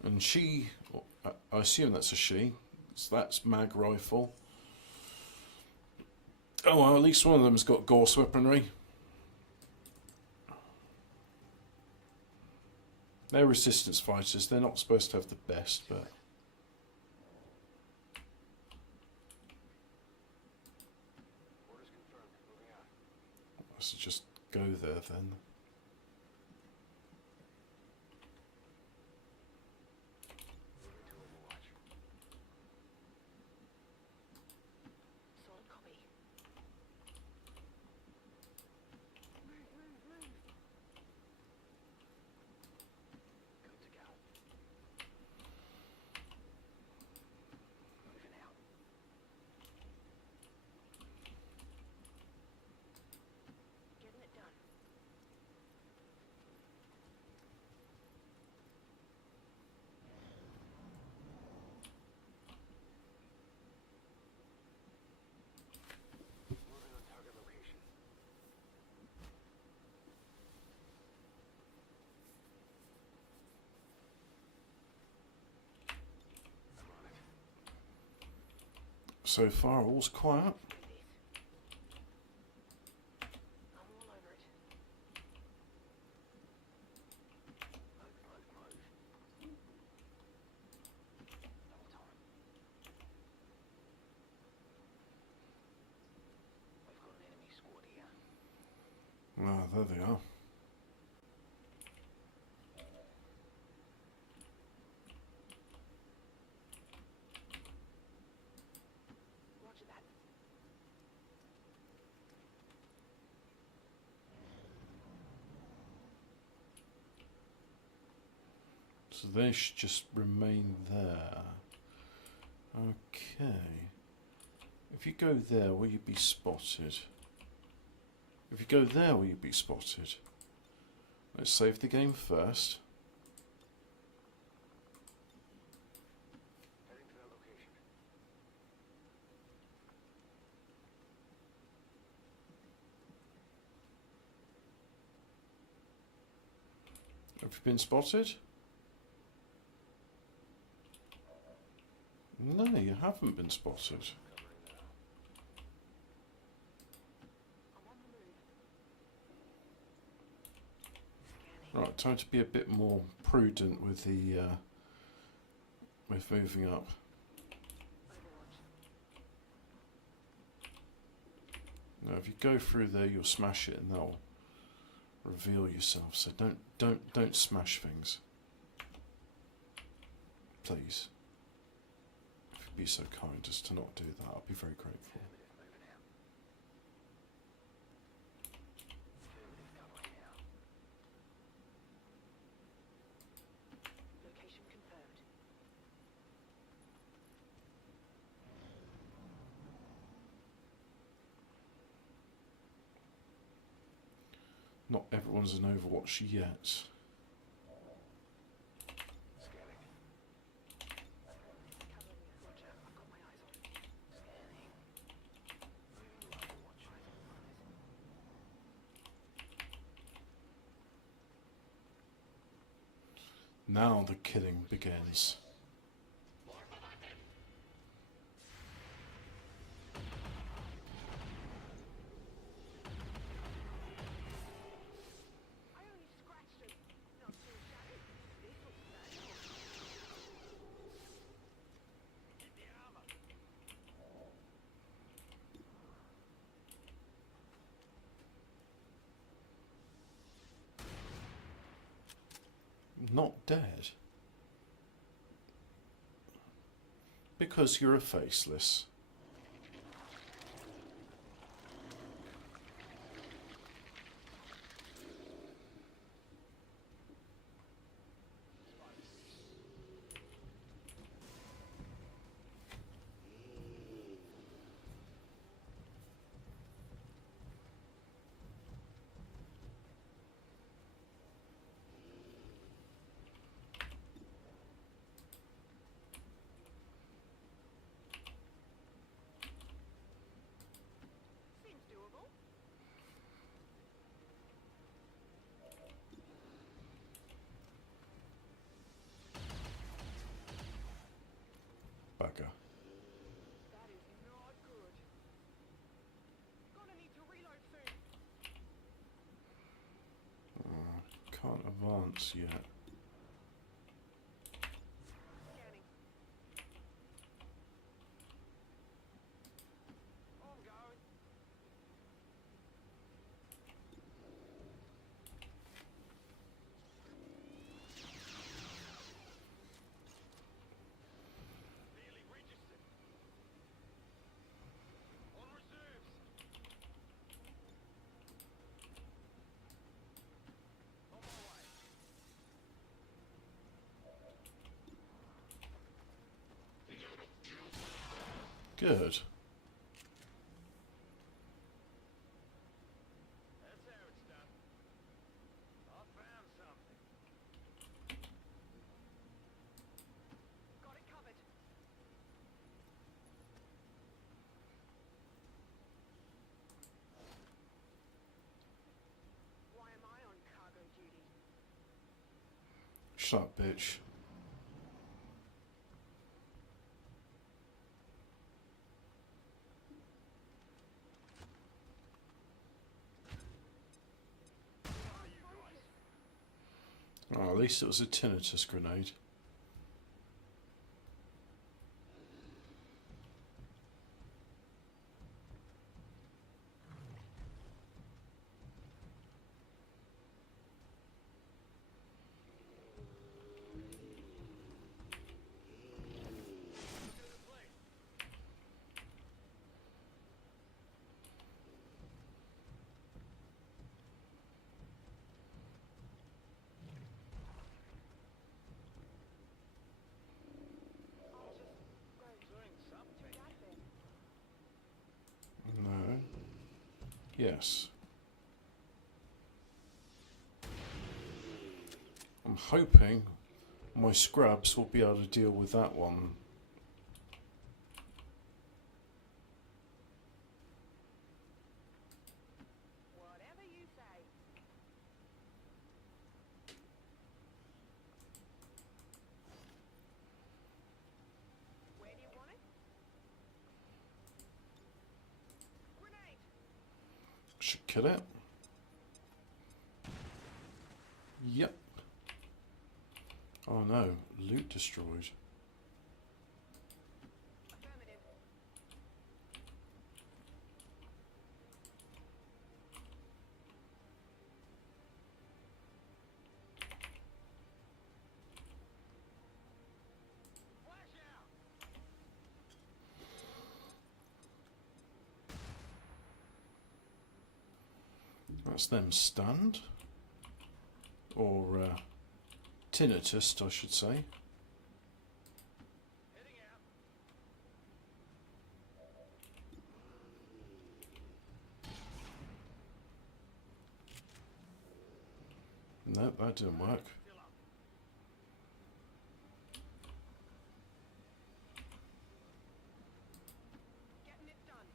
And she... I assume that's a she. So that's mag rifle. Oh, well, at least one of them's got Gauss weaponry. They're resistance fighters. They're not supposed to have the best, but... Orders confirmed. Moving out. Let's just go there then. Moving to Overwatch. Solid copy. Good to go. Moving out. Getting it done. Moving on target location. I'm on it. So far, all's quiet. I'm all over it. Move. Double time. We've got an enemy squad here. Ah, there they are. Roger that. So they should just remain there. Okay. If you go there, will you be spotted? If you go there, will you be spotted? Let's save the game first. Heading to that location. Have you been spotted? No, you haven't been spotted. Covering now. I'm on the move. Right, time to be a bit more prudent with the with moving up. Overwatch. Now, if you go through there, you'll smash it, and they'll reveal yourself. So don't smash things, please. If you'd be so kind as to not do that, I'd be very grateful. Moving out. Affirmative covering now. Location confirmed. Not everyone's an Overwatch yet. Scanning. Cover me. Roger. I've got my eyes on it. Scanning. Moving to Overwatch. Eyes on target. Now the killing begins. I only scratched him. Not too shabby. This looks bad. Get the armor. Not dead. Because you're a faceless. Seems doable. Bugger. That is not good. Gonna need to reload soon. Can't advance yet. Good. That's how it's done. I found something. Got it covered. Why am I on cargo duty? Shut up, bitch. Oh, at least it was a tinnitus grenade. No. Yes. I'm hoping my scrubs will be able to deal with that one. Whatever you say. Where do you want it? Grenade! Should kill it. Yep. Oh no, loot destroyed. Affirmative. Flash out! That's them stunned. Or tinnitus, I should say. Heading out. Nope, that didn't work. Still up. Getting it done.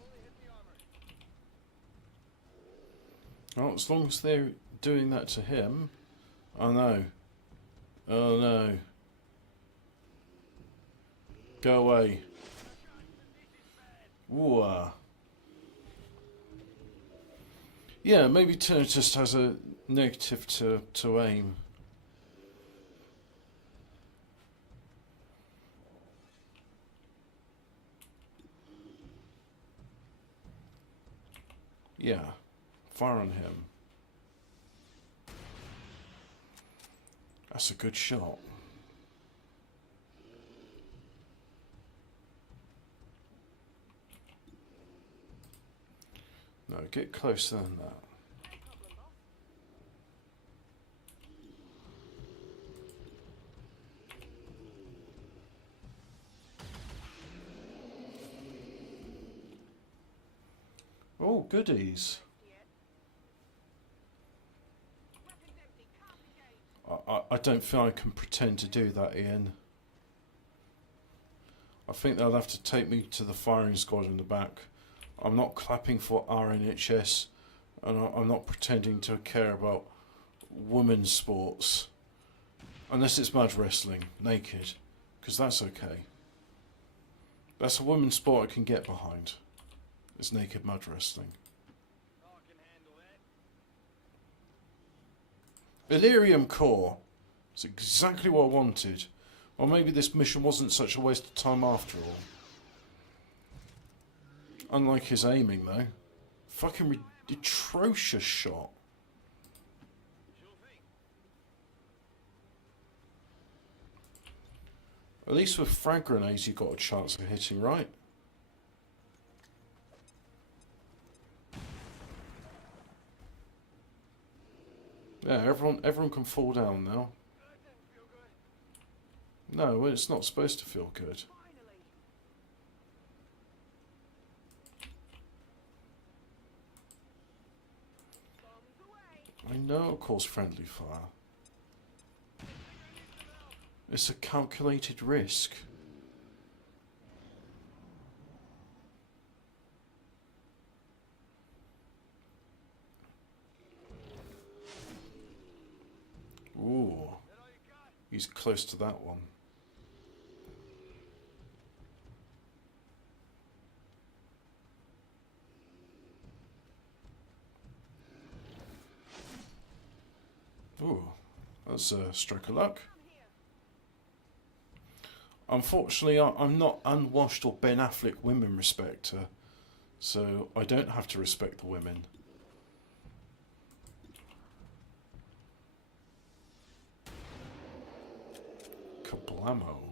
Only hit the armory. Oh, as long as they're doing that to him. Oh no. Oh no. Go away. Ooh. Yeah, maybe tinnitus has a negative to aim. Yeah, fire on him. That's a good shot. No, get closer than that. No problem, boss. Oh, goodies. Weapons empty. Can't engage. I don't feel I can pretend to do that, Ian. I think they'll have to take me to the firing squad in the back. I'm not clapping for RNHS, and I'm not pretending to care about women's sports. Unless it's mud wrestling, naked, because that's okay. That's a women's sport I can get behind. It's naked mud wrestling. I can handle that. Illyrium core. It's exactly what I wanted. Or maybe this mission wasn't such a waste of time after all. Unlike his aiming though. Fucking atrocious shot. At least with frag grenades you got a chance of hitting, right? Yeah, everyone can fall down now. No, it's not supposed to feel good. I know it calls friendly fire. It's a calculated risk. Ooh, he's close to that one. Ooh, that's a stroke of luck. Unfortunately, I'm not unwashed or Ben Affleck women respecter, so I don't have to respect the women. Kablamo.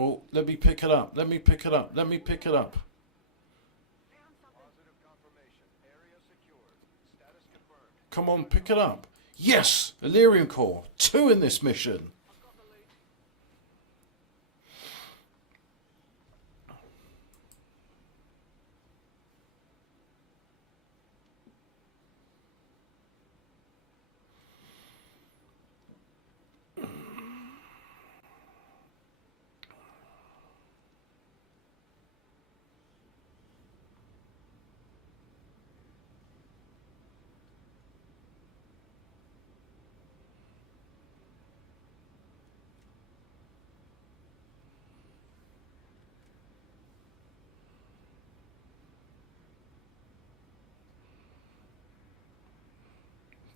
Oh, let me pick it up. Let me pick it up. Let me pick it up. Come on, pick it up. Yes! Illyrian core. 2 in this mission.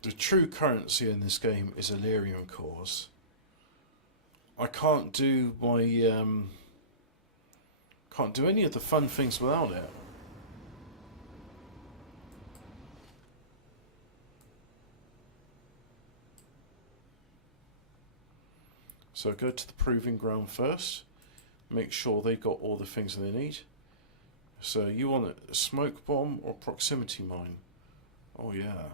The true currency in this game is Illyrian cores. I can't do my can't do any of the fun things without it. So go to the proving ground first. Make sure they've got all the things they need. So you want a smoke bomb or proximity mine? Oh yeah.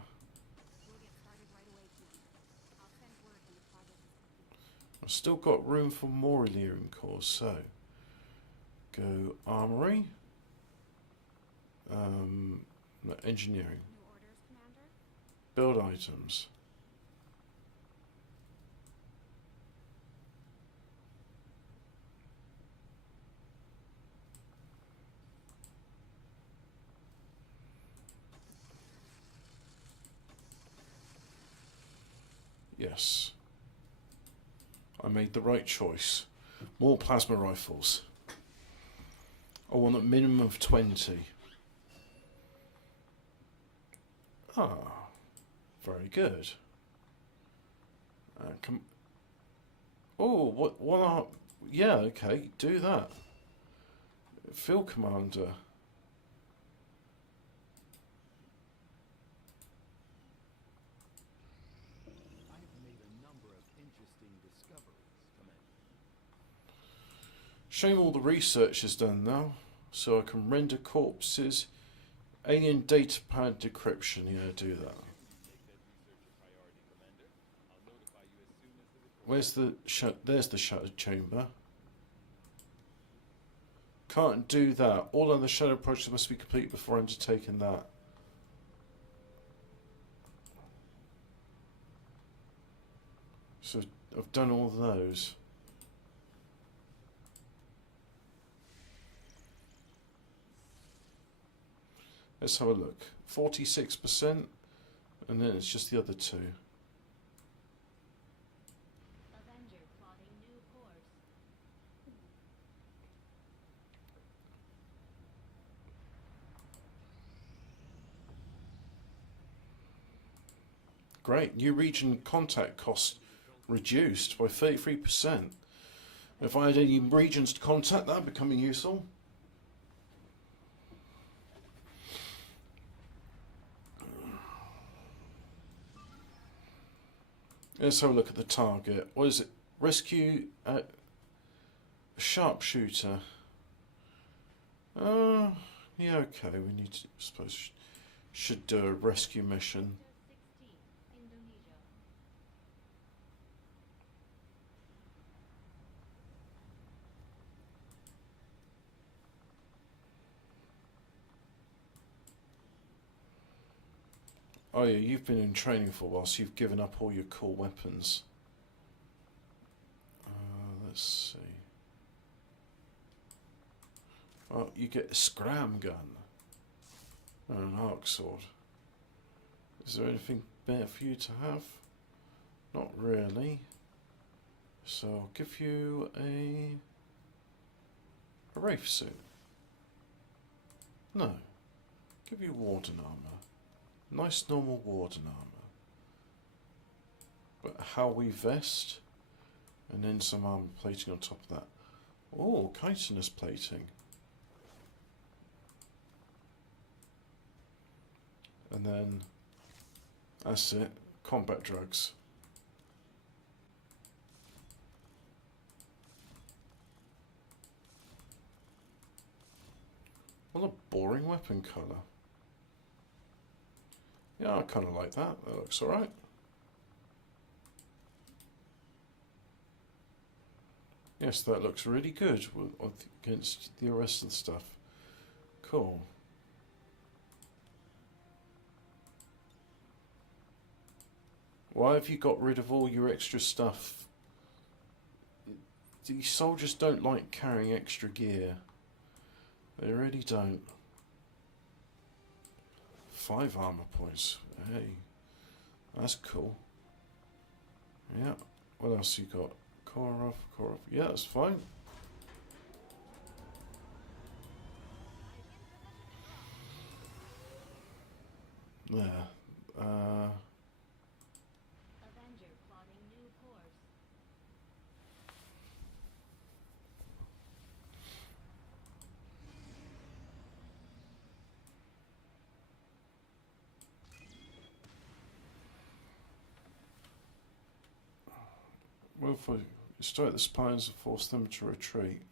I've still got room for more Illyrian cores, so go armory, no, engineering, build items. Yes. I made the right choice. More plasma rifles. I want a minimum of 20. Ah, very good. Oh, what are... Yeah, okay, do that. Field Commander. Shame all the research is done now, so I can render corpses. Alien data pad decryption, yeah, do that. Where's the there's the shattered chamber. Can't do that. All other shadow projects must be complete before undertaking that. So I've done all those. Let's have a look. 46%, and then it's just the other 2. Avenger plotting new course. Great. New region contact cost reduced by 33%. If I had any regions to contact, that would become useful. Let's have a look at the target. What is it? Rescue sharpshooter. Yeah, okay. We need to, I suppose, should do a rescue mission. Oh yeah, you've been in training for a while, so you've given up all your cool weapons. Let's see. Well, you get a scram gun and an arc sword. Is there anything better for you to have? Not really. So I'll give you a Wraith suit. No. Give you Warden armor. Nice normal Warden armor. But Howie vest. And then some armor plating on top of that. Oh, chitinous plating. And then, that's it, combat drugs. What a boring weapon colour. Yeah, I kind of like that. That looks alright. Yes, that looks really good against the rest of the stuff. Cool. Why have you got rid of all your extra stuff? These soldiers don't like carrying extra gear. They really don't. 5 armor points. Hey, that's cool. Yeah. What else you got? Core off. Yeah, that's fine. There. Avenger plotting new course. Well, if we strike the spines and force them to retreat.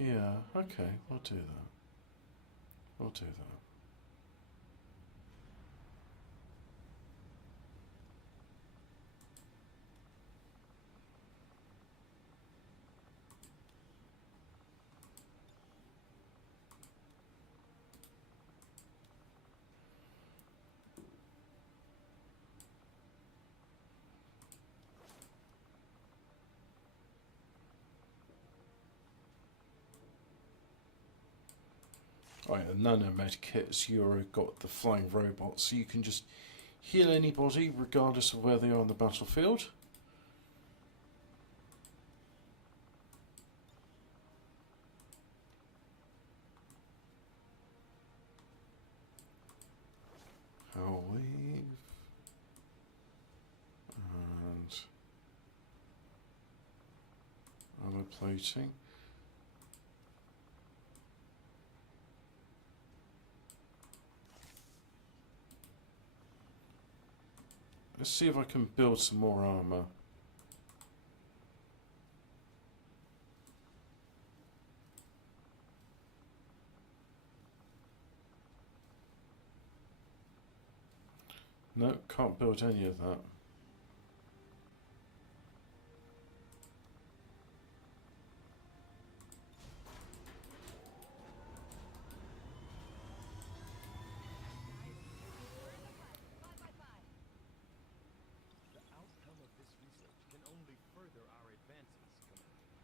Yeah, okay, we'll do that. We'll do that. Right, the nanomed kits, you've got the flying robots, so you can just heal anybody regardless of where they are on the battlefield. How weave and armor plating. Let's see if I can build some more armor. No, can't build any of that.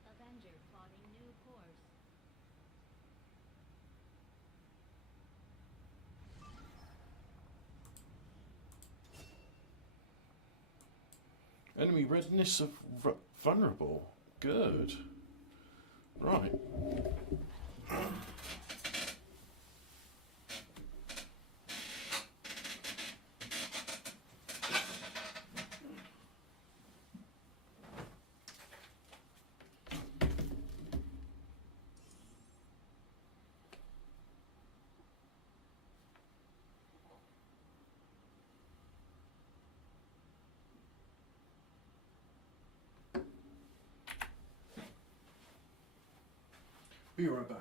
Avenger plotting new course. Enemy readiness of vulnerable. Good. Right. Be right back.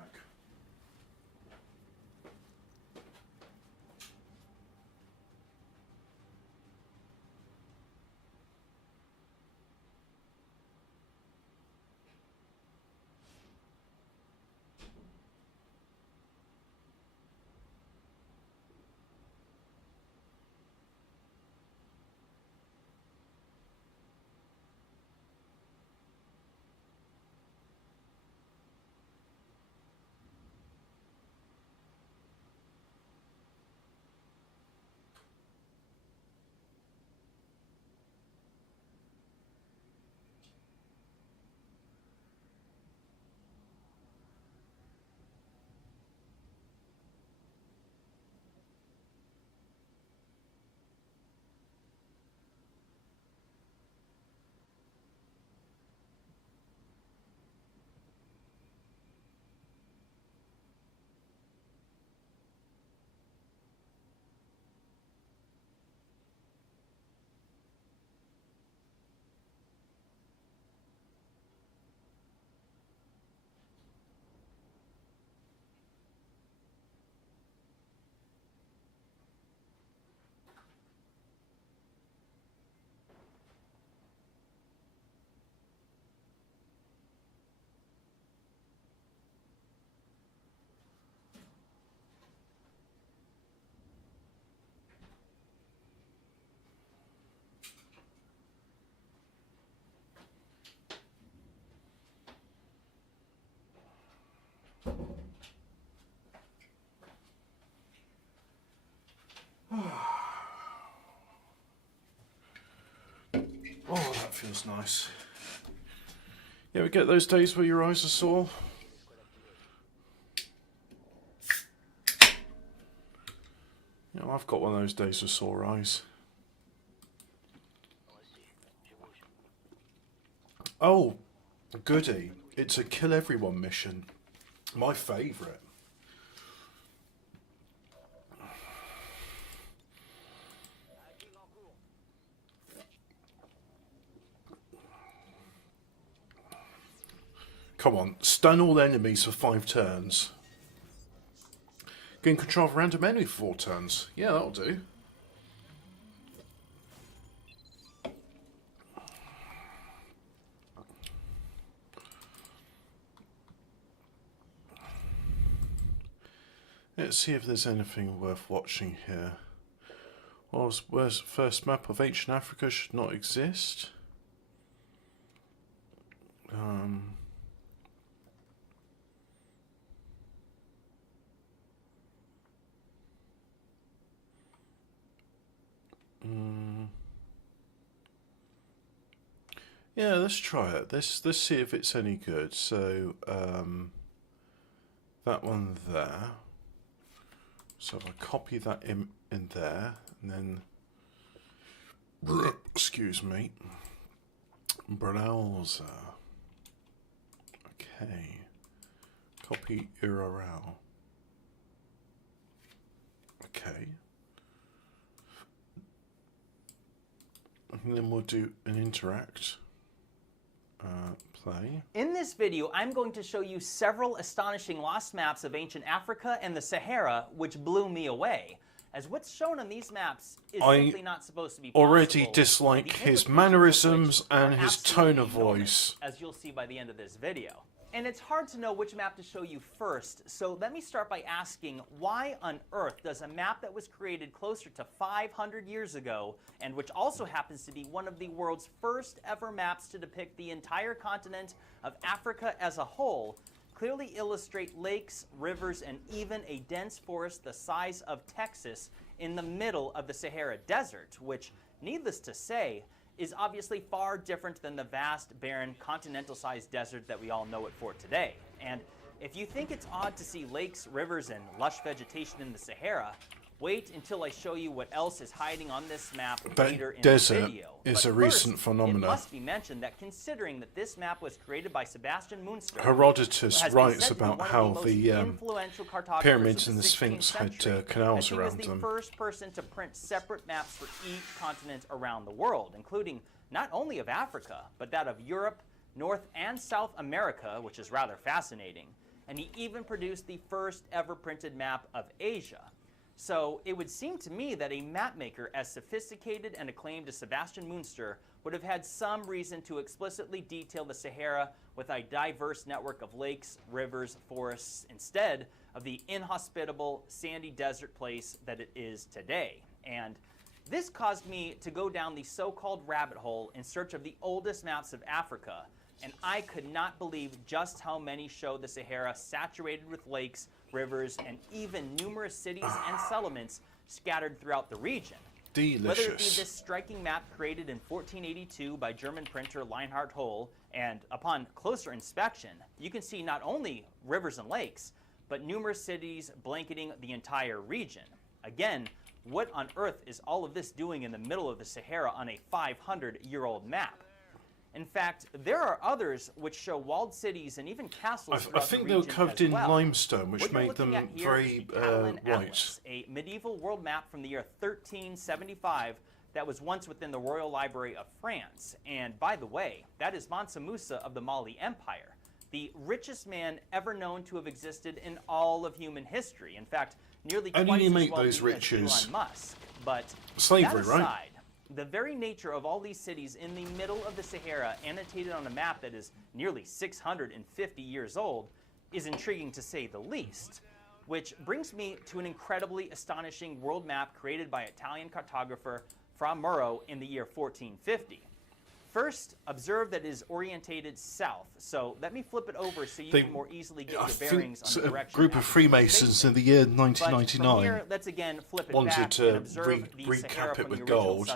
Oh, that feels nice. Yeah, we get those days where your eyes are sore. You know, I've got one of those days with sore eyes. Oh, goody. It's a kill everyone mission. My favourite. Come on, stun all enemies for 5 turns. Gain control of random enemy for 4 turns. Yeah, that'll do. Let's see if there's anything worth watching here. Where's first map of ancient Africa should not exist. Yeah, let's try it. Let's see if it's any good. So that one there. So if I copy that in there, and then excuse me, browser. Okay, copy URL. Okay. And then we'll do an interact. Play. In this video, I'm going to show you several astonishing lost maps of ancient Africa and the Sahara, which blew me away. As what's shown on these maps is simply not supposed to be possible. Already dislike his mannerisms and his tone of voice, as you'll see by the end of this video. And it's hard to know which map to show you first, so let me start by asking, why on earth does a map that was created closer to 500 years ago, and which also happens to be one of the world's first ever maps to depict the entire continent of Africa as a whole, clearly illustrate lakes, rivers, and even a dense forest the size of Texas in the middle of the Sahara Desert, which, needless to say, is obviously far different than the vast, barren, continental-sized desert that we all know it for today. And if you think it's odd to see lakes, rivers, and lush vegetation in the Sahara, wait until I show you what else is hiding on this map later in the video. Is a recent phenomenon. It must be mentioned that considering that this map was created by Sebastian Munster, Herodotus writes about how the pyramids and the Sphinx had canals around them. He was the first person to print separate maps for each continent around the world, including not only of Africa, but that of Europe, North and South America, which is rather fascinating. and he even produced the first ever printed map of Asia. So it would seem to me that a mapmaker as sophisticated and acclaimed as Sebastian Münster would have had some reason to explicitly detail the Sahara with a diverse network of lakes, rivers, forests, instead of the inhospitable, sandy desert place that it is today. And this caused me to go down the so-called rabbit hole in search of the oldest maps of Africa, and I could not believe just how many show the Sahara saturated with lakes, rivers, and even numerous cities and settlements scattered throughout the region. Delicious. Whether it be this striking map created in 1482 by German printer Leinhard Holl, and upon closer inspection, you can see not only rivers and lakes, but numerous cities blanketing the entire region. Again, what on earth is all of this doing in the middle of the Sahara on a 500-year-old map? In fact, there are others which show walled cities and even castles. I think they were covered in limestone, which made them very white. A medieval world map from the year 1375 that was once within the Royal Library of France. And by the way, that is Mansa Musa of the Mali Empire, the richest man ever known to have existed in all of human history. In fact, nearly twice as wealthy as Elon Musk. But slavery, that aside, right? The very nature of all these cities in the middle of the Sahara, annotated on a map that is nearly 650 years old, is intriguing to say the least. Which brings me to an incredibly astonishing world map created by Italian cartographer Fra Mauro in the year 1450. First, observe that it is orientated south. So let me flip it over so you can more easily get your bearings on the direction. A group of Freemasons in the year 1999 here, let's again flip it wanted to recap it with gold,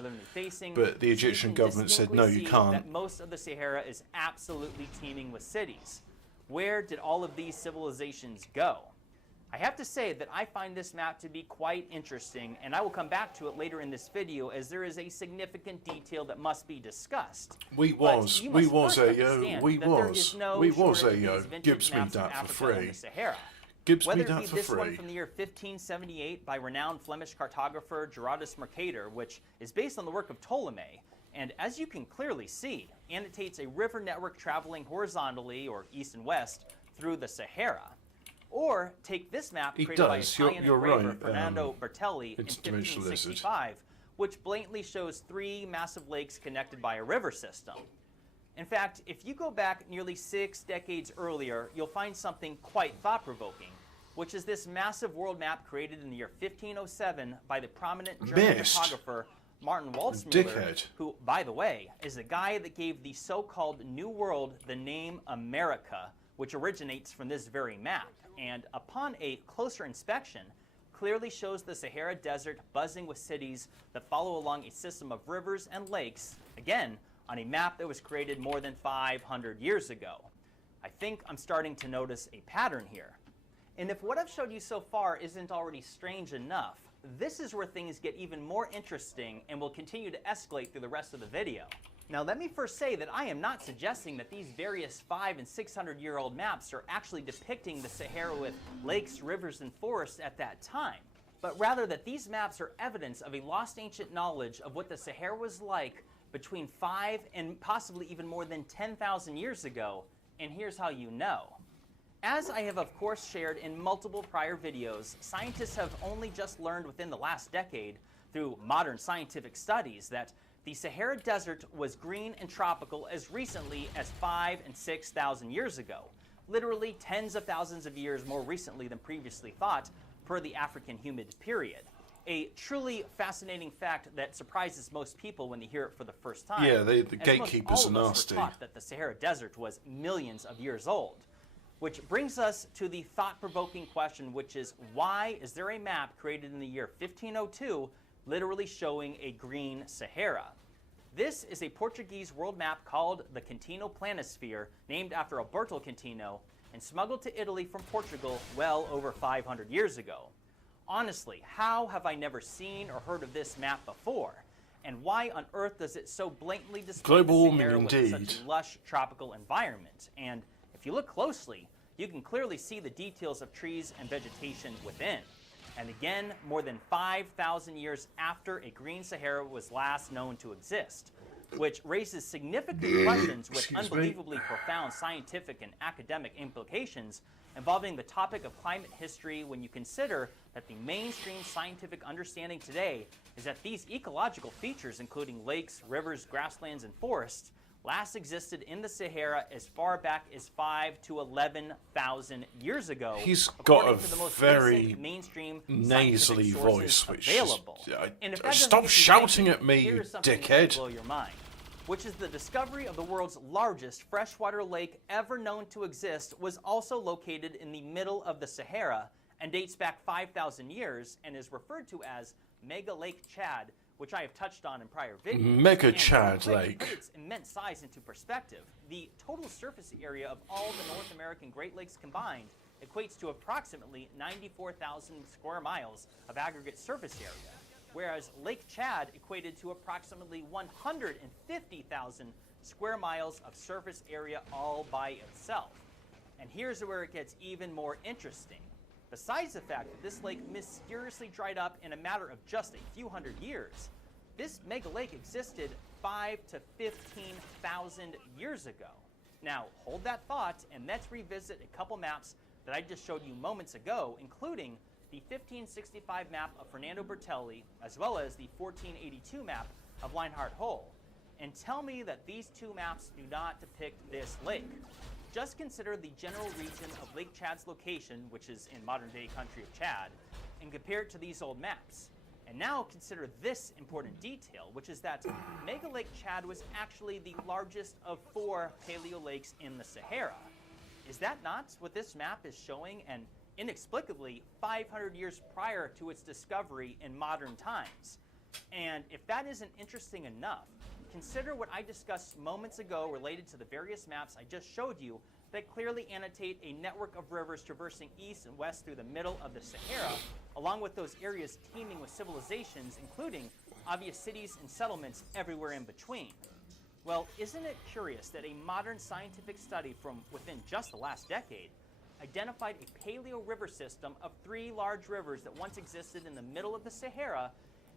but the Egyptian government said, no, you can't. That most of the Sahara is absolutely teeming with cities. Where did all of these civilizations go? I have to say that I find this map to be quite interesting, and I will come back to it later in this video as there is a significant detail that must be discussed. We was Gibbs me that for free. Gibbs me that for this free. One from the year 1578 by renowned Flemish cartographer Gerardus Mercator, which is based on the work of Ptolemy, and as you can clearly see, annotates a river network traveling horizontally, or east and west, through the Sahara. Or take this map created by Italian engraver Fernando Bertelli in 1565, which blatantly shows three massive lakes connected by a river system. In fact, if you go back nearly 6 decades earlier, you'll find something quite thought-provoking, which is this massive world map created in the year 1507 by the prominent German cartographer Martin Waldseemüller, who, by the way, is the guy that gave the so-called New World the name America, which originates from this very map. And upon a closer inspection, clearly shows the Sahara Desert buzzing with cities that follow along a system of rivers and lakes, again, on a map that was created more than 500 years ago. I think I'm starting to notice a pattern here. And if what I've showed you so far isn't already strange enough, this is where things get even more interesting and will continue to escalate through the rest of the video. Now, let me first say that I am not suggesting that these various 500- and 600-year-old maps are actually depicting the Sahara with lakes, rivers, and forests at that time, but rather that these maps are evidence of a lost ancient knowledge of what the Sahara was like between 5 and possibly even more than 10,000 years ago, and here's how you know. As I have of course shared in multiple prior videos, scientists have only just learned within the last decade, through modern scientific studies, that the Sahara Desert was green and tropical as recently as 5,000 and 6,000 years ago, literally tens of thousands of years more recently than previously thought per the African humid period. A truly fascinating fact that surprises most people when they hear it for the first time. Yeah, the gatekeepers are nasty. Were taught that the Sahara Desert was millions of years old. Which brings us to the thought-provoking question, which is, why is there a map created in the year 1502 literally showing a green Sahara? This is a Portuguese world map called the Contino Planisphere, named after Alberto Contino, and smuggled to Italy from Portugal well over 500 years ago. Honestly, how have I never seen or heard of this map before? And why on earth does it so blatantly display the Sahara with such a lush tropical environment? And if you look closely, you can clearly see the details of trees and vegetation within. And again, more than 5,000 years after a green Sahara was last known to exist. which raises significant questions with unbelievably profound scientific and academic implications involving the topic of climate history when you consider that the mainstream scientific understanding today is that these ecological features, including lakes, rivers, grasslands, and forests, last existed in the Sahara as far back as 5 to 11,000 years ago. He's got a to the most very mainstream nasally voice, which available. Stop shouting at me, you dickhead. Blow your mind, which is the discovery of the world's largest freshwater lake ever known to exist was also located in the middle of the Sahara and dates back 5,000 years and is referred to as Mega Lake Chad, which I have touched on in prior videos. Mega Chad Lake. To put its immense size into perspective, the total surface area of all the North American Great Lakes combined equates to approximately 94,000 square miles of aggregate surface area, whereas Lake Chad equated to approximately 150,000 square miles of surface area all by itself. And here's where it gets even more interesting. Besides the fact that this lake mysteriously dried up in a matter of just a few hundred years, this mega lake existed 5 to 15,000 years ago. Now, hold that thought, and let's revisit a couple maps that I just showed you moments ago, including the 1565 map of Fernando Bertelli, as well as the 1482 map of Leinhard Hull, and tell me that these two maps do not depict this lake. Just consider the general region of Lake Chad's location, which is in modern-day country of Chad, and compare it to these old maps. And now consider this important detail, which is that Mega Lake Chad was actually the largest of 4 paleo lakes in the Sahara. Is that not what this map is showing? And inexplicably, 500 years prior to its discovery in modern times. And if that isn't interesting enough, consider what I discussed moments ago related to the various maps I just showed you that clearly annotate a network of rivers traversing east and west through the middle of the Sahara, along with those areas teeming with civilizations, including obvious cities and settlements everywhere in between. Well, isn't it curious that a modern scientific study from within just the last decade identified a paleo river system of 3 large rivers that once existed in the middle of the Sahara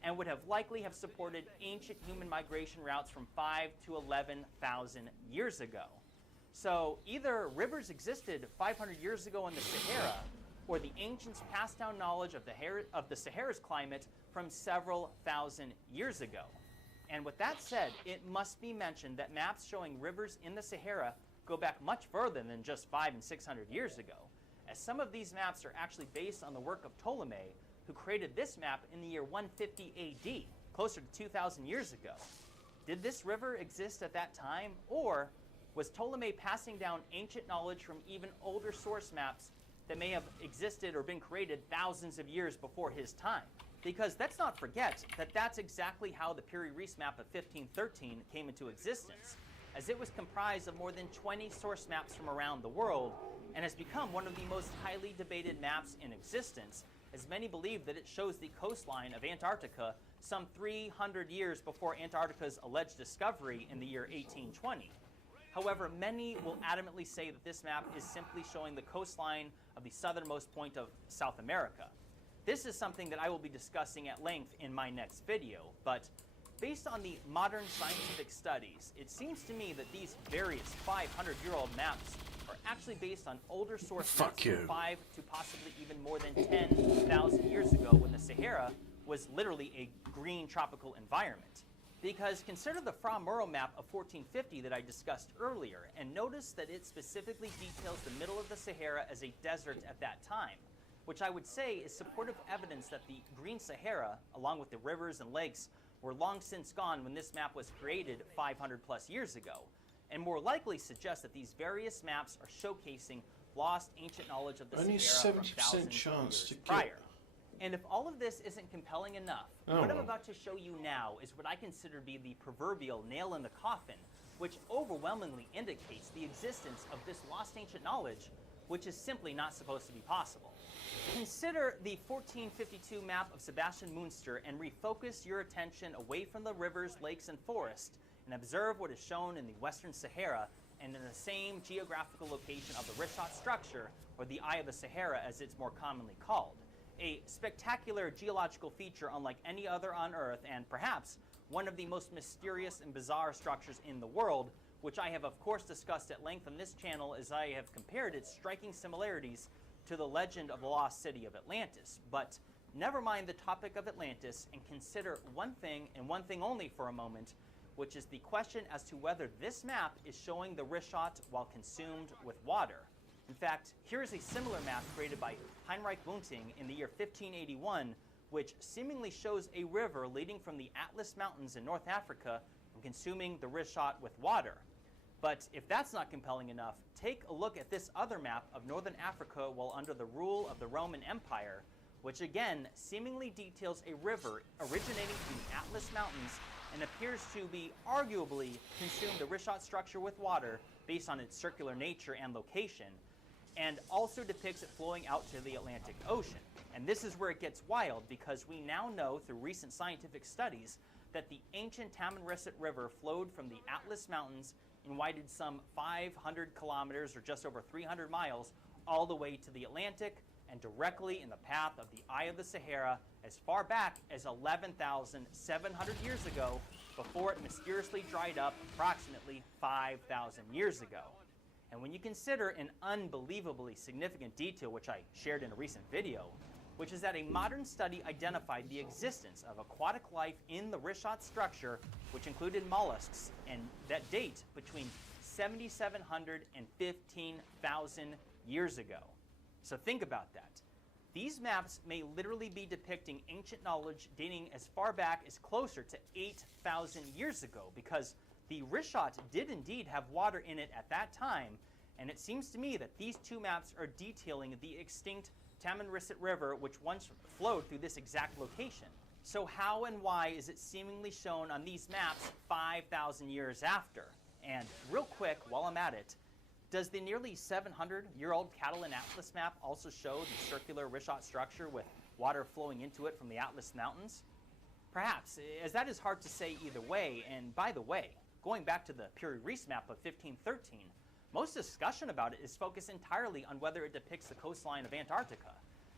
and would have likely have supported ancient human migration routes from 5 to 11,000 years ago. So either rivers existed 500 years ago in the Sahara, or the ancients passed down knowledge of the Sahara's climate from several thousand years ago. And with that said, it must be mentioned that maps showing rivers in the Sahara go back much further than just 500 and 600 years ago, as some of these maps are actually based on the work of Ptolemy, who created this map in the year 150 AD, closer to 2,000 years ago. Did this river exist at that time, or was Ptolemy passing down ancient knowledge from even older source maps that may have existed or been created thousands of years before his time? Because let's not forget that that's exactly how the Piri-Reis map of 1513 came into existence, as it was comprised of more than 20 source maps from around the world and has become one of the most highly debated maps in existence, as many believe that it shows the coastline of Antarctica some 300 years before Antarctica's alleged discovery in the year 1820. However, many will adamantly say that this map is simply showing the coastline of the southernmost point of South America. This is something that I will be discussing at length in my next video, but based on the modern scientific studies, it seems to me that these various 500-year-old maps are actually based on older source maps from 5 to possibly even more than 10,000 years ago, when the Sahara was literally a green tropical environment. Because consider the Fra Mauro map of 1450 that I discussed earlier, and notice that it specifically details the middle of the Sahara as a desert at that time, which I would say is supportive evidence that the Green Sahara, along with the rivers and lakes, were long since gone when this map was created 500 plus years ago, and more likely suggests that these various maps are showcasing lost ancient knowledge of the Sahara from thousands of years prior. And if all of this isn't compelling enough, what I'm about to show you now is what I consider to be the proverbial nail in the coffin, which overwhelmingly indicates the existence of this lost ancient knowledge, which is simply not supposed to be possible. Consider the 1452 map of Sebastian Münster and refocus your attention away from the rivers, lakes, and forests, and observe what is shown in the Western Sahara and in the same geographical location of the Richat structure, or the Eye of the Sahara as it's more commonly called. A spectacular geological feature unlike any other on Earth, and perhaps one of the most mysterious and bizarre structures in the world, which I have of course discussed at length on this channel as I have compared its striking similarities to the legend of the lost city of Atlantis. But never mind the topic of Atlantis and consider one thing and one thing only for a moment, which is the question as to whether this map is showing the Richat while consumed with water. In fact, here is a similar map created by Heinrich Bunting in the year 1581, which seemingly shows a river leading from the Atlas Mountains in North Africa and consuming the Richat with water. But if that's not compelling enough, take a look at this other map of northern Africa while under the rule of the Roman Empire, which again seemingly details a river originating from the Atlas Mountains and appears to be arguably consumed the Richat structure with water based on its circular nature and location, and also depicts it flowing out to the Atlantic Ocean. And this is where it gets wild, because we now know through recent scientific studies that the ancient Tamanrasset River flowed from the Atlas Mountains and widened some 500 kilometers, or just over 300 miles, all the way to the Atlantic, and directly in the path of the Eye of the Sahara as far back as 11,700 years ago, before it mysteriously dried up approximately 5,000 years ago. And when you consider an unbelievably significant detail, which I shared in a recent video, which is that a modern study identified the existence of aquatic life in the Richat structure, which included mollusks, and that date between 7,700 and 15,000 years ago. So think about that. These maps may literally be depicting ancient knowledge dating as far back as closer to 8,000 years ago, because the Richat did indeed have water in it at that time, and it seems to me that these two maps are detailing the extinct Tamanrasset River, which once flowed through this exact location. So how and why is it seemingly shown on these maps 5,000 years after? And real quick, while I'm at it, does the nearly 700-year-old Catalan Atlas map also show the circular Richat structure with water flowing into it from the Atlas Mountains? Perhaps, as that is hard to say either way. And by the way, going back to the Piri-Reis map of 1513, most discussion about it is focused entirely on whether it depicts the coastline of Antarctica.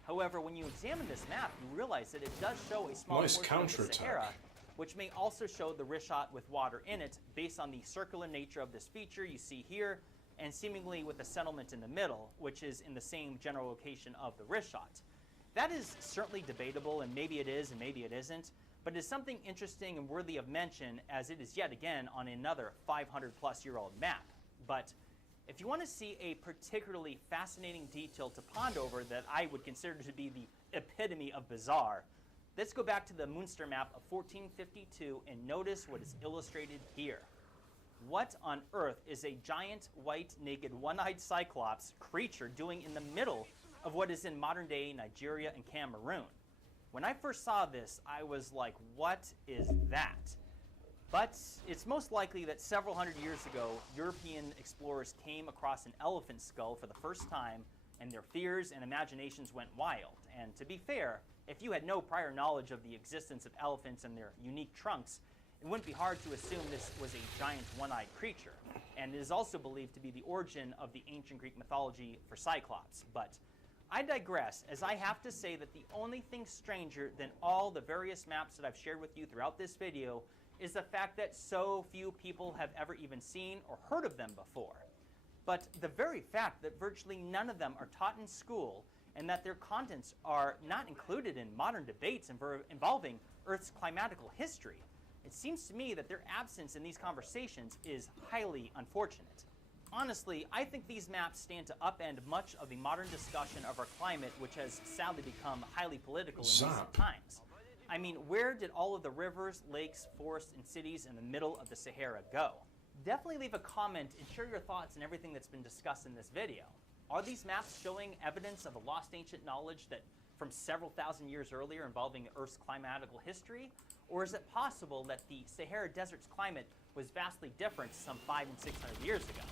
However, when you examine this map, you realize that it does show a small portion of the Sahara, which may also show the Richat with water in it, based on the circular nature of this feature you see here, and seemingly with a settlement in the middle, which is in the same general location of the Richat. That is certainly debatable, and maybe it is and maybe it isn't, but it is something interesting and worthy of mention, as it is yet again on another 500-plus-year-old map. But if you want to see a particularly fascinating detail to pond over that I would consider to be the epitome of bizarre, let's go back to the Munster map of 1452 and notice what is illustrated here. What on earth is a giant, white, naked, one-eyed cyclops creature doing in the middle of what is in modern-day Nigeria and Cameroon? When I first saw this, I was like, what is that? But it's most likely that several hundred years ago, European explorers came across an elephant skull for the first time, and their fears and imaginations went wild. And to be fair, if you had no prior knowledge of the existence of elephants and their unique trunks, it wouldn't be hard to assume this was a giant one-eyed creature. And it is also believed to be the origin of the ancient Greek mythology for Cyclops. But I digress, as I have to say that the only thing stranger than all the various maps that I've shared with you throughout this video is the fact that so few people have ever even seen or heard of them before. But the very fact that virtually none of them are taught in school, and that their contents are not included in modern debates involving Earth's climatical history, it seems to me that their absence in these conversations is highly unfortunate. Honestly, I think these maps stand to upend much of the modern discussion of our climate, which has sadly become highly political in recent times. I mean, where did all of the rivers, lakes, forests, and cities in the middle of the Sahara go? Definitely leave a comment and share your thoughts on everything that's been discussed in this video. Are these maps showing evidence of a lost ancient knowledge that from several thousand years earlier involving Earth's climatical history? Or is it possible that the Sahara Desert's climate was vastly different some 500 and 600 years ago?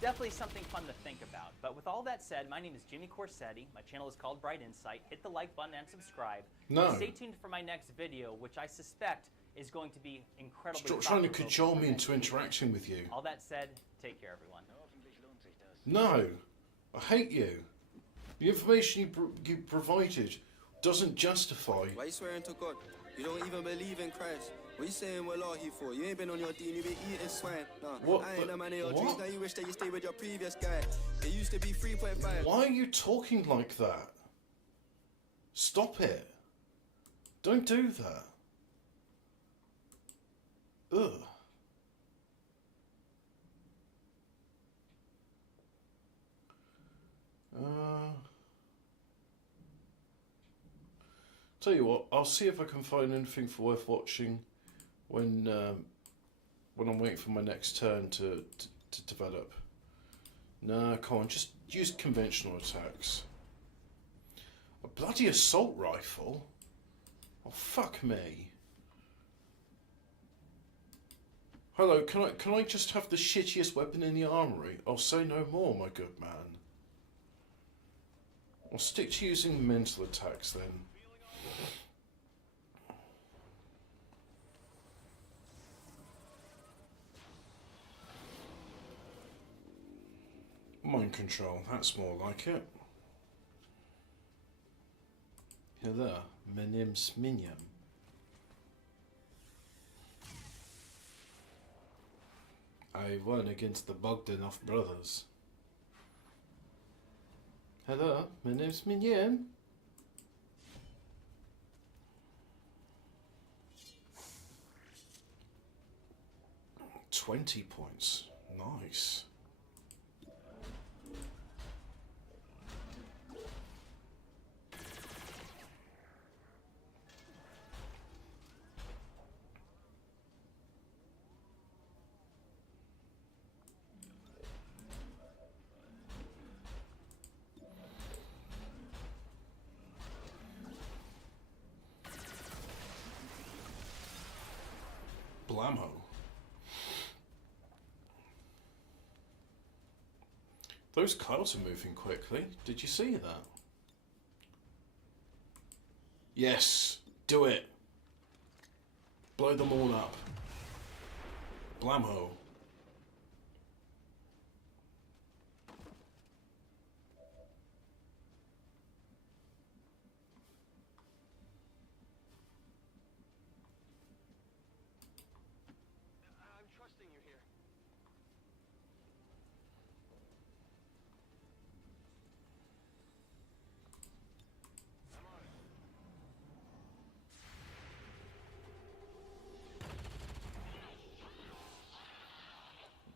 Definitely something fun to think about. But with all that said, my name is Jimmy Corsetti. My channel is called Bright Insight. Hit the like button and subscribe. And stay tuned for my next video, which I suspect is going to be incredibly Stop trying to cajole me into interacting with you. All that said, take care, everyone. No, I hate you. The information you provided doesn't justify. Why are you swearing to God? You don't even believe in Christ. What you saying, well, are you for? You ain't been on your D and you been eating swine. Nah, What? I ain't a man of your dreams. Now you wish that you stayed with your previous guy. It used to be 3.5. Why are you talking like that? Stop it. Don't do that. Ugh. Tell you what, I'll see if I can find anything for worth watching when I'm waiting for my next turn to develop. Nah, come on, just use conventional attacks. A bloody assault rifle? Oh, fuck me. Hello, can I just have the shittiest weapon in the armory? I'll say no more, my good man. I'll stick to using mental attacks then. Mind control, that's more like it. Hello, my name's Minion. I won against the Bogdanov brothers. Hello, my name's Minion. $20 points. Nice. Blammo. Those clouds are moving quickly. Did you see that? Yes, do it. Blow them all up. Blammo. I'm trusting you here. I'm on it.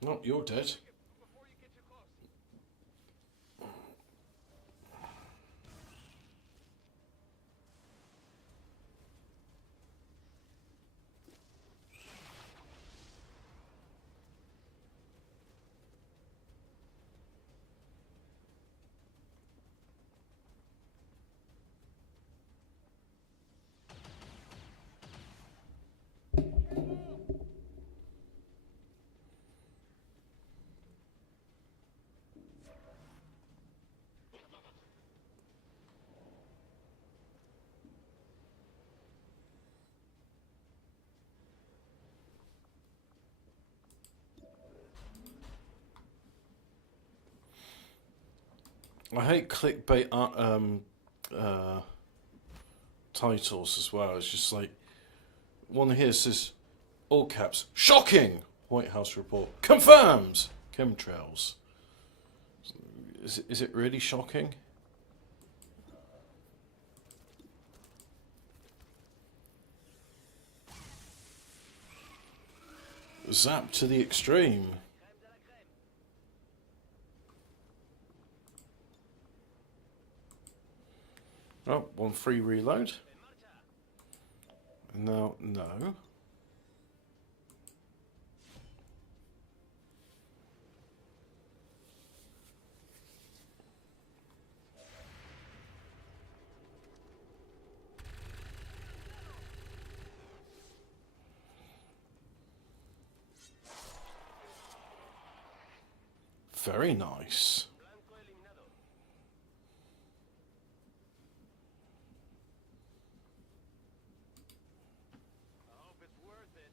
No, you're dead. Before you get too close. I hate clickbait titles as well. It's just like one here says, all caps, shocking! White House report confirms chemtrails. Is it really shocking? Zap to the extreme. Oh, one free reload. No, no. Very nice. I hope it's worth it.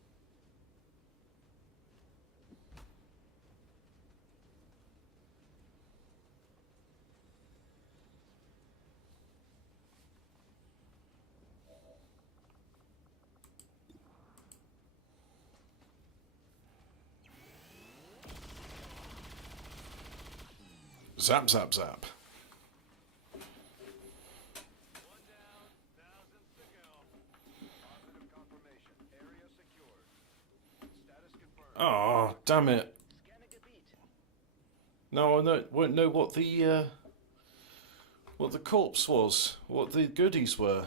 Zap, zap, zap. One down, thousands to go. Positive confirmation. Area secured. Status confirmed. Oh, damn it. Scanning a beat. No, I won't know what the corpse was, what the goodies were.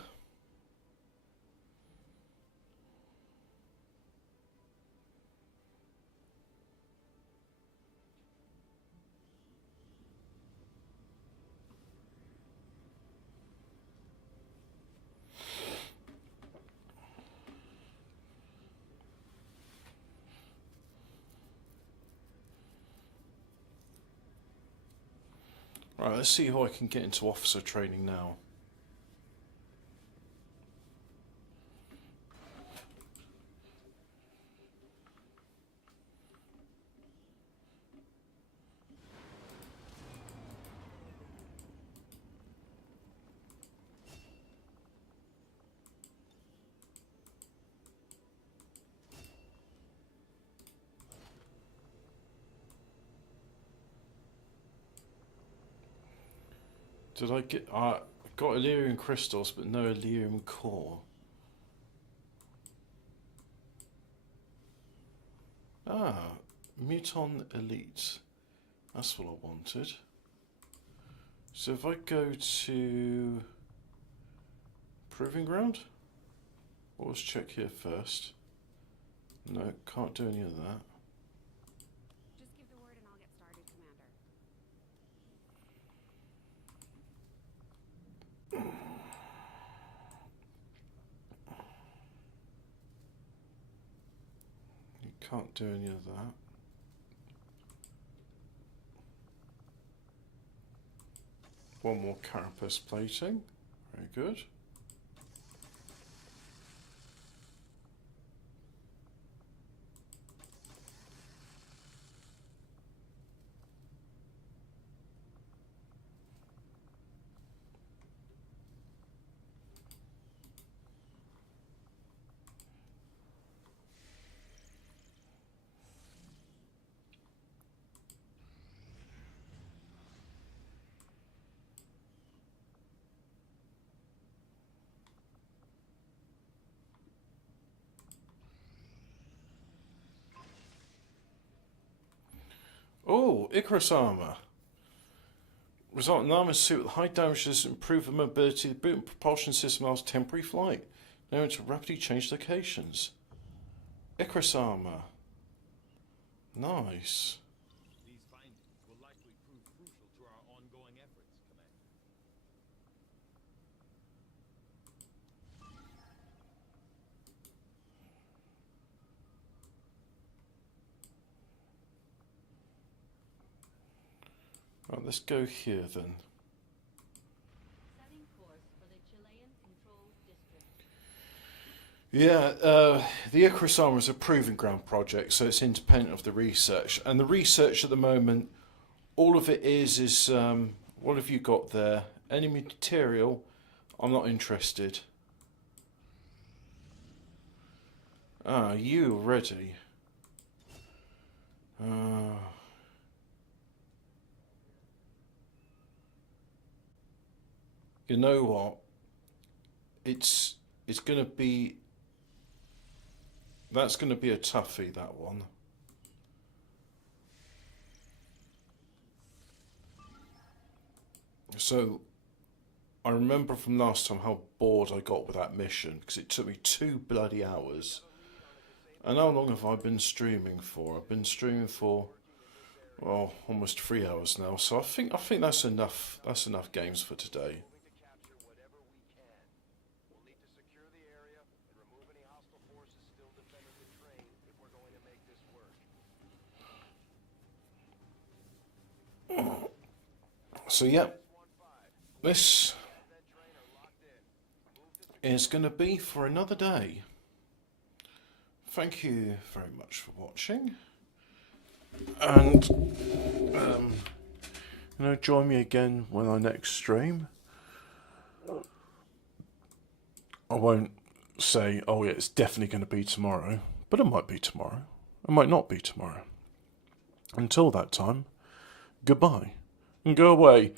Right, let's see how I can get into officer training now. Did I get... I got Illyrium crystals, but no Illyrium core. Ah, Muton Elite. That's what I wanted. So if I go to... Proving Ground? Or let's check here first. No, can't do any of that. Just give the word and I'll get started, Commander. You can't do any of that. One more carapace plating. Very good. Oh, Icarus armor. Result in armor suit with high damage resistance, improved mobility. The boot and propulsion system allows temporary flight. Now to rapidly change locations. Icarus armor. Nice. These findings will likely prove crucial to our ongoing efforts, Commander. Right, let's go here then. Setting course for the Chilean Controlled District. Yeah, the Icarus armor is a proving ground project, so it's independent of the research. And the research at the moment, all of it is what have you got there? Enemy material? I'm not interested. Ah, you already. You know what? It's gonna be... That's gonna be a toughie, that one. So, I remember from last time how bored I got with that mission, because it took me 2 bloody hours. And how long have I been streaming for? I've been streaming for, well, almost 3 hours now. So I think that's enough. That's enough games for today. So yeah, this is going to be for another day. Thank you very much for watching, and join me again when I next stream. I won't say, oh yeah, it's definitely going to be tomorrow, but it might be tomorrow. It might not be tomorrow. Until that time, goodbye and go away.